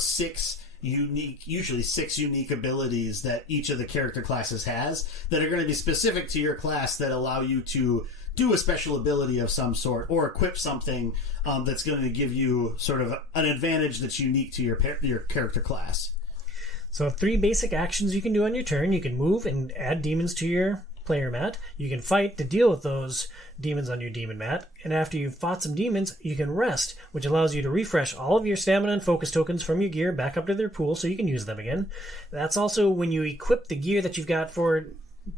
usually six unique abilities that each of the character classes has that are going to be specific to your class, that allow you to do a special ability of some sort or equip something that's going to give you sort of an advantage that's unique to your character class. So 3 basic actions you can do on your turn. You can move and add demons to your player mat. You can fight to deal with those demons on your demon mat. And after you've fought some demons, you can rest, which allows you to refresh all of your stamina and focus tokens from your gear back up to their pool so you can use them again. That's also when you equip the gear that you've got for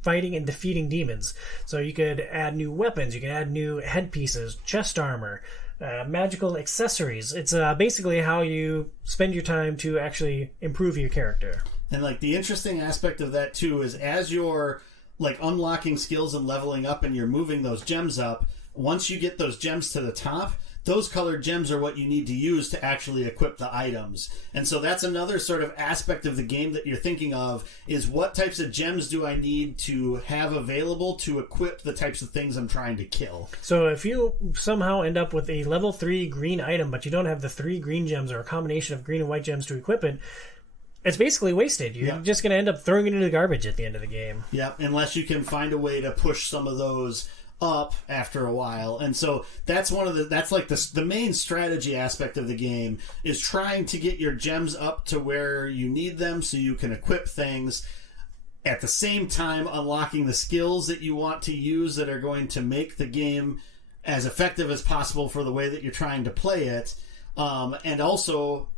fighting and defeating demons. So you could add new weapons, you can add new headpieces, chest armor, magical accessories. It's basically how you spend your time to actually improve your character. And like the interesting aspect of that too is as you're like unlocking skills and leveling up and you're moving those gems up, once you get those gems to the top, those colored gems are what you need to use to actually equip the items. And so that's another sort of aspect of the game that you're thinking of, is what types of gems do I need to have available to equip the types of things I'm trying to kill. So if you somehow end up with a level 3 green item, but you don't have the 3 green gems or a combination of green and white gems to equip it, it's basically wasted. You're just going to end up throwing it into the garbage at the end of the game. Yeah, unless you can find a way to push some of those up after a while. And so that's that's like the main strategy aspect of the game, is trying to get your gems up to where you need them so you can equip things, at the same time unlocking the skills that you want to use that are going to make the game as effective as possible for the way that you're trying to play it, and also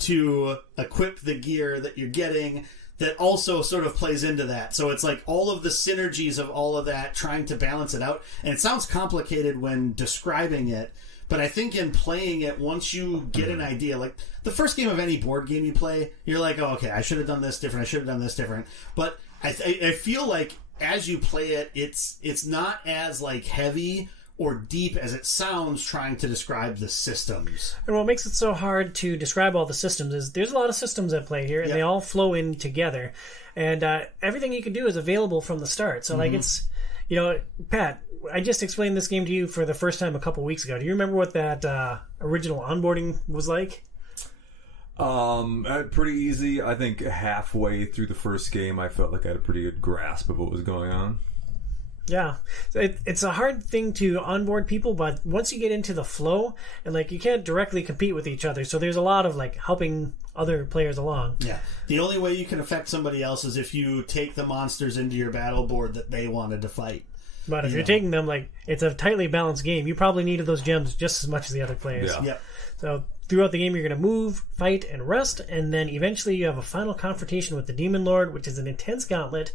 to equip the gear that you're getting that also sort of plays into that. So it's like all of the synergies of all of that, trying to balance it out. And it sounds complicated when describing it, but I think in playing it, once you get an idea, like the first game of any board game you play, you're like, oh, okay, I should have done this different, I should have done this different. But I feel like as you play it, it's not as like heavy or deep as it sounds trying to describe the systems. And what makes it so hard to describe all the systems is there's a lot of systems at play here, and they all flow in together. And everything you can do is available from the start. So, like, it's, Pat, I just explained this game to you for the first time a couple weeks ago. Do you remember what that original onboarding was like? Pretty easy. I think halfway through the first game, I felt like I had a pretty good grasp of what was going on. Yeah, it's a hard thing to onboard people, but once you get into the flow, and like you can't directly compete with each other, so there's a lot of like helping other players along. Yeah, the only way you can affect somebody else is if you take the monsters into your battle board that they wanted to fight. But if you're taking them, like, it's a tightly balanced game, you probably needed those gems just as much as the other players. Yeah. Yep. So throughout the game, you're going to move, fight, and rest, and then eventually you have a final confrontation with the Demon Lord, which is an intense gauntlet.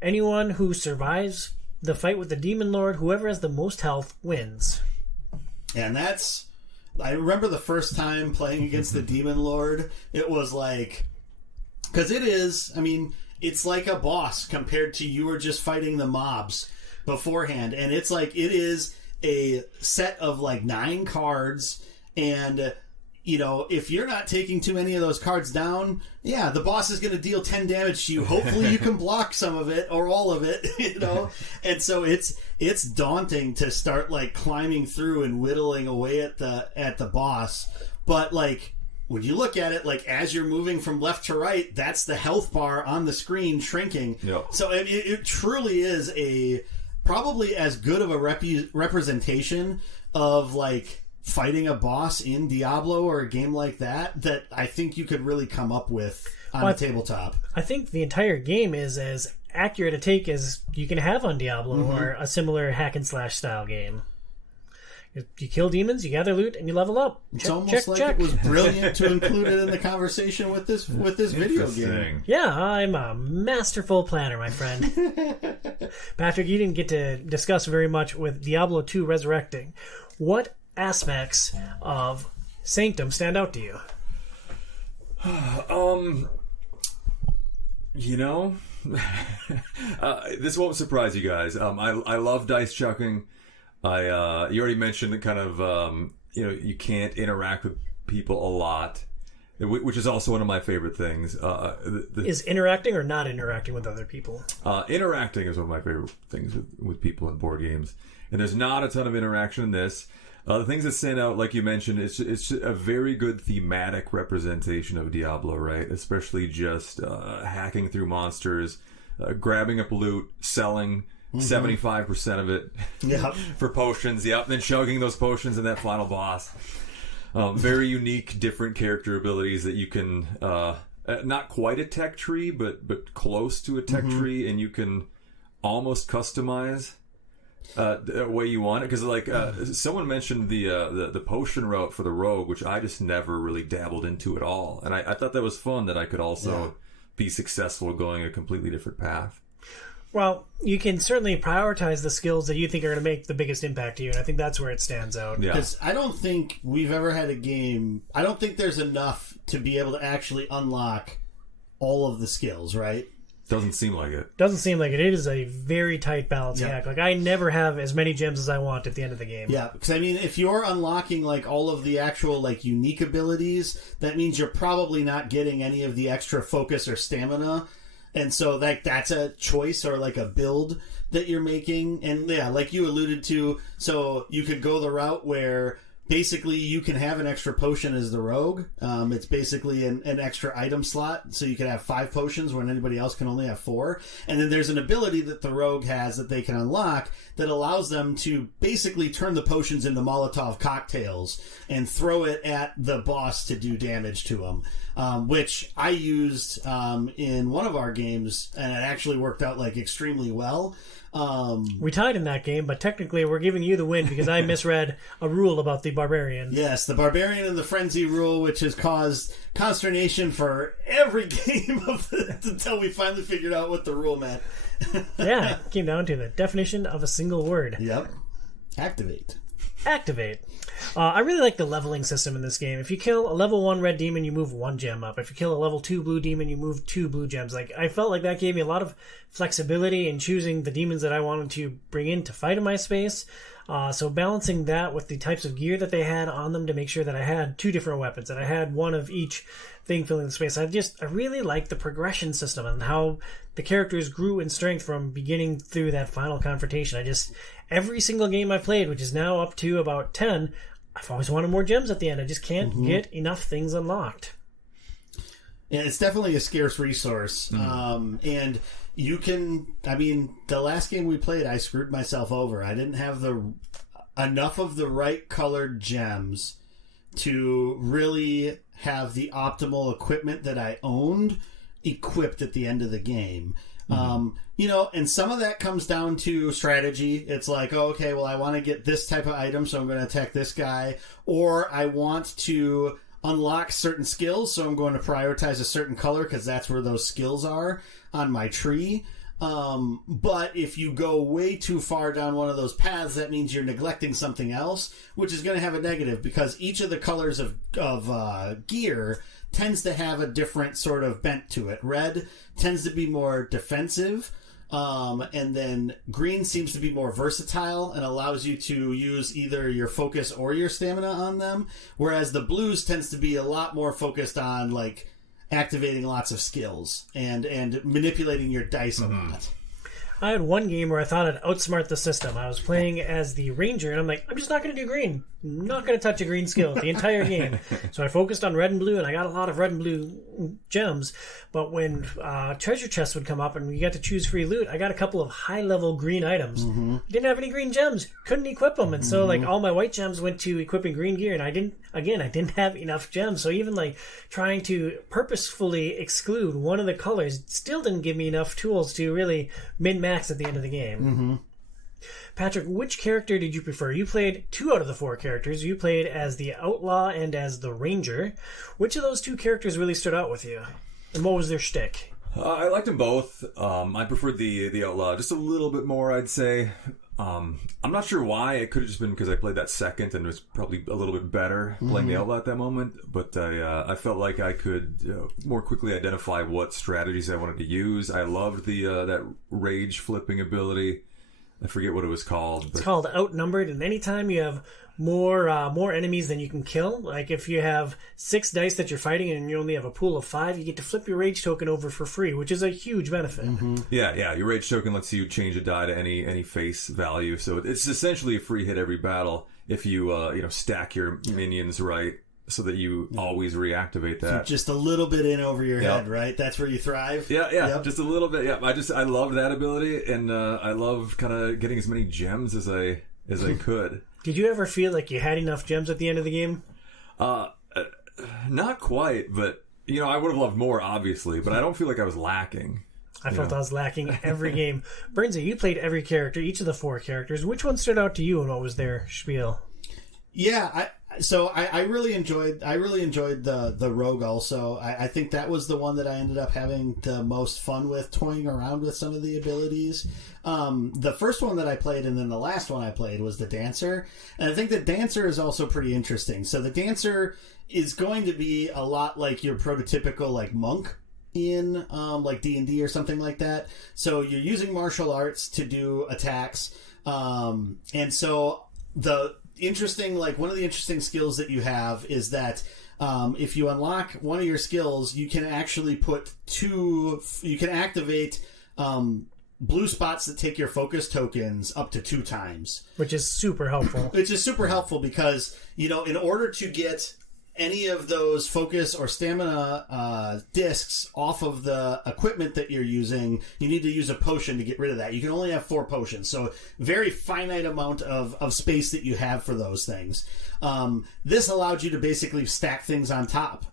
Anyone who survives the fight with the Demon Lord, whoever has the most health, wins. And I remember the first time playing against the Demon Lord, it was like, because it's like a boss compared to you were just fighting the mobs beforehand. And it's like, it is a set of like 9 cards, and if you're not taking too many of those cards down, the boss is going to deal 10 damage to you. Hopefully you can block some of it or all of it, And so it's daunting to start like climbing through and whittling away at the boss. But like when you look at it, like as you're moving from left to right, that's the health bar on the screen shrinking. Yep. So it truly is probably as good of a representation of like fighting a boss in Diablo or a game like that I think you could really come up with on the tabletop. I think the entire game is as accurate a take as you can have on Diablo or a similar hack and slash style game. You kill demons, you gather loot, and you level up. It's almost like it was brilliant to include it in the conversation with this video game. Yeah, I'm a masterful planner, my friend. Patrick, you didn't get to discuss very much with Diablo II Resurrected. What aspects of Sanctum stand out to you? This won't surprise you guys. I love dice chucking. You already mentioned that kind of you can't interact with people a lot, which is also one of my favorite things. Is interacting or not interacting with other people? Interacting is one of my favorite things with people in board games, and there's not a ton of interaction in this. The things that stand out, like you mentioned, it's a very good thematic representation of Diablo, right? Especially just hacking through monsters, grabbing up loot, selling 75% of it for potions, then chugging those potions in that final boss. Very unique, different character abilities that you can, not quite a tech tree, but close to a tech tree, and you can almost customize the way you want it, because like someone mentioned the potion route for the rogue, which I just never really dabbled into at all, and I thought that was fun that I could also be successful going a completely different path. Well, you can certainly prioritize the skills that you think are going to make the biggest impact to you, and I think that's where it stands out. Because I don't think we've ever had a game, I don't think there's enough to be able to actually unlock all of the skills, right? Doesn't seem like it. Doesn't seem like it. It is a very tight balancing act. Like, I never have as many gems as I want at the end of the game. Yeah, because I mean, if you're unlocking like all of the actual like unique abilities, that means you're probably not getting any of the extra focus or stamina. And so that's a choice or like a build that you're making. And yeah, like you alluded to, so you could go the route where basically you can have an extra potion as the rogue. It's basically an extra item slot. So you could have 5 potions when anybody else can only have 4. And then there's an ability that the rogue has that they can unlock that allows them to basically turn the potions into Molotov cocktails and throw it at the boss to do damage to them. Which I used in one of our games, and it actually worked out like extremely well. We tied in that game, but technically we're giving you the win because I misread a rule about the barbarian. Yes, the barbarian and the frenzy rule, which has caused consternation for every game until we finally figured out what the rule meant. Yeah, it came down to the definition of a single word. Yep. Activate. I really like the leveling system in this game. If you kill a level 1 red demon, you move 1 gem up. If you kill a level 2 blue demon, you move 2 blue gems. Like, I felt like that gave me a lot of flexibility in choosing the demons that I wanted to bring in to fight in my space. So balancing that with the types of gear that they had on them to make sure that I had 2 different weapons, that I had one of each thing filling the space. I really like the progression system and how the characters grew in strength from beginning through that final confrontation. Every single game I've played, which is now up to about 10, I've always wanted more gems at the end. I just can't get enough things unlocked. Yeah, it's definitely a scarce resource. And you can, the last game we played, I screwed myself over. I didn't have enough of the right colored gems to really have the optimal equipment that I owned equipped at the end of the game. And some of that comes down to strategy. It's like, okay, well, I want to get this type of item, so I'm going to attack this guy. Or I want to unlock certain skills, so I'm going to prioritize a certain color because that's where those skills are on my tree. But if you go way too far down one of those paths, that means you're neglecting something else, which is going to have a negative because each of the colors of gear tends to have a different sort of bent to it. Red tends to be more defensive. And then green seems to be more versatile and allows you to use either your focus or your stamina on them, whereas the blues tends to be a lot more focused on like activating lots of skills and manipulating your dice a lot. I had one game where I thought I'd outsmart the system. I was playing as the ranger, and I'm like, I'm just not going to do green. I'm not going to touch a green skill the entire game. So I focused on red and blue, and I got a lot of red and blue gems. But when treasure chests would come up and we got to choose free loot, I got a couple of high-level green items. Didn't have any green gems. Couldn't equip them. And so like all my white gems went to equipping green gear, and I didn't have enough gems. So even like trying to purposefully exclude one of the colors still didn't give me enough tools to really min-max at the end of the game. Patrick, which character did you prefer? You played 2 out of the 4 characters. You played as the outlaw and as the ranger. Which of those 2 characters really stood out with you? And what was their shtick? I liked them both. I preferred the outlaw just a little bit more, I'd say. I'm not sure why. It could have just been because I played that second and was probably a little bit better playing the outlaw at that moment. But I felt like I could more quickly identify what strategies I wanted to use. I loved the that rage flipping ability. I forget what it was called. It's called Outnumbered, and anytime you have more enemies than you can kill, like if you have 6 dice that you're fighting and you only have a pool of 5, you get to flip your rage token over for free, which is a huge benefit. Yeah. Your rage token lets you change a die to any face value, so it's essentially a free hit every battle if you stack your minions right, so that you always reactivate that. Just a little bit in over your head, right? That's where you thrive? Yeah, just a little bit. Yeah, I loved that ability, and I love kind of getting as many gems as I could. Did you ever feel like you had enough gems at the end of the game? Not quite, but I would have loved more, obviously, but I don't feel like I was lacking. I felt I was lacking every game. Burnsy, you played every character, each of the 4 characters. Which one stood out to you and what was their spiel? Yeah, I really enjoyed the rogue also. I think that was the one that I ended up having the most fun with, toying around with some of the abilities. The first one that I played and then the last one I played was the dancer. And I think the dancer is also pretty interesting. So the dancer is going to be a lot like your prototypical like monk in like D&D or something like that. So you're using martial arts to do attacks. And so one of the interesting skills that you have is that if you unlock one of your skills, you can actually activate blue spots that take your focus tokens up to 2 times. Which is super helpful. Which is super helpful because, in order to get any of those focus or stamina discs off of the equipment that you're using, you need to use a potion to get rid of that. You can only have 4 potions, so very finite amount of space that you have for those things. This allowed you to basically stack things on top.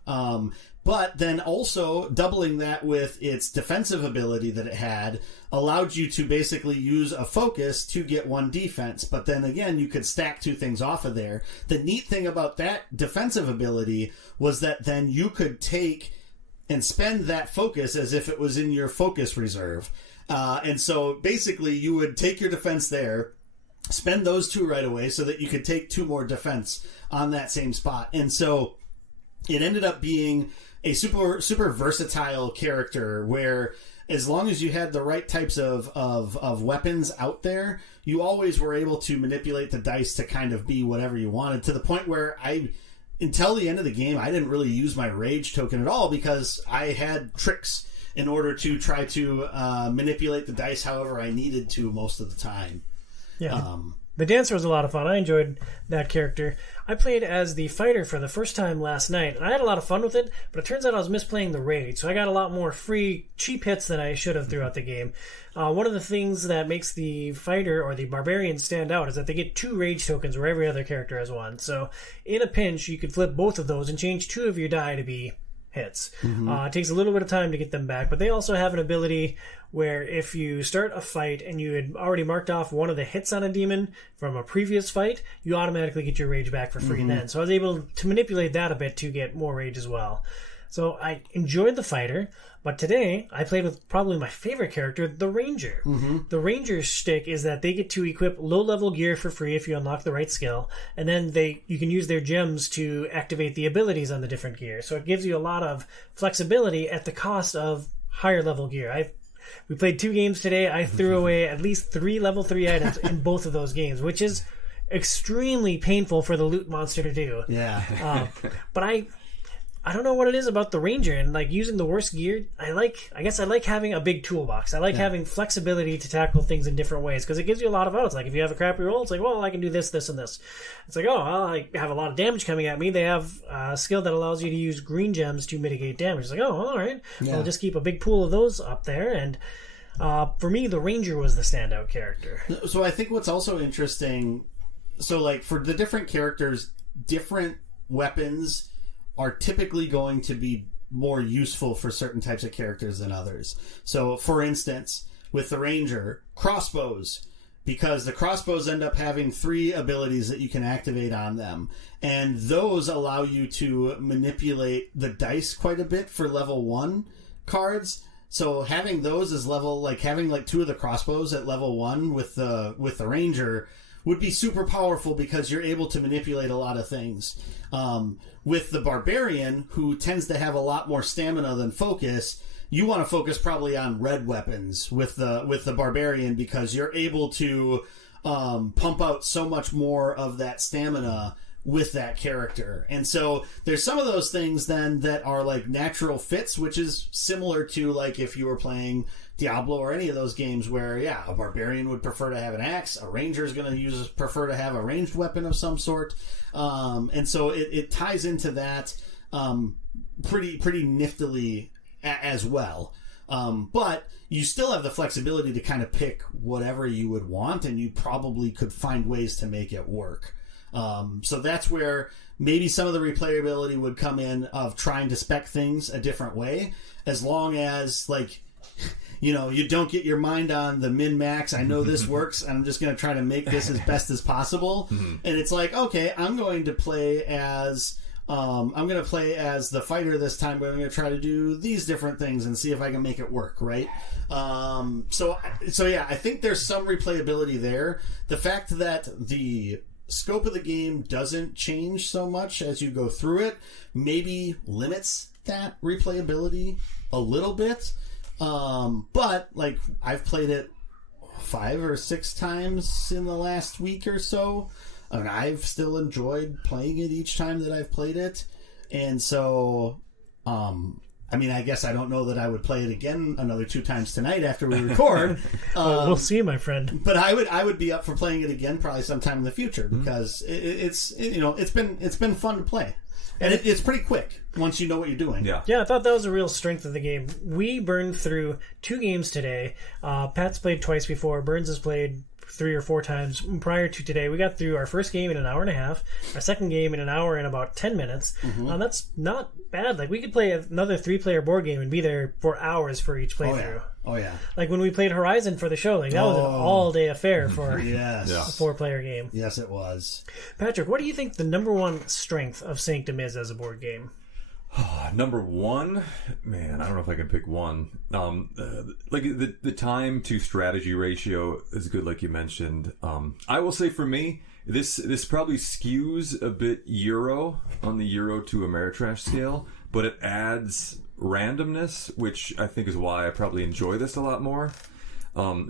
But then also doubling that with its defensive ability that it had allowed you to basically use a focus to get 1 defense. But then again, you could stack 2 things off of there. The neat thing about that defensive ability was that then you could take and spend that focus as if it was in your focus reserve. And so basically you would take your defense there, spend those 2 right away so that you could take 2 more defense on that same spot. And so it ended up being a super versatile character where as long as you had the right types of weapons out there, you always were able to manipulate the dice to kind of be whatever you wanted, to the point where until the end of the game, I didn't really use my rage token at all because I had tricks in order to try to manipulate the dice however I needed to most of the time. Yeah. The dancer was a lot of fun. I enjoyed that character. I played as the fighter for the first time last night, and I had a lot of fun with it, but it turns out I was misplaying the rage, so I got a lot more free, cheap hits than I should have throughout the game. One of the things that makes the fighter or the barbarian stand out is that they get 2 rage tokens where every other character has 1. So in a pinch, you could flip both of those and change 2 of your die to be hits. It takes a little bit of time to get them back, but they also have an ability where if you start a fight and you had already marked off one of the hits on a demon from a previous fight, you automatically get your rage back for free then. So I was able to manipulate that a bit to get more rage as well. So I enjoyed the fighter, but today I played with probably my favorite character, the ranger. The ranger's shtick is that they get to equip low-level gear for free if you unlock the right skill, and then you can use their gems to activate the abilities on the different gear. So it gives you a lot of flexibility at the cost of higher-level gear. We played 2 games today. I threw away at least 3 level 3 items in both of those games, which is extremely painful for the loot monster to do. Yeah. But I don't know what it is about the ranger and like using the worst gear. I guess I like having a big toolbox. I like having flexibility to tackle things in different ways because it gives you a lot of outs. Like if you have a crappy roll, it's like, well, I can do this, this, and this. It's like, oh, well, I have a lot of damage coming at me. They have a skill that allows you to use green gems to mitigate damage. It's like, oh, all right. Yeah. I'll just keep a big pool of those up there. And for me, the ranger was the standout character. So I think what's also interesting, so like for the different characters, different weapons are typically going to be more useful for certain types of characters than others. So, for instance, with the Ranger, crossbows, because the crossbows end up having 3 abilities that you can activate on them, and those allow you to manipulate the dice quite a bit for level 1 cards. So having those as level, like having like 2 of the crossbows at level 1 with the Ranger would be super powerful because you're able to manipulate a lot of things. With the Barbarian, who tends to have a lot more stamina than focus, you want to focus probably on red weapons with the Barbarian because you're able to pump out so much more of that stamina with that character. And so there's some of those things then that are like natural fits, which is similar to like if you were playing Diablo or any of those games where, yeah, a barbarian would prefer to have an axe, a ranger is going to prefer to have a ranged weapon of some sort. And so it ties into that pretty niftily as well. But you still have the flexibility to kind of pick whatever you would want, and you probably could find ways to make it work. So that's where maybe some of the replayability would come in of trying to spec things a different way, as long as like, you know, you don't get your mind on the min-max. I know this works, and I'm just going to try to make this as best as possible. And it's like, okay, I'm going to play as the fighter this time, but I'm going to try to do these different things and see if I can make it work, right? So yeah, I think there's some replayability there. The fact that the scope of the game doesn't change so much as you go through it maybe limits that replayability a little bit. But like I've played it 5 or 6 times in the last week or so, and I've still enjoyed playing it each time that I've played it. And so, I mean, I guess I don't know that I would play it again another 2 times tonight after we record. We'll see, my friend. But I would be up for playing it again probably sometime in the future because it's been fun to play. And it's pretty quick once you know what you're doing. Yeah, I thought that was a real strength of the game. We burned through 2 games today. Pat's played twice before. Burns has played 3 or 4 times prior to today. We got through our first game in an hour and a half, our second game in an hour and about 10 minutes. That's not bad. Like we could play another 3-player board game and be there for hours for each playthrough. Oh yeah. Like when we played Horizon for the show, like that was an all-day affair for yes. a 4-player game. Yes, it was. Patrick, what do you think the number 1 strength of Sanctum is as a board game? Number 1, man, I don't know if I can pick one. Like the time to strategy ratio is good, like you mentioned. I will say for me, this probably skews a bit Euro on the Euro to Ameritrash scale, but it adds randomness, which I think is why I probably enjoy this a lot more.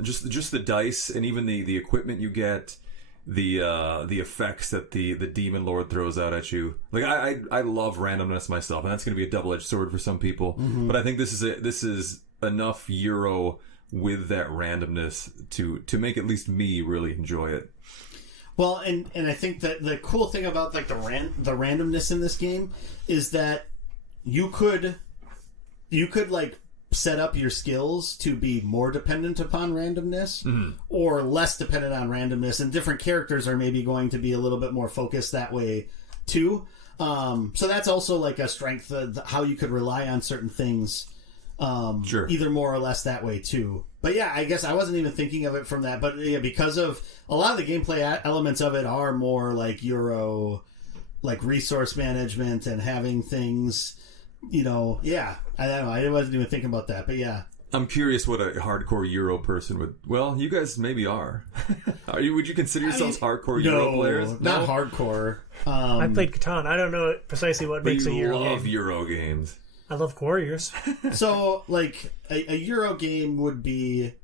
Just the dice and even the equipment you get. The effects that the demon lord throws out at you. Like I love randomness myself, and that's going to be a double-edged sword for some people. But I think this is enough Euro with that randomness to make at least me really enjoy it. Well, and I think that the cool thing about like the randomness in this game is that you could like set up your skills to be more dependent upon randomness or less dependent on randomness, and different characters are maybe going to be a little bit more focused that way too. So that's also like a strength, how you could rely on certain things either more or less that way too. But yeah, I guess I wasn't even thinking of it from that, but yeah, because of a lot of the gameplay elements of it are more like Euro, like resource management and having things, you know, yeah, I don't know. I wasn't even thinking about that, but yeah. I'm curious what a hardcore Euro person would. Well, you guys maybe are. Would you consider yourselves hardcore Euro players? Not hardcore. I played Catan. I don't know precisely what makes a Euro game. You love Euro games. I love Warriors. So, like, a Euro game would be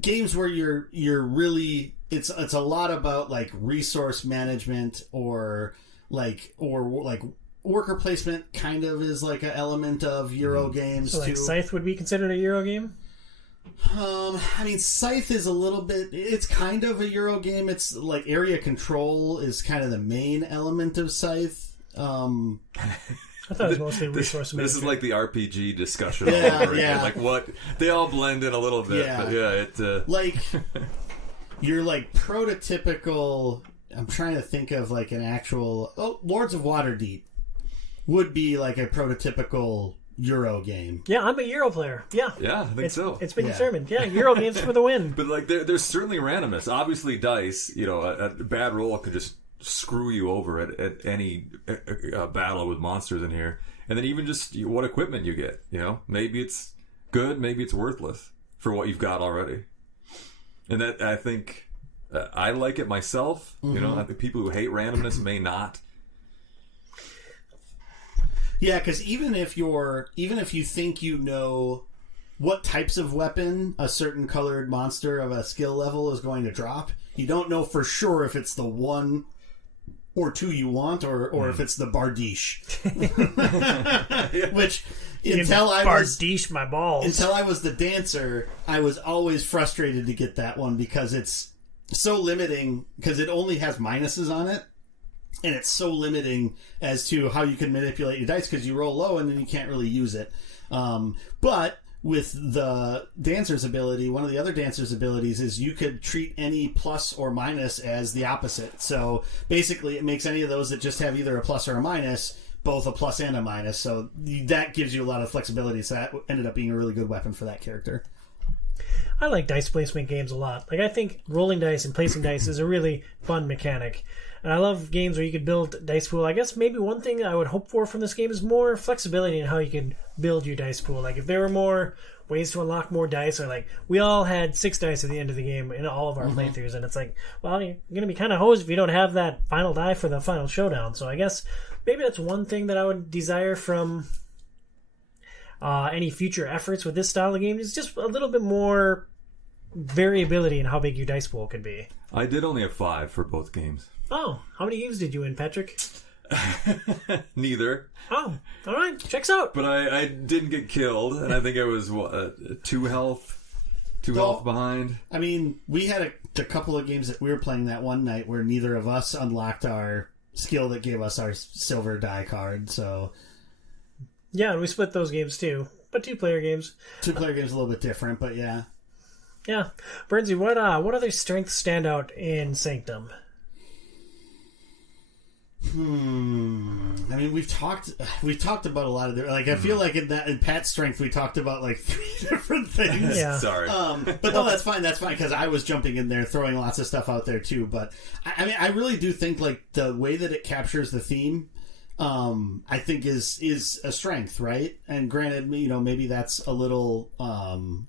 games where you're really it's a lot about like resource management or worker placement. Kind of is like an element of Euro games. So like too. Scythe would be considered a Euro game? I mean, Scythe is a little bit. It's kind of a Euro game. It's like area control is kind of the main element of Scythe. I thought it was mostly resource management. This is like the RPG discussion all Yeah, over again. yeah. Like what they all blend in a little bit. Yeah. But it Like you're like prototypical. I'm trying to think of like an actual. Oh, Lords of Waterdeep would be like a prototypical Euro game. Yeah, I'm a Euro player. Yeah. I think so. It's been Yeah. determined. Yeah, Euro games for the win. But like there's certainly randomness. Obviously, dice. You know, a bad roll could just screw you over at any battle with monsters in here. And then even just what equipment you get. You know, maybe it's good, maybe it's worthless for what you've got already. And that I think I like it myself. You know, I think people who hate randomness may not. Yeah, because even if you think you know what types of weapon a certain colored monster of a skill level is going to drop, you don't know for sure if it's the one or two you want, or if it's the Bardiche. Which until I was the dancer, I was always frustrated to get that one because it's so limiting. Because it only has minuses on it. And it's so limiting as to how you can manipulate your dice because you roll low and then you can't really use it. But with the dancer's ability, one of the other dancer's abilities is you could treat any plus or minus as the opposite. So basically it makes any of those that just have either a plus or a minus, both a plus and a minus. So that gives you a lot of flexibility. So that ended up being a really good weapon for that character. I like dice placement games a lot. Like I think rolling dice and placing dice is a really fun mechanic. And I love games where you could build dice pool. I guess maybe one thing I would hope for from this game is more flexibility in how you can build your dice pool. Like if there were more ways to unlock more dice, or like we all had 6 dice at the end of the game in all of our playthroughs, and it's like, well, you're going to be kind of hosed if you don't have that final die for the final showdown. So I guess maybe that's one thing that I would desire from any future efforts with this style of game is just a little bit more variability in how big your dice pool can be. I did only have 5 for both games. Oh, how many games did you win, Patrick? Neither. Oh, all right, checks out. But I didn't get killed, and I think I was 2 health behind. I mean, we had a couple of games that we were playing that one night where neither of us unlocked our skill that gave us our silver die card. So yeah, and we split those games too, but 2-player games. 2-player games a little bit different, but yeah. Yeah, Bernsey, what other strengths stand out in Sanctum? I mean, we've talked about a lot of like. I feel like in Pat's strength, we talked about like 3 different things. Yeah. Sorry. But no, that's fine. That's fine because I was jumping in there, throwing lots of stuff out there too. But I mean, I really do think like the way that it captures the theme, I think is a strength, right? And granted, maybe that's a little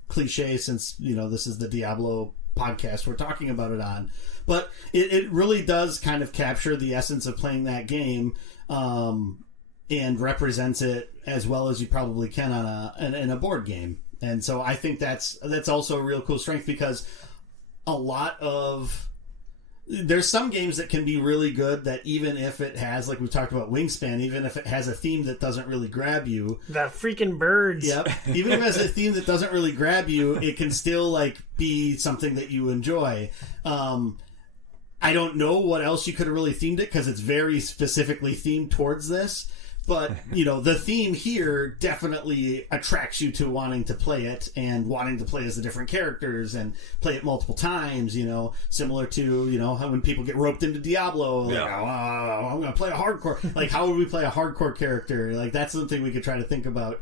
cliche since this is the Diablo podcast we're talking about it on, but it really does kind of capture the essence of playing that game, and represents it as well as you probably can on in a board game. And so I think that's also a real cool strength because there's some games that can be really good that even if it has, like we talked about Wingspan, even if it has a theme that doesn't really grab you. That freaking birds. Yep. Even if it has a theme that doesn't really grab you, it can still like be something that you enjoy. I don't know what else you could have really themed it because it's very specifically themed towards this. But, the theme here definitely attracts you to wanting to play it and wanting to play as the different characters and play it multiple times, similar to, how when people get roped into Diablo, like, I'm going to play a hardcore. Like, how would we play a hardcore character? Like, that's something we could try to think about.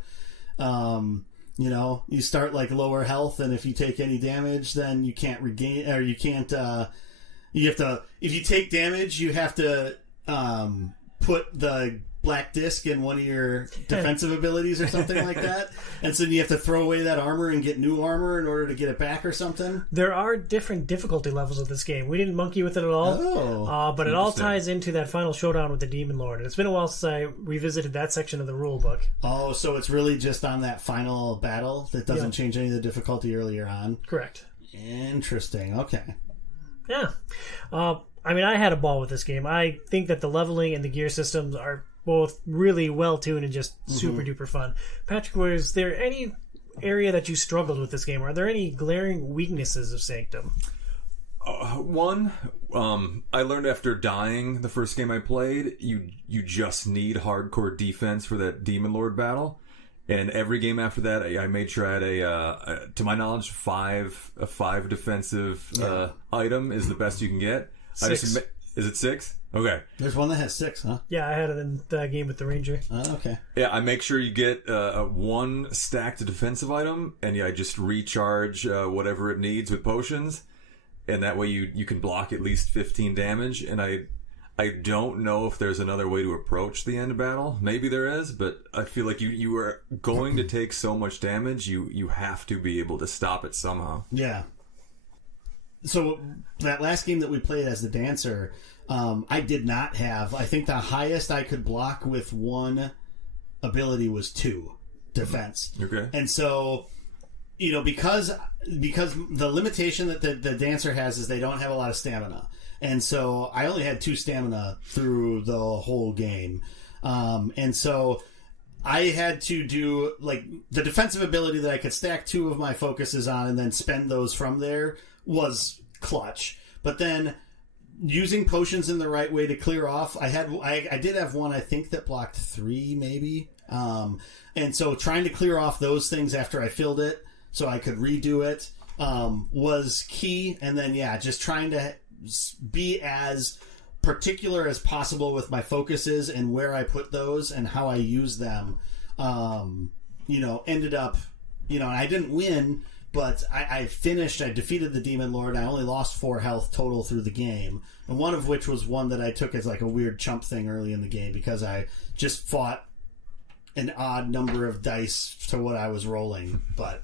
You start like lower health, and if you take any damage, then you can't regain, or you can't, you have to, if you take damage, you have to, put the black disc in one of your defensive abilities or something like that, and so you have to throw away that armor and get new armor in order to get it back or something. There are different difficulty levels of this game. We didn't monkey with it at all, but it all ties into that final showdown with the Demon Lord. And it's been a while since I revisited that section of the rule book. Oh, so it's really just on that final battle that doesn't change any of the difficulty earlier on? Correct. Interesting. Okay. Yeah. I mean, I had a ball with this game. I think that the leveling and the gear systems are both really well tuned and just super duper fun. Patrick, was there any area that you struggled with this game? Are there any glaring weaknesses of Sanctum? One, I learned after dying the first game I played, you just need hardcore defense for that Demon Lord battle. And every game after that, I made sure I had to my knowledge, a five defensive item is the best you can get. 6. Is it 6? Okay. There's one that has 6, huh? Yeah, I had it in the game with the Ranger. Okay. Yeah, I make sure you get one stacked defensive item, and I just recharge whatever it needs with potions, and that way you can block at least 15 damage. And I don't know if there's another way to approach the end battle. Maybe there is, but I feel like you are going to take so much damage, you have to be able to stop it somehow. Yeah. So that last game that we played as the Dancer, I did not have. I think the highest I could block with one ability was 2 defense. Okay. And so, because the limitation that the Dancer has is they don't have a lot of stamina, and so I only had 2 stamina through the whole game, and so I had to do like the defensive ability that I could stack 2 of my focuses on and then spend those from there was clutch. But then using potions in the right way to clear off, I did have one I think that blocked 3 maybe, and so trying to clear off those things after I filled it so I could redo it was key. And then just trying to be as particular as possible with my focuses and where I put those and how I use them. Ended up, and I didn't win, but I defeated the Demon Lord. I only lost 4 health total through the game, and one of which was one that I took as like a weird chump thing early in the game because I just fought an odd number of dice to what I was rolling. But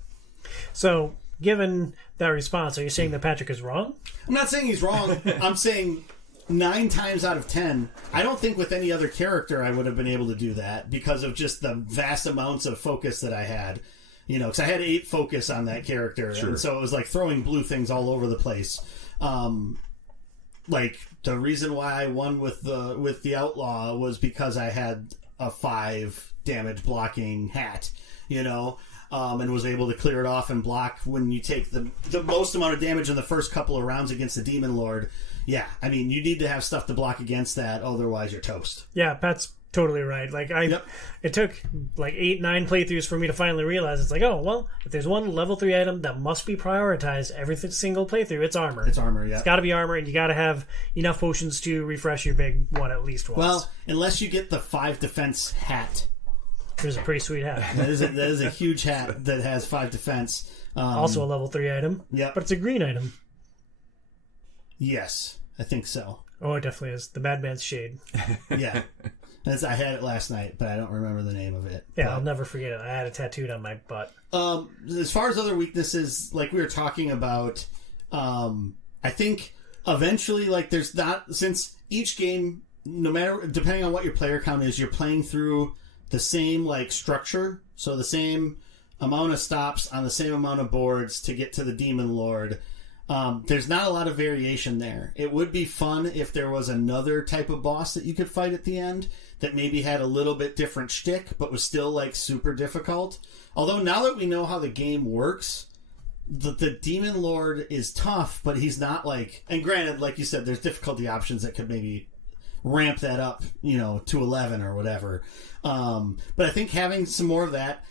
so, given that response, are you saying that Patrick is wrong? I'm not saying he's wrong. I'm saying 9 times out of 10, I don't think with any other character I would have been able to do that because of just the vast amounts of focus that I had. Because I had 8 focus on that character, and so it was like throwing blue things all over the place. Like the reason why I won with the Outlaw was because I had a 5 damage blocking hat, and was able to clear it off and block when you take the most amount of damage in the first couple of rounds against the Demon Lord. Yeah, I mean, you need to have stuff to block against that, otherwise you're toast. Yeah, Pat's totally right. Like it took like 8-9 playthroughs for me to finally realize it's like, oh well, if there's one level 3 item that must be prioritized every single playthrough, it's armor. It's armor, yeah. It's got to be armor, and you got to have enough potions to refresh your big one at least once. Well, unless you get the 5 defense hat. It was a pretty sweet hat. That is a huge hat that has 5 defense. Also a level 3 item. Yeah, but it's a green item. Yes, I think so. Oh, it definitely is. The Madman's Shade. Yeah. I had it last night, but I don't remember the name of it. Yeah, I'll never forget it. I had it tattooed on my butt. As far as other weaknesses, like we were talking about, I think eventually, like there's not, since each game, no matter, depending on what your player count is, you're playing through the same like structure, so the same amount of stops on the same amount of boards to get to the Demon Lord. There's not a lot of variation there. It would be fun if there was another type of boss that you could fight at the end that maybe had a little bit different shtick, but was still like super difficult. Although now that we know how the game works, the Demon Lord is tough, but he's not like, and granted, like you said, there's difficulty options that could maybe ramp that up, to 11 or whatever. But I think having some more of that,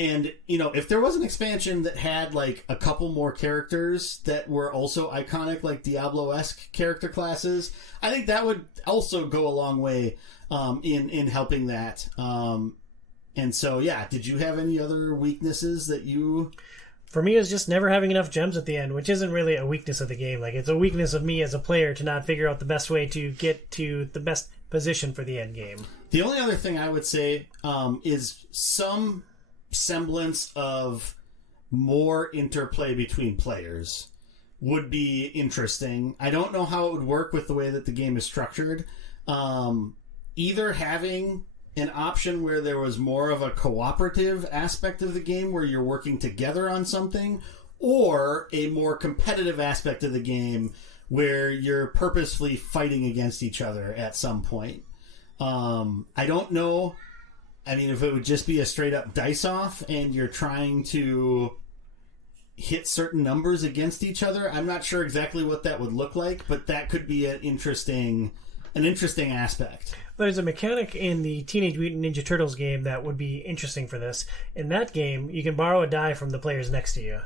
and if there was an expansion that had like a couple more characters that were also iconic, like Diablo-esque character classes, I think that would also go a long way in helping that. And so, yeah, did you have any other weaknesses that you for me, it's just never having enough gems at the end, which isn't really a weakness of the game. Like, it's a weakness of me as a player to not figure out the best way to get to the best position for the end game. The only other thing I would say is some semblance of more interplay between players would be interesting. I don't know how it would work with the way that the game is structured. Either having an option where there was more of a cooperative aspect of the game where you're working together on something, or a more competitive aspect of the game where you're purposefully fighting against each other at some point. I don't know. I mean, if it would just be a straight up dice off and you're trying to hit certain numbers against each other, I'm not sure exactly what that would look like, but that could be an interesting aspect. There's a mechanic in the Teenage Mutant Ninja Turtles game that would be interesting for this. In that game, you can borrow a die from the players next to you.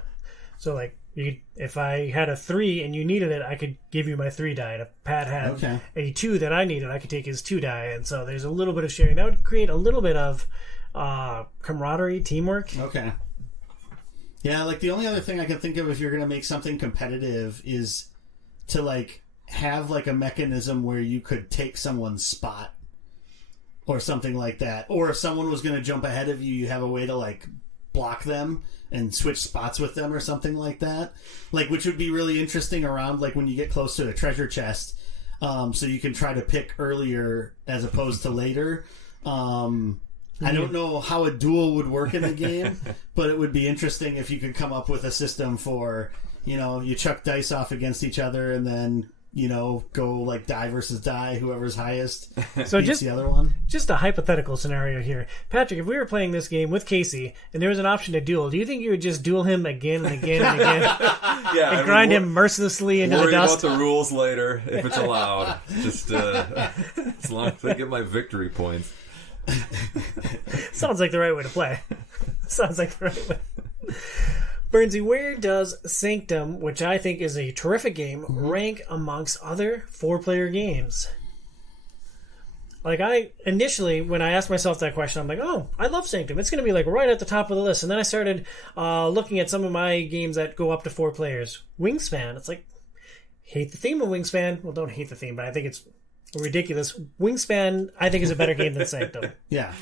So, like, if I had a 3 and you needed it, I could give you my 3 die. And if Pat had a 2 that I needed, I could take his 2 die. And so there's a little bit of sharing. That would create a little bit of camaraderie, teamwork. Okay. Yeah, like, the only other thing I can think of if you're going to make something competitive is to, like, have, like, a mechanism where you could take someone's spot or something like that. Or if someone was going to jump ahead of you, you have a way to, like, block them and switch spots with them or something like that. Like, which would be really interesting around, like, when you get close to a treasure chest, so you can try to pick earlier as opposed to later. I don't know how a duel would work in the game, but it would be interesting if you could come up with a system for, you know, you chuck dice off against each other and then, you know, go like die versus die, whoever's highest so beats the other one. Just a hypothetical scenario here. Patrick, if we were playing this game with Casey and there was an option to duel, do you think you would just duel him again and again and again? Yeah, and grind him mercilessly into the worry dust? about the rules later, if it's allowed. Just as long as I get my victory points. Sounds like the right way to play. Sounds like the right way. Bernsey, where does Sanctum, which I think is a terrific game, rank amongst other 4-player games? Like, initially, when I asked myself that question, I'm like, oh, I love Sanctum. It's going to be, like, right at the top of the list. And then I started looking at some of my games that go up to 4 players. Wingspan, it's like, hate the theme of Wingspan. Well, don't hate the theme, but I think it's ridiculous. Wingspan, I think, is a better game than Sanctum. Yeah.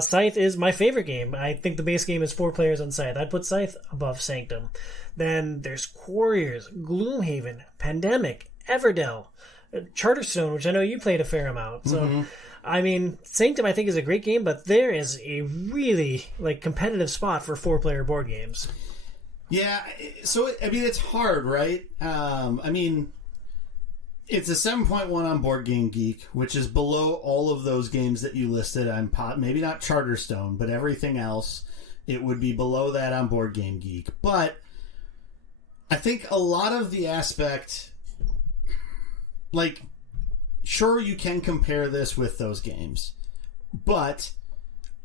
Scythe is my favorite game. I think the base game is 4 players on Scythe. I'd put Scythe above Sanctum. Then there's Quarriors, Gloomhaven, Pandemic, Everdell, Charterstone, which I know you played a fair amount. So, I mean, Sanctum I think is a great game, but there is a really like competitive spot for 4-player board games. Yeah. So I mean, it's hard, right? I mean, it's a 7.1 on Board Game Geek, which is below all of those games that you listed on maybe not Charterstone, but everything else, it would be below that on Board Game Geek. But I think a lot of the aspect, like, sure, you can compare this with those games, but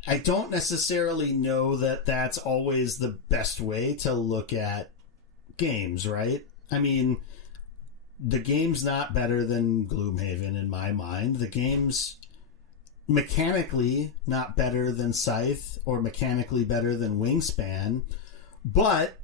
I don't necessarily know that that's always the best way to look at games, right? I mean, the game's not better than Gloomhaven in my mind. The game's mechanically not better than Scythe or mechanically better than Wingspan. But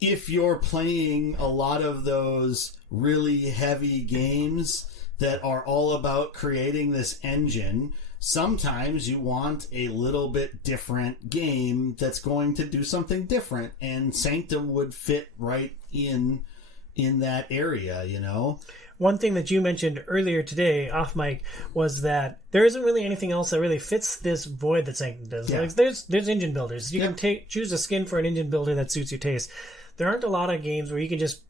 if you're playing a lot of those really heavy games that are all about creating this engine, sometimes you want a little bit different game that's going to do something different. And Sanctum would fit right in that area, you know? One thing that you mentioned earlier today, off mic, was that there isn't really anything else that really fits this void that Sanctum does. Yeah. Like, there's engine builders. You can choose a skin for an engine builder that suits your taste. There aren't a lot of games where you can just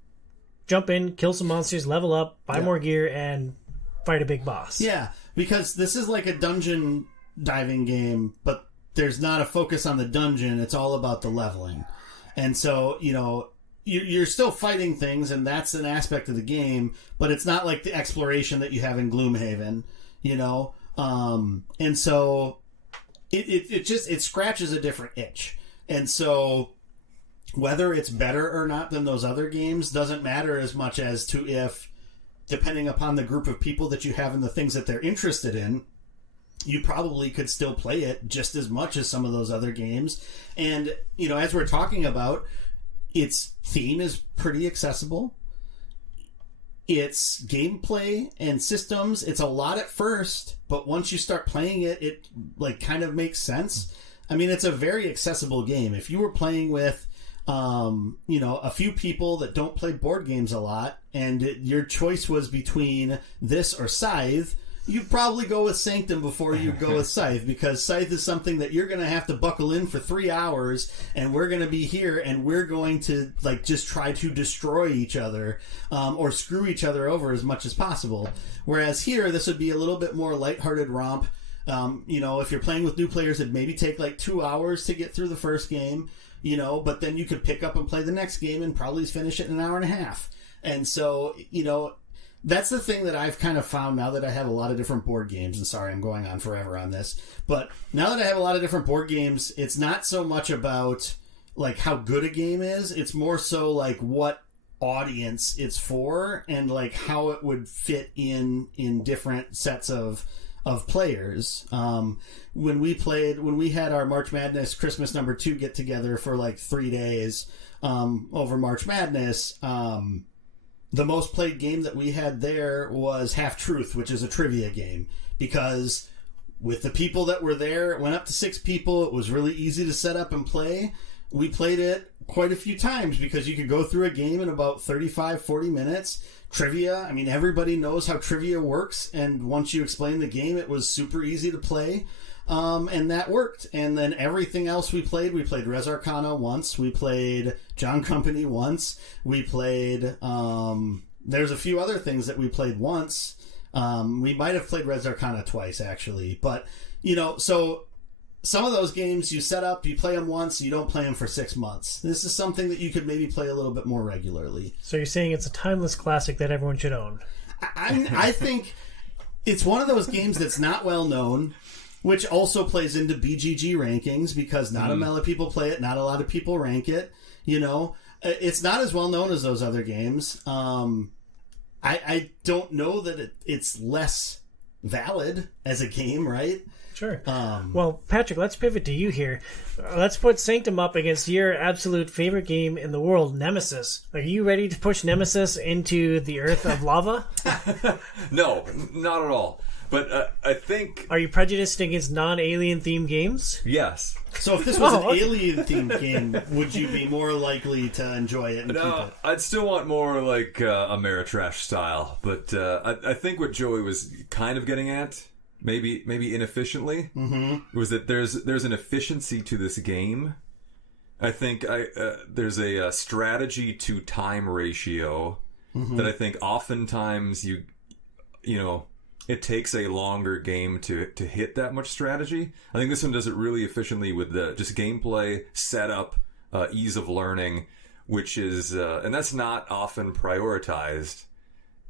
jump in, kill some monsters, level up, buy more gear, and fight a big boss. Yeah, because this is like a dungeon diving game, but there's not a focus on the dungeon. It's all about the leveling. And so, you know, you're still fighting things, and that's an aspect of the game, but it's not like the exploration that you have in Gloomhaven, you know? And so it scratches a different itch. And so whether it's better or not than those other games doesn't matter as much as to if, depending upon the group of people that you have and the things that they're interested in, you probably could still play it just as much as some of those other games. And, as we're talking about, its theme is pretty accessible. Its gameplay and systems, it's a lot at first, but once you start playing it, it kind of makes sense. I mean, it's a very accessible game. If you were playing with, a few people that don't play board games a lot, and your choice was between this or Scythe, you'd probably go with Sanctum before you go with Scythe, because Scythe is something that you're going to have to buckle in for 3 hours, and we're going to be here, and we're going to just try to destroy each other, or screw each other over as much as possible. Whereas here, this would be a little bit more lighthearted romp. If you're playing with new players, it'd maybe take 2 hours to get through the first game, but then you could pick up and play the next game and probably finish it in an hour and a half. And so, that's the thing that I've kind of found now that I have a lot of different board games. And sorry, I'm going on forever on this. But now that I have a lot of different board games, it's not so much about how good a game is. It's more so what audience it's for, and how it would fit in different sets of players. When we had our March Madness Christmas #2 get together for 3 days over March Madness, the most played game that we had there was Half Truth, which is a trivia game, because with the people that were there, it went up to 6 people. It was really easy to set up and play. We played it quite a few times because you could go through a game in about 35-40 minutes. Trivia, I mean, everybody knows how trivia works, and once you explain the game, it was super easy to play. And that worked. And then everything else we played Res Arcana once, we played John Company once, we played, there's a few other things that we played once. We might have played Res Arcana twice, actually. But, so some of those games you set up, you play them once, you don't play them for 6 months. This is something that you could maybe play a little bit more regularly. So you're saying it's a timeless classic that everyone should own? I think it's one of those games that's not well known, which also plays into BGG rankings, because not a lot of people play it, not a lot of people rank it. It's not as well known as those other games. I don't know that it's less valid as a game, right? Sure. Well, Patrick, let's pivot to you here. Let's put Sanctum up against your absolute favorite game in the world, Nemesis. Are you ready to push Nemesis into the earth of lava? No, not at all. But I think... Are you prejudiced against non-alien themed games? Yes. So if this was an alien themed game, would you be more likely to enjoy it and keep it? I'd still want more like Ameritrash style. But I think what Joey was kind of getting at, maybe inefficiently, was that there's an efficiency to this game. I think there's a strategy to time ratio that I think oftentimes it takes a longer game to hit that much strategy. I think this one does it really efficiently with the just gameplay, setup, ease of learning, which is and that's not often prioritized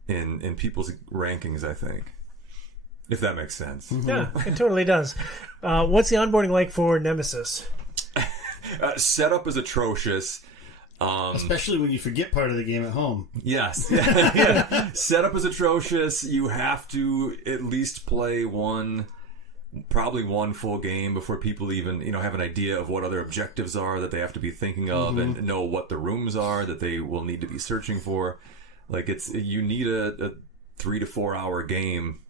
in people's rankings, I think. If that makes sense. Yeah, it totally does. What's the onboarding like for Nemesis? Setup is atrocious. Especially when you forget part of the game at home. Yes. Yeah. Setup is atrocious. You have to at least play probably one full game before people even, have an idea of what other objectives are that they have to be thinking of and know what the rooms are that they will need to be searching for. You need a 3 to 4 hour game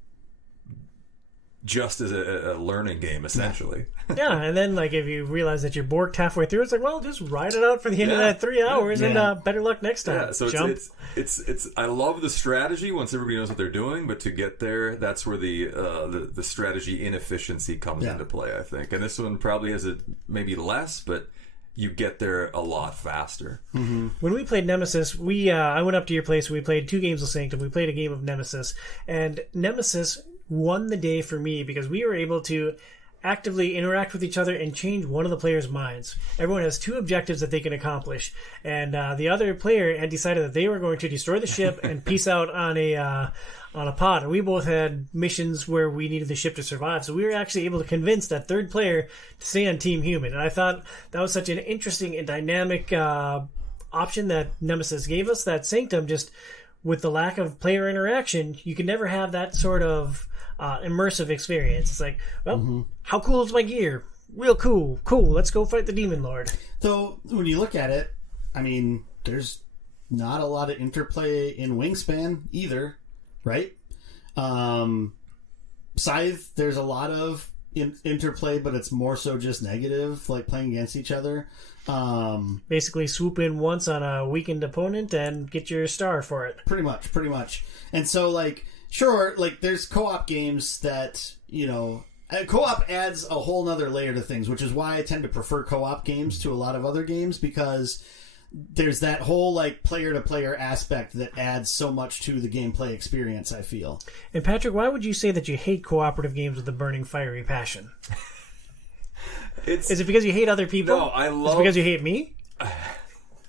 just as a learning game, essentially. Yeah, and then if you realize that you're borked halfway through, it's just ride it out for the end of that 3 hours and better luck next time. Yeah, so Jump. it's I love the strategy once everybody knows what they're doing, but to get there, that's where the strategy inefficiency comes into play, I think. And this one probably has maybe less, but you get there a lot faster. Mm-hmm. When we played Nemesis, I went up to your place. We played 2 games of Sanctum. We played a game of Nemesis, and Nemesis won the day for me because we were able to actively interact with each other and change one of the players' minds. Everyone has 2 objectives that they can accomplish, and the other player had decided that they were going to destroy the ship and peace out on a pod. And we both had missions where we needed the ship to survive, so we were actually able to convince that third player to stay on Team Human. And I thought that was such an interesting and dynamic option that Nemesis gave us, that Sanctum, just with the lack of player interaction, you can never have that sort of immersive experience. It's like, well, how cool is my gear? Real cool. Cool. Let's go fight the Demon Lord. Though, when you look at it, I mean, there's not a lot of interplay in Wingspan either, right? Scythe, there's a lot of interplay, but it's more so just negative, like playing against each other. Basically, swoop in once on a weakened opponent and get your star for it. Pretty much. And so, like, sure, like, there's co-op games that, you know... Co-op adds a whole nother layer to things, which is why I tend to prefer co-op games to a lot of other games, because there's that whole, like, player-to-player aspect that adds so much to the gameplay experience, I feel. And Patrick, why would you say that you hate cooperative games with a burning, fiery passion? Is it because you hate other people? No, I love... Is it because you hate me?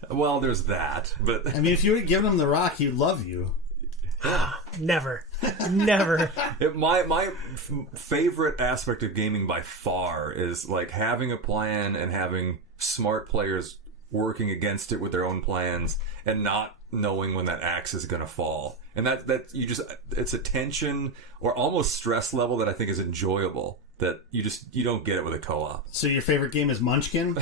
Well, there's that, but... I mean, if you would have given him the rock, he'd love you. Never. My favorite aspect of gaming by far is, like, having a plan and having smart players working against it with their own plans and not knowing when that axe is going to fall. And that you just, it's a tension or almost stress level that I think is enjoyable, that you don't get it with a co-op. So your favorite game is Munchkin?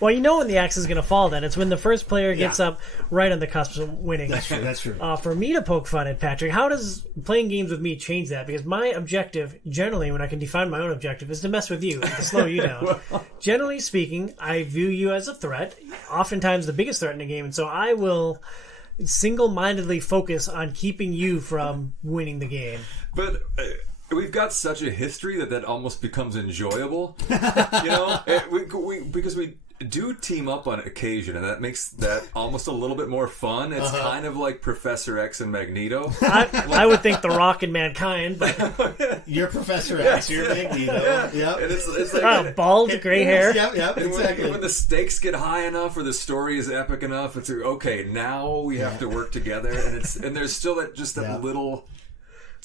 Well, you know when the axe is going to fall, then. It's when the first player gets up right on the cusp of winning. That's true. For me to poke fun at Patrick, how does playing games with me change that? Because my objective, generally, when I can define my own objective, is to mess with you, and to slow you down. Generally speaking, I view you as a threat, oftentimes the biggest threat in the game, and so I will single-mindedly focus on keeping you from winning the game. But... we've got such a history that almost becomes enjoyable, you know, because we do team up on occasion, and that makes that almost a little bit more fun. It's kind of like Professor X and Magneto. I would think The Rock and Mankind, but you're Professor X, you're Magneto. Yep. And it's like bald, gray hair. Yep, exactly. When the stakes get high enough or the story is epic enough, it's like, okay, now we have to work together, and there's still that little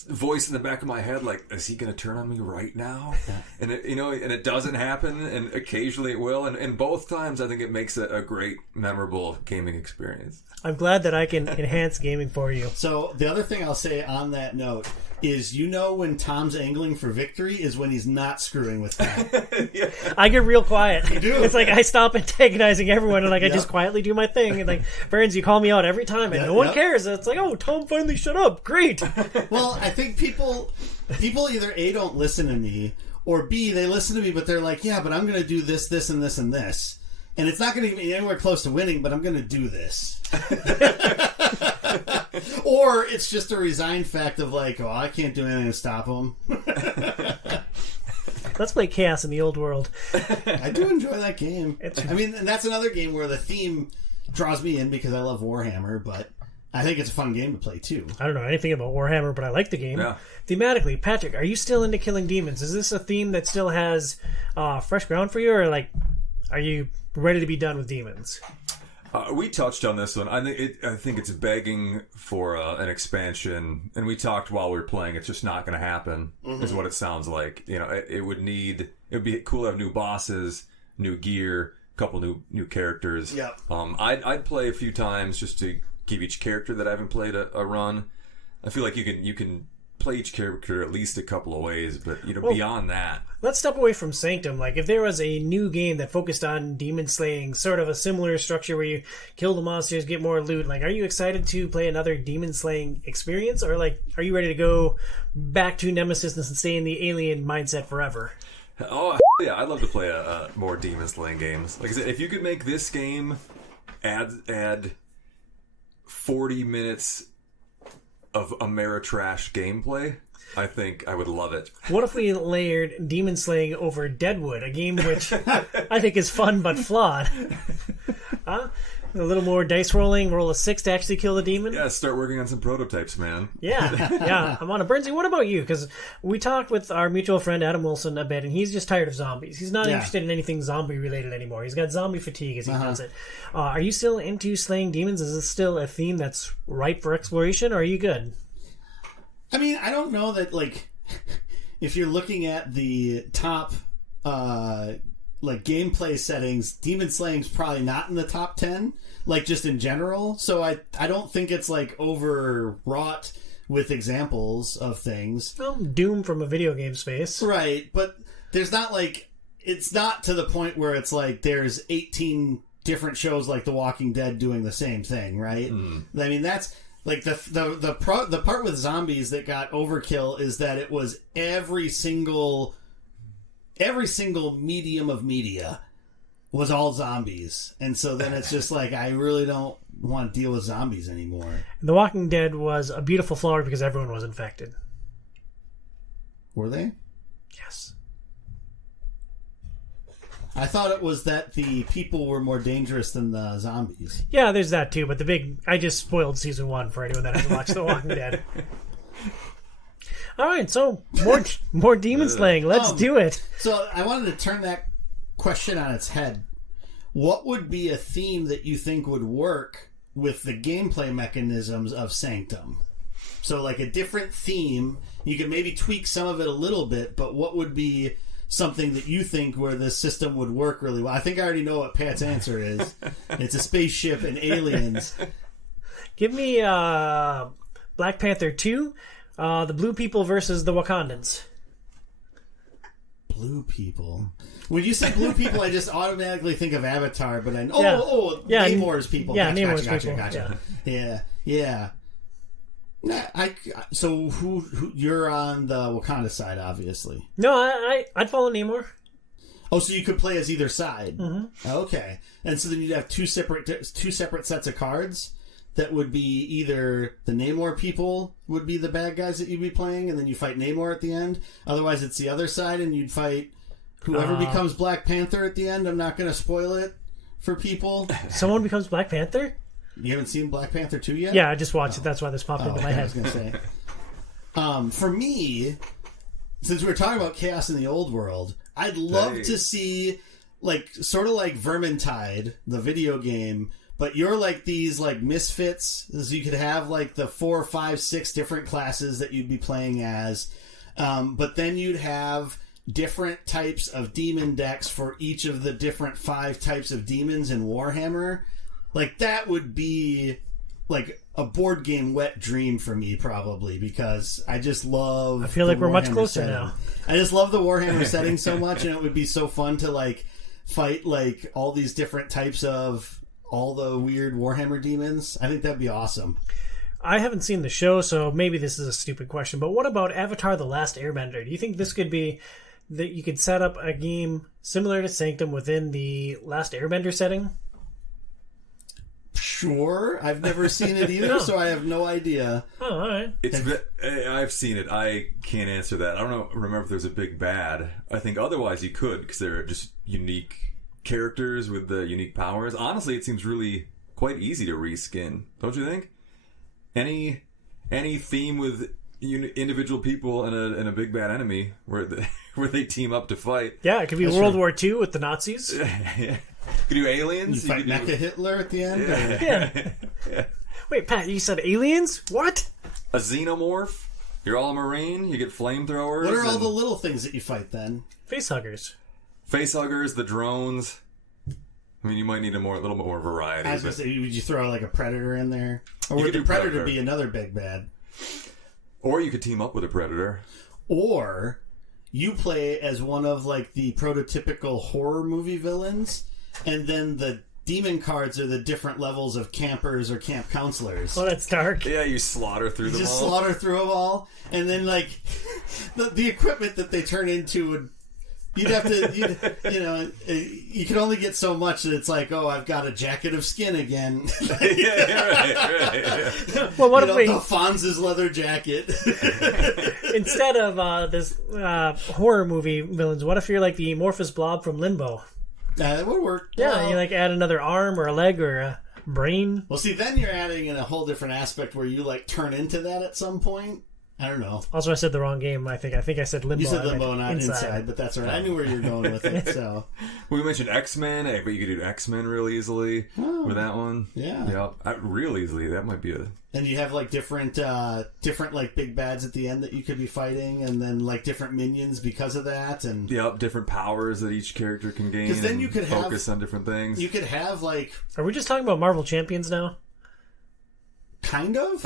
voice in the back of my head, like, is he going to turn on me right now? And it doesn't happen, and occasionally it will, and both times I think it makes a great, memorable gaming experience. I'm glad that I can enhance gaming for you. So the other thing I'll say on that note is, when Tom's angling for victory is when he's not screwing with that. Yeah. I get real quiet. You do. It's like I stop antagonizing everyone, and I just quietly do my thing. And like, Burns, you call me out every time, and no one cares. It's like, oh, Tom finally shut up. Great. Well, I think people either A, don't listen to me, or B, they listen to me, but they're like, yeah, but I'm going to do this, this, and this, and this. And it's not going to be anywhere close to winning, but I'm going to do this. Or it's just a resigned fact of like, oh, I can't do anything to stop him. Let's play Chaos in the Old World. I do enjoy that game. I mean, and that's another game where the theme draws me in because I love Warhammer, but I think it's a fun game to play too. I don't know anything about Warhammer, but I like the game. Yeah. Thematically, Patrick, are you still into killing demons? Is this a theme that still has fresh ground for you, or like, are you ready to be done with demons? We touched on this one. I think it's begging for an expansion, and we talked while we were playing. It's just not going to happen, is what it sounds like. You know, it would be cool to have new bosses, new gear, a couple new characters. Yeah. I'd play a few times just to give each character that I haven't played a run. I feel like you can play each character at least a couple of ways, but beyond that. Let's step away from Sanctum. Like, if there was a new game that focused on demon slaying, sort of a similar structure where you kill the monsters, get more loot, like, are you excited to play another demon slaying experience, or like, are you ready to go back to Nemesis and stay in the alien mindset forever? Oh yeah, I'd love to play more demon slaying games. Like I said, if you could make this game add 40 minutes of Ameritrash gameplay, I think I would love it. What if we layered demon slaying over Deadwood, a game which I think is fun but flawed? A little more dice rolling, roll a 6 to actually kill the demon? Yeah, start working on some prototypes, man. Yeah, I'm on a Bernsey. What about you? Because we talked with our mutual friend Adam Wilson a bit, and he's just tired of zombies. He's not interested in anything zombie-related anymore. He's got zombie fatigue, as he calls it. Are you still into slaying demons? Is this still a theme that's ripe for exploration, or are you good? I mean, I don't know that, like, if you're looking at the top, like, gameplay settings, demon slaying's probably not in the top 10, like, just in general. So I don't think it's, like, overwrought with examples of things. Well, Doom from a video game space. Right, but there's not like, it's not to the point where it's like there's 18 different shows like The Walking Dead doing the same thing, right? I mean, that's like the part with zombies that got overkill is that it was every single medium of media was all zombies. And so then it's just like, I really don't want to deal with zombies anymore. The Walking Dead was a beautiful flower because everyone was infected. Were they? Yes. I thought it was that the people were more dangerous than the zombies. Yeah, there's that too, but I just spoiled season 1 for anyone that hasn't watched The Walking Dead. Alright, so more demon slaying. Let's do it. So I wanted to turn that question on its head. What would be a theme that you think would work with the gameplay mechanisms of Sanctum? So like a different theme, you could maybe tweak some of it a little bit, but what would be something that you think where this system would work really well? I think I already know what Pat's answer is. It's a spaceship and aliens. Give me Black Panther 2, the blue people versus the Wakandans. Blue people. When you say blue people, I just automatically think of Avatar, but Yeah, Namor's people. Yeah, Gotcha, Namor's gotcha, people. gotcha. Yeah. So who you're on the Wakanda side, obviously. No, I'd follow Namor. Oh, so you could play as either side. Mm-hmm. Okay, and so then you'd have two separate sets of cards that would be either the Namor people would be the bad guys that you'd be playing, and then you fight Namor at the end. Otherwise, it's the other side, and you'd fight whoever becomes Black Panther at the end. I'm not going to spoil it for people. Someone becomes Black Panther? You haven't seen Black Panther 2 yet? Yeah, I just watched it. That's why this popped into my head. I was going to say. For me, since we're talking about chaos in the old world, I'd love to see, like, sort of like Vermintide, the video game, but you're like these, like, misfits. So you could have, like, the 4, 5, 6 different classes that you'd be playing as. But then you'd have different types of demon decks for each of the different 5 types of demons in Warhammer. Like, that would be, like, a board game wet dream for me, probably, because I just love... I feel like we're much Warhammer closer setting. now. I just love the Warhammer setting so much, and it would be so fun to, like, fight, like, all these different types of all the weird Warhammer demons. I think that'd be awesome. I haven't seen the show, so maybe this is a stupid question, but what about Avatar: The Last Airbender? Do you think this could be that you could set up a game similar to Sanctum within the Last Airbender setting? Sure. I've never seen it either, so I have no idea. Oh, all right. I've seen it. I can't answer that. I don't remember if there's a big bad. I think otherwise you could, because they're just unique characters with the unique powers. Honestly, it seems really quite easy to reskin, don't you think? Any theme with individual people and a big bad enemy where they team up to fight. Yeah, it could be World War II with the Nazis. Yeah. Could do aliens. You fight Mecha Hitler at the end? Yeah. Wait, Pat, you said aliens? What? A xenomorph. You're all a Marine. You get flamethrowers. What are all the little things that you fight then? Facehuggers. Facehuggers, the drones. I mean, you might need a little bit more variety. I was going to say, would you throw like a Predator in there? Or would the Predator be another big bad? Or you could team up with a Predator. Or you play as one of like the prototypical horror movie villains, and then the demon cards are the different levels of campers or camp counselors. Oh, that's dark. Yeah, you slaughter through them all. Just slaughter through them all, and then like the equipment that they turn into would. You'd have to, you can only get so much that it's like, oh, I've got a jacket of skin again. right. Well, what if the Fonz's leather jacket? instead of this horror movie villains, what if you're like the amorphous blob from Limbo? That would work. Yeah, well, you like add another arm or a leg or a brain. Well, see, then you're adding in a whole different aspect where you like turn into that at some point. I don't know. Also, I said the wrong game. I think I said Limbo. You said Limbo, not Inside, but that's all right. I knew where you were going with it. So we mentioned X-Men, but you could do X-Men real easily with that one. Yeah, real easily. That might be a. And you have like different like big bads at the end that you could be fighting, and then like different minions because of that, and different powers that each character can gain. Because then you could focus on different things. You could have like. Are we just talking about Marvel Champions now? Kind of.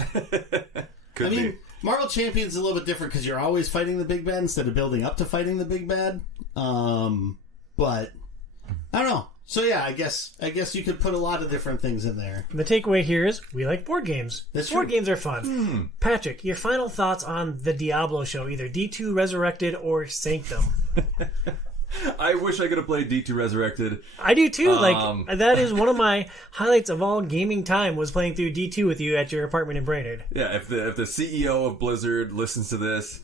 Could be. Marvel Champions is a little bit different because you're always fighting the big bad instead of building up to fighting the big bad. But I don't know. So yeah, I guess you could put a lot of different things in there. The takeaway here is we like board games. That's board true. games are fun. Patrick, your final thoughts on the Diablo show, either D2 Resurrected or Sanctum. I wish I could have played D2 Resurrected. I do too. That is one of my highlights of all gaming time was playing through D2 with you at your apartment in Brainerd. Yeah, if the CEO of Blizzard listens to this,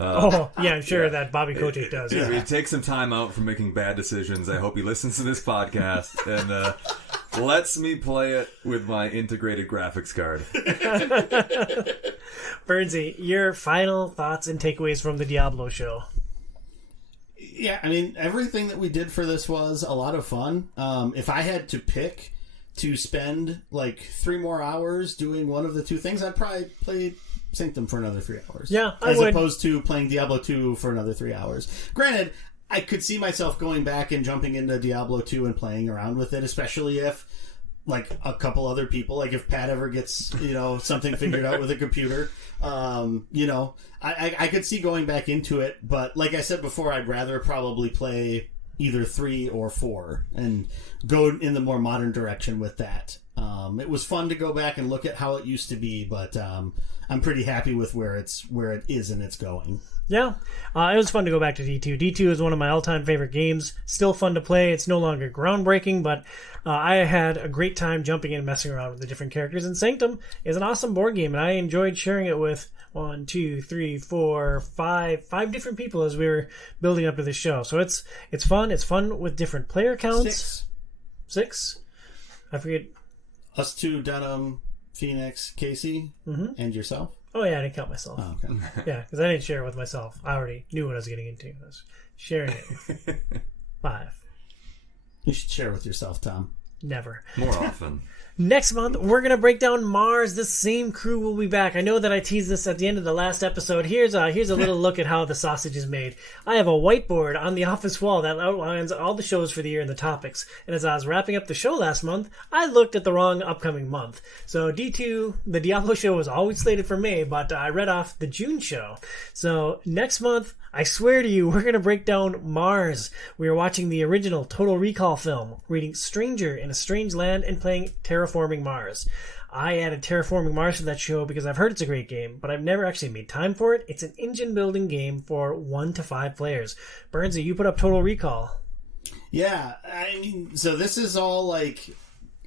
I'm sure that Bobby Kotick does. if he takes some time out from making bad decisions, I hope he listens to this podcast and lets me play it with my integrated graphics card. Bernsey, your final thoughts and takeaways from the Diablo show. Yeah, I mean, everything that we did for this was a lot of fun. If I had to pick to spend like 3 more hours doing one of the two things, I'd probably play Sanctum for another 3 hours. Yeah, I As would. opposed to playing Diablo 2 for another 3 hours. Granted, I could see myself going back and jumping into Diablo 2 and playing around with it, especially if like a couple other people, like if Pat ever gets, something figured out with a computer, I could see going back into it. But like I said before, I'd rather probably play either 3 or 4 and go in the more modern direction with that. It was fun to go back and look at how it used to be, but I'm pretty happy with where it is and it's going. Yeah, it was fun to go back to D2. D2 is one of my all-time favorite games. Still fun to play. It's no longer groundbreaking, but I had a great time jumping in and messing around with the different characters. And Sanctum is an awesome board game, and I enjoyed sharing it with 5 different people as we were building up to the show. So it's fun. It's fun with different player counts. 6? I forget. Us 2, Dunham, Phoenix, Casey, and yourself. Oh, yeah, I didn't count myself. Oh, okay. Yeah, because I didn't share it with myself. I already knew what I was getting into. I was sharing it with 5. You should share with yourself, Tom. Never. More often. Next month, we're going to break down Mars. This same crew will be back. I know that I teased this at the end of the last episode. Here's a little look at how the sausage is made. I have a whiteboard on the office wall that outlines all the shows for the year and the topics. And as I was wrapping up the show last month, I looked at the wrong upcoming month. So D2, the Diablo show, was always slated for May, but I read off the June show. So next month, I swear to you, we're going to break down Mars. We are watching the original Total Recall film, reading Stranger in a Strange Land, and playing Terraforming Mars. I added Terraforming Mars to that show because I've heard it's a great game, but I've never actually made time for it. It's an engine-building game for 1 to 5 players. Bernsey, you put up Total Recall. Yeah, I mean, so this is all like...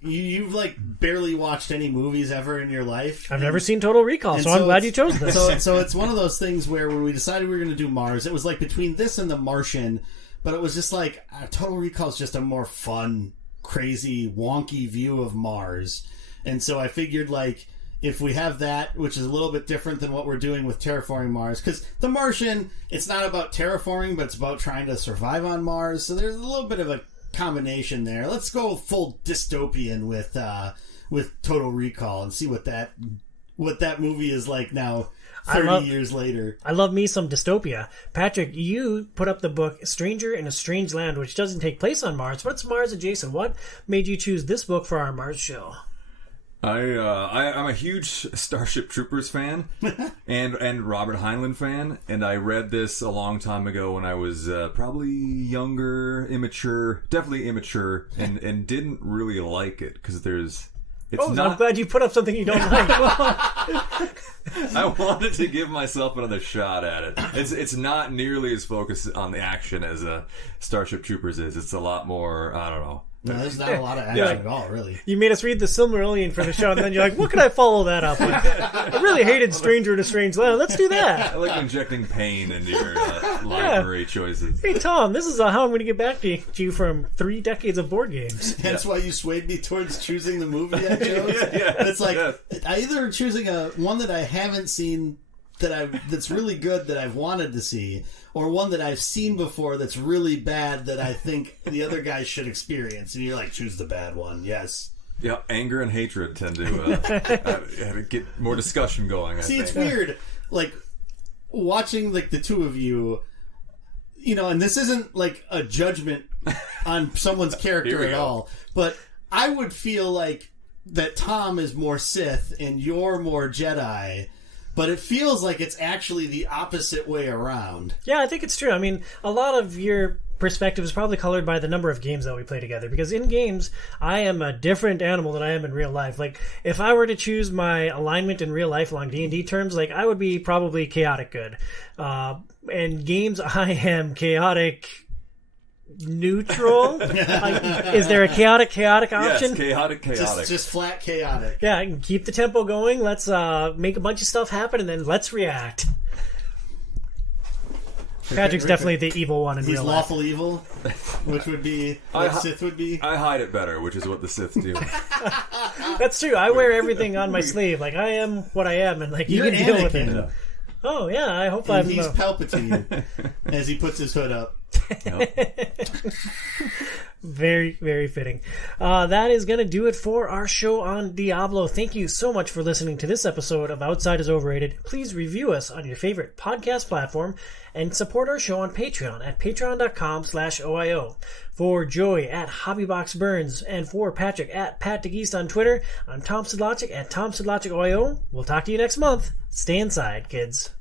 You've like barely watched any movies ever in your life. I've never seen Total Recall, so I'm glad you chose this. So it's one of those things where when we decided we were going to do Mars, it was like between this and The Martian, but it was just like Total Recall is just a more fun, crazy, wonky view of Mars. And so I figured like if we have that, which is a little bit different than what we're doing with Terraforming Mars, because The Martian, it's not about terraforming, but it's about trying to survive on Mars. So there's a little bit of a combination there. Let's go full dystopian with Total Recall and see what that movie is like now 30 years later. I love me some dystopia. Patrick, you put up the book Stranger in a Strange Land, which doesn't take place on Mars, but it's Mars adjacent. What made you choose this book for our Mars show? I'm a huge Starship Troopers fan and Robert Heinlein fan, and I read this a long time ago when I was probably younger, definitely immature, and didn't really like it because I'm glad you put up something you don't like. I wanted to give myself another shot at it. It's not nearly as focused on the action as Starship Troopers is. It's a lot more, I don't know. No, there's not a lot of action at all, really. You made us read the Silmarillion for the show, and then you're like, what can I follow that up with? I really hated Stranger in a Strange Land. Let's do that. I like injecting pain into your library choices. Hey, Tom, this is how I'm going to get back to you from 3 decades of board games. That's why you swayed me towards choosing the movie I chose. It's like, I either choosing one that I haven't seen that's really good that I've wanted to see, or one that I've seen before that's really bad that I think the other guys should experience. And you're like, choose the bad one. Yes. Yeah, anger and hatred tend to get more discussion going. I think. It's weird, like watching like the two of you, and this isn't like a judgment on someone's character at all, but I would feel like that Tom is more Sith and you're more Jedi. but it feels like it's actually the opposite way around. Yeah, I think it's true. I mean, a lot of your perspective is probably colored by the number of games that we play together, because in games I am a different animal than I am in real life. Like, if I were to choose my alignment in real life along D&D terms, like, I would be probably chaotic good. In games I am chaotic neutral. Is there a chaotic option? Yes, chaotic. Just flat chaotic. Yeah, I can keep the tempo going. Let's make a bunch of stuff happen, and then let's react. Patrick's definitely the evil one in He's real life. lawful evil, which would be what Sith would be. I hide it better, which is what the Sith do. That's true. I wear everything on my sleeve. Like, I am what I am, and like you You're can deal with Anakin. it. Oh yeah, I hope And I'm. he's Palpatine as he puts his hood up. Very, very fitting. That is going to do it for our show on Diablo. Thank you so much for listening to this episode of Outside is Overrated. Please review us on your favorite podcast platform and support our show on Patreon at patreon.com/OIO. For Joey at HobbyBoxBurns and for Patrick at PatDeGeest on Twitter, I'm Tom Sidlogic at TomSidlogicOIO. We'll talk to you next month. Stay inside, kids.